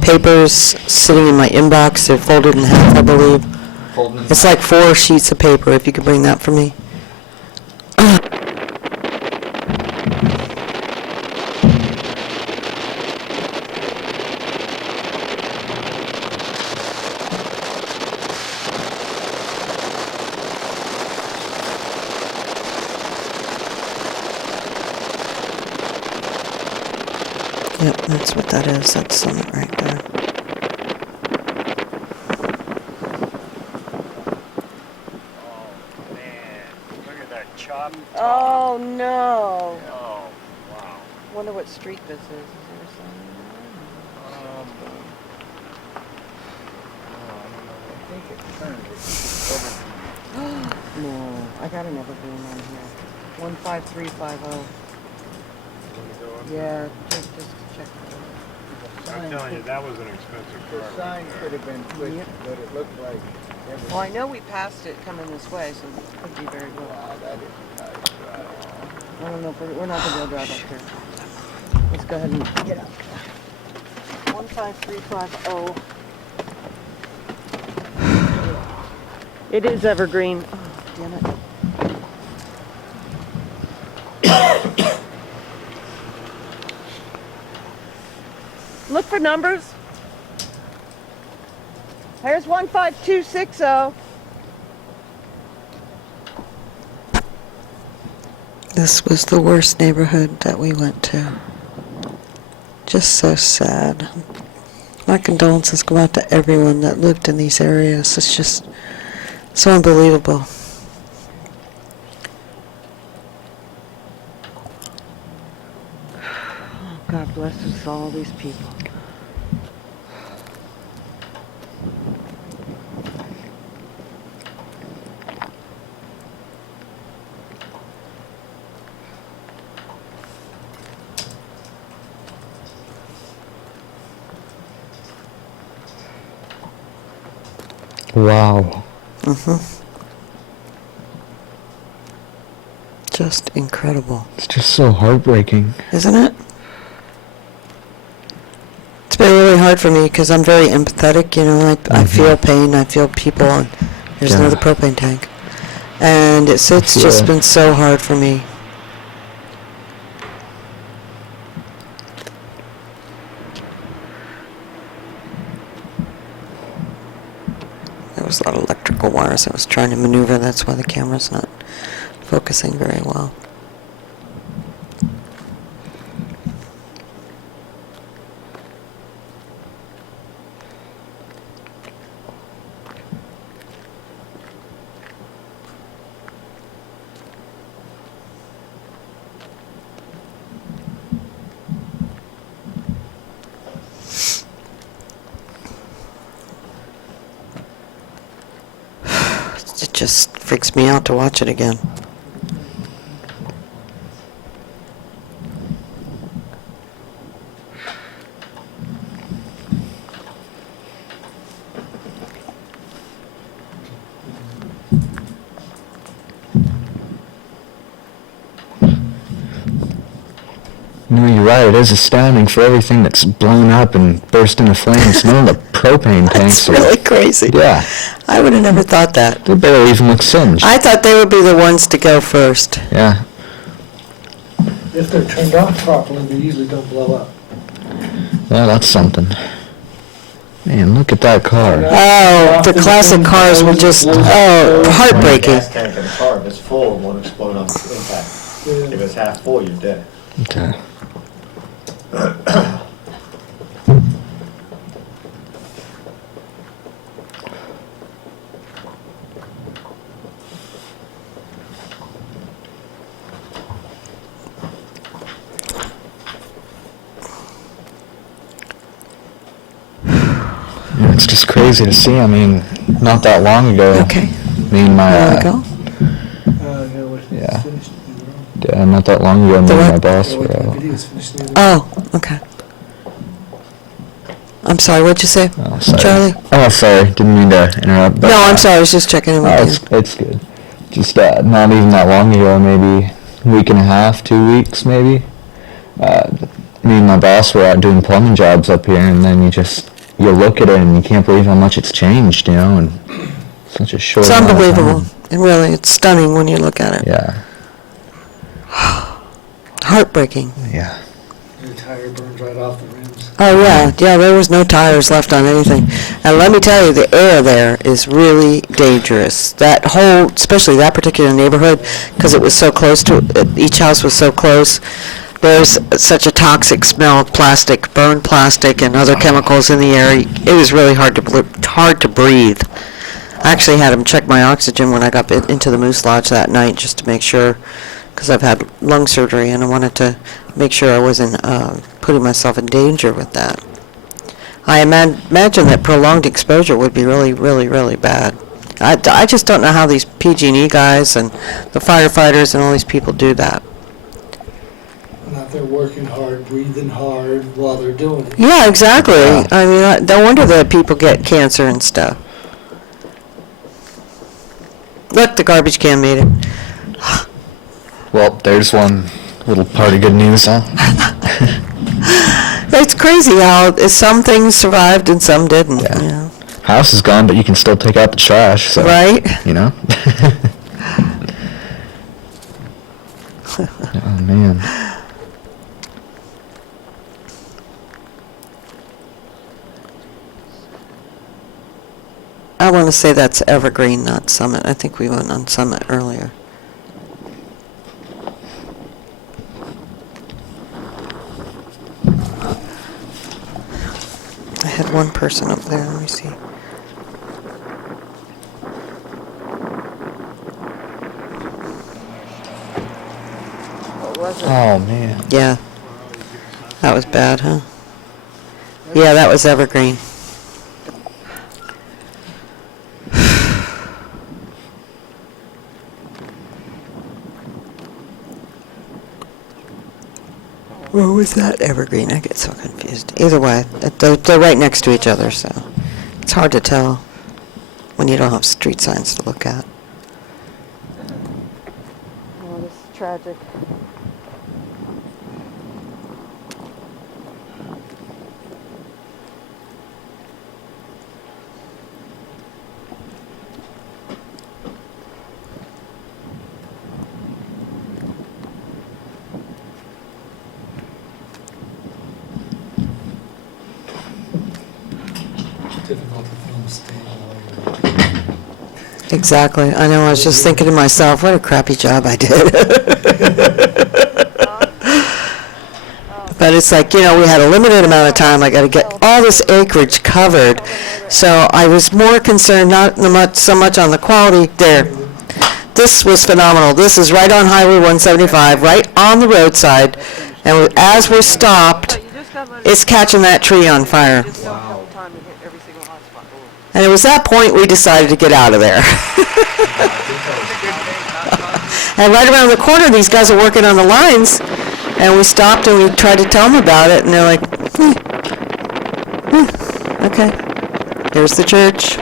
papers sitting in my inbox. They're folded in half, I believe. It's like 4 sheets of paper, if you could bring that for me. Yep, that's what that is. That's Summit right there. Oh, man. Look at that chopped. Oh, no. Oh, wow. Wonder what street this is. Is there a sign? Oh, I think it turned. No, I got an evergreen on here. 15350. Yeah, just check I'm telling you, that was an expensive car. The sign could have been twisted, Yep. but it looked like Well, I know we passed it coming this way, so it could be very well. wow, that is nice. I don't know if we're not gonna be able to drive up here. Let's go ahead and get out. 15350. It is evergreen. Oh, damn it. Look for numbers. Here's 15260. This was the worst neighborhood that we went to. Just so sad. My condolences go out to everyone that lived in these areas. It's just so unbelievable. Oh, God bless us all, these people. Wow. Just incredible, It's just so heartbreaking. isn't it? It's been really hard for me because I'm very empathetic, you know, I feel pain, I feel people, and there's Yeah. another propane tank. And it's just Yeah. been so hard for me. There was a lot of electrical wires I was trying to maneuver, that's why the camera's not focusing very well. It just freaks me out to watch it again. No, you're right. It is astounding for everything that's blown up and burst into flames. None of the propane tanks. That's really crazy. Yeah. I would have never thought that. They barely even look singed. I thought they would be the ones to go first. Yeah. If they're turned off properly, they usually don't blow up. Well, that's something. Man, look at that car. Oh, the classic cars were just, heartbreaking. Gas tank in a car, if it's full, it won't explode on impact. If it's half full, you're dead. Okay. Yeah, it's just crazy to see. I mean, not that long ago. Okay. Me and my There we go. Yeah, Yeah. finished. yeah, not that long ago, me The and my what? boss Oh, were wait, my out. video's finished nearly. Oh, okay. I'm sorry, what'd you say? Oh, sorry. Charlie? Oh, sorry. Didn't mean to interrupt. But, No, I'm sorry, I was just checking in Oh, with you. it's good. Just not even that long ago, maybe a week and a half, 2 weeks, maybe. Me and my boss were out doing plumbing jobs up here, and then you look at it and you can't believe how much it's changed, and such a short It's amount of unbelievable. time. And really, it's stunning when you look at it. Yeah, Heartbreaking. yeah. The tire burned right off the rims. Oh, yeah, there was no tires left on anything. And let me tell you, the air there is really dangerous. That whole, especially that particular neighborhood, because it was so close to, each house was so close, there's such a toxic smell of plastic, burned plastic and other chemicals in the air. It was really hard to breathe. I actually had him check my oxygen when I got into the Moose Lodge that night just to make sure, because I've had lung surgery and I wanted to make sure I wasn't putting myself in danger with that. I imagine that prolonged exposure would be really, really, really bad. I just don't know how these PG&E guys and the firefighters and all these people do that. Not there working hard, breathing hard while they're doing it. Yeah, exactly. I mean, no wonder that people get cancer and stuff. Look, the garbage can made it. Well, there's one little part of good news, huh? It's crazy how some things survived and some didn't. Yeah. You know? House is gone, but you can still take out the trash, so. Right? You know? Oh, man. I want to say that's Evergreen, not Summit. I think we went on Summit earlier. I had one person up there. Let me see. Oh, man. Yeah. That was bad, huh? Yeah, that was Evergreen. Where was that Evergreen? I get so confused. Either way, they're right next to each other, so it's hard to tell when you don't have street signs to look at. Oh, this is tragic. Difficult to film staying while you're. Exactly. I know. I was just thinking to myself, what a crappy job I did. But it's like, we had a limited amount of time. I got to get all this acreage covered. So I was more concerned not so much on the quality. There. This was phenomenal. This is right on Highway 175, right on the roadside. And as we're stopped, it's catching that tree on fire. And it was that point we decided to get out of there. And right around the corner, these guys are working on the lines, and we stopped and we tried to tell them about it, and they're like, okay, here's the church.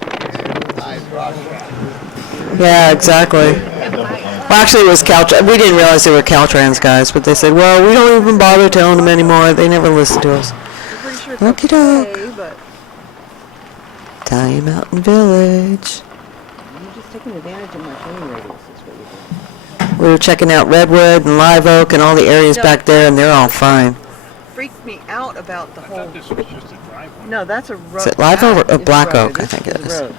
Yeah, exactly. Well, actually, it was we didn't realize they were Caltrans guys, but they said, well, we don't even bother telling them anymore. They never listen to us. Okie doke. Italian Mountain Village. You're just taking advantage of my training radius, is what you're doing. We were checking out Redwood and Live Oak and all the areas back there, and they're all fine. Freaked me out about the I whole. thought this was just a driveway. No, that's a road. Is it Live Oak or That is Black a road. Oak? I think it This is. a road.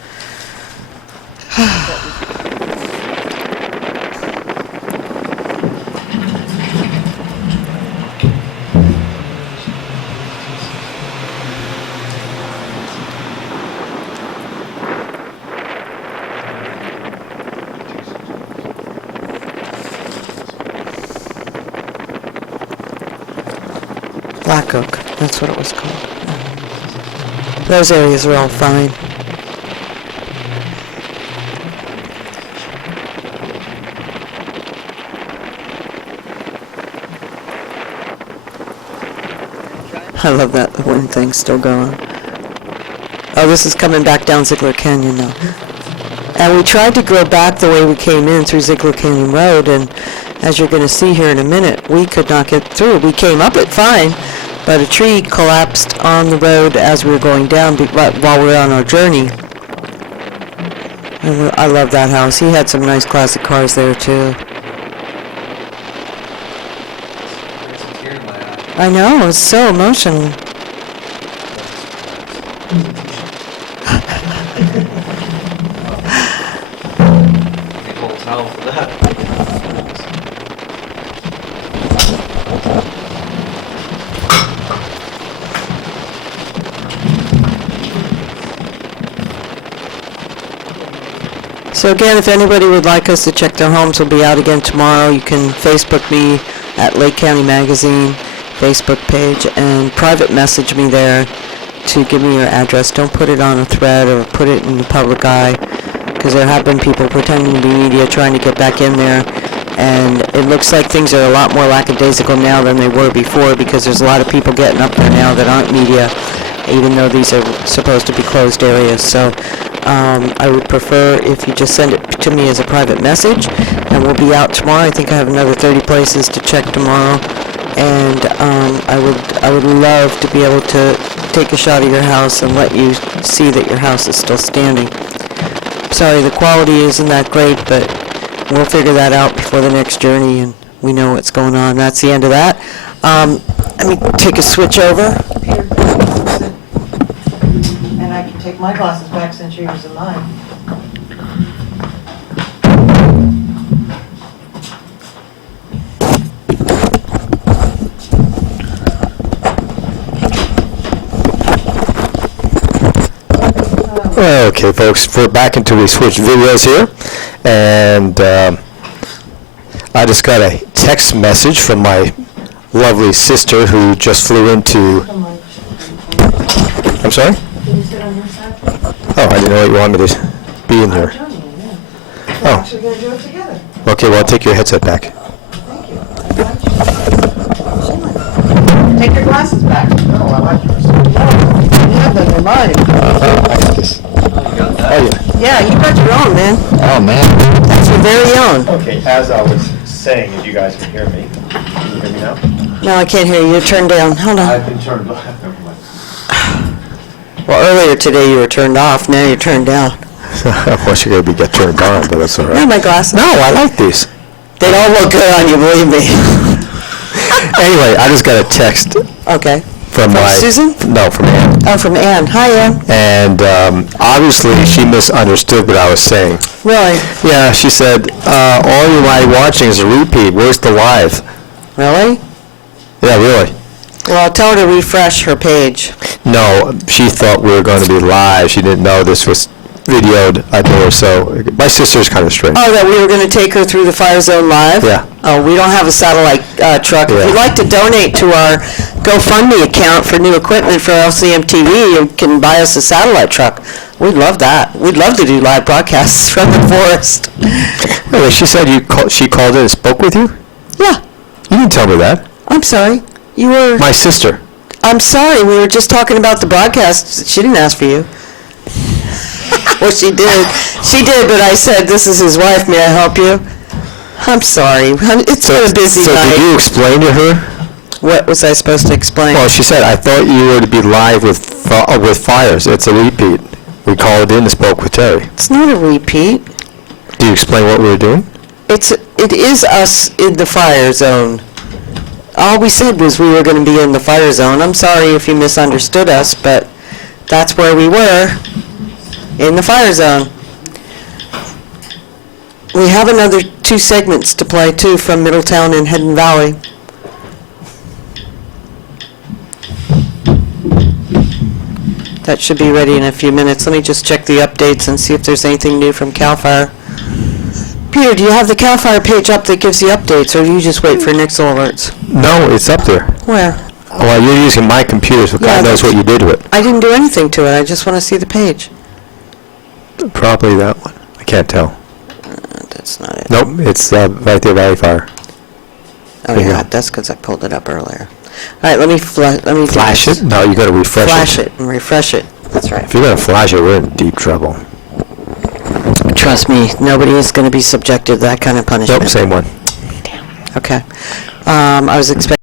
Black Oak, that's what it was called. Those areas are all fine. I love that, the wind thing's still going. Oh, this is coming back down Ziegler Canyon now. And we tried to go back the way we came in through Ziegler Canyon Road, and as you're going to see here in a minute, we could not get through. We came up it fine, but a tree collapsed on the road as we were going down while we were on our journey. And I love that house. He had some nice classic cars there, too. There's a tear in my eye. I know, it was so emotional. Big old towel for that. So again, if anybody would like us to check their homes, we'll be out again tomorrow. You can Facebook me at Lake County Magazine Facebook page and private message me there to give me your address. Don't put it on a thread or put it in the public eye, because there have been people pretending to be media trying to get back in there, and it looks like things are a lot more lackadaisical now than they were before, because there's a lot of people getting up there now that aren't media, even though these are supposed to be closed areas. So I would prefer if you just send it to me as a private message, and we'll be out tomorrow. I think I have another 30 places to check tomorrow, and I would love to be able to take a shot of your house and let you see that your house is still standing. Sorry, the quality isn't that great, but we'll figure that out before the next journey, and we know what's going on. That's the end of that. Let me take a switch over. Here, and I can take my glasses back since you're using mine. Okay, folks, we're back into the switch videos here, and I just got a text message from my lovely sister who just flew into. Come on. I'm sorry? Can you sit on your side? Oh, I didn't know you wanted me to be in here. I'm telling you, yeah. Oh. We're actually going to do it together. Okay, well, I'll take your headset back. Thank you. Take your glasses back. No, I like yours. No, you have them, they're mine. I just. Oh, yeah. Yeah, you got your own, man. Oh, man. That's your very own. Okay, as I was saying, if you guys can hear me, can you hear me now? No, I can't hear you. You're turned down. Hold on. I've been turned off. Well, earlier today you were turned off. Now you're turned down. Of course, you're going to get turned on, but that's all No, right. my glasses. No, I like these. They don't look good on you, believe me. Anyway, I just got a text Okay. from my... Susan? No, from Ann. Oh, from Ann. Hi, Ann. And obviously, she misunderstood what I was saying. Really? Yeah, she said, all you like watching is a repeat. Where's the live? Really? Yeah, really. Well, I'll tell her to refresh her page. No, she thought we were going to be live. She didn't know this was videoed. I told her so. My sister's kind of strange. Oh, that we were going to take her through the Fire Zone Live? Yeah. Oh, we don't have a satellite truck. If Yeah. you'd like to donate to our GoFundMe account for new equipment for LCM TV, you can buy us a satellite truck. We'd love that. We'd love to do live broadcasts from the forest. Anyway, she said she called in and spoke with you? Yeah. You didn't tell me that. I'm sorry. You were... My sister. I'm sorry. We were just talking about the broadcast. She didn't ask for you. Well, she did. She did, but I said, this is his wife. May I help you? I'm sorry. It's been a busy So night. did you explain to her? What was I supposed to explain? Well, she said, I thought you were to be live with Fires. It's a repeat. We called in and spoke with Terry. It's not a repeat. Do you explain what we were doing? It is us in the fire zone. All we said was we were going to be in the fire zone. I'm sorry if you misunderstood us, but that's where we were, in the fire zone. We have another 2 segments to play, too, from Middletown and Hidden Valley. That should be ready in a few minutes. Let me just check the updates and see if there's anything new from CAL FIRE. Peter, do you have the CAL FIRE page up that gives you updates, or do you just wait for Nixle alerts? No, it's up there. Where? Well, you're using my computer, so Yeah, God knows what you did with it. I didn't do anything to it. I just want to see the page. Probably that one. I can't tell. That's not it. Nope, it's right there, Valley Fire. Oh, There you yeah, go. that's because I pulled it up earlier. All right, let me do Flash this. it? No, you gotta refresh it. Flash it and refresh it. That's right. If you're gonna flash it, we're in deep trouble. Trust me, nobody is going to be subjected to that kind of punishment. Nope, same one. Okay. I was expecting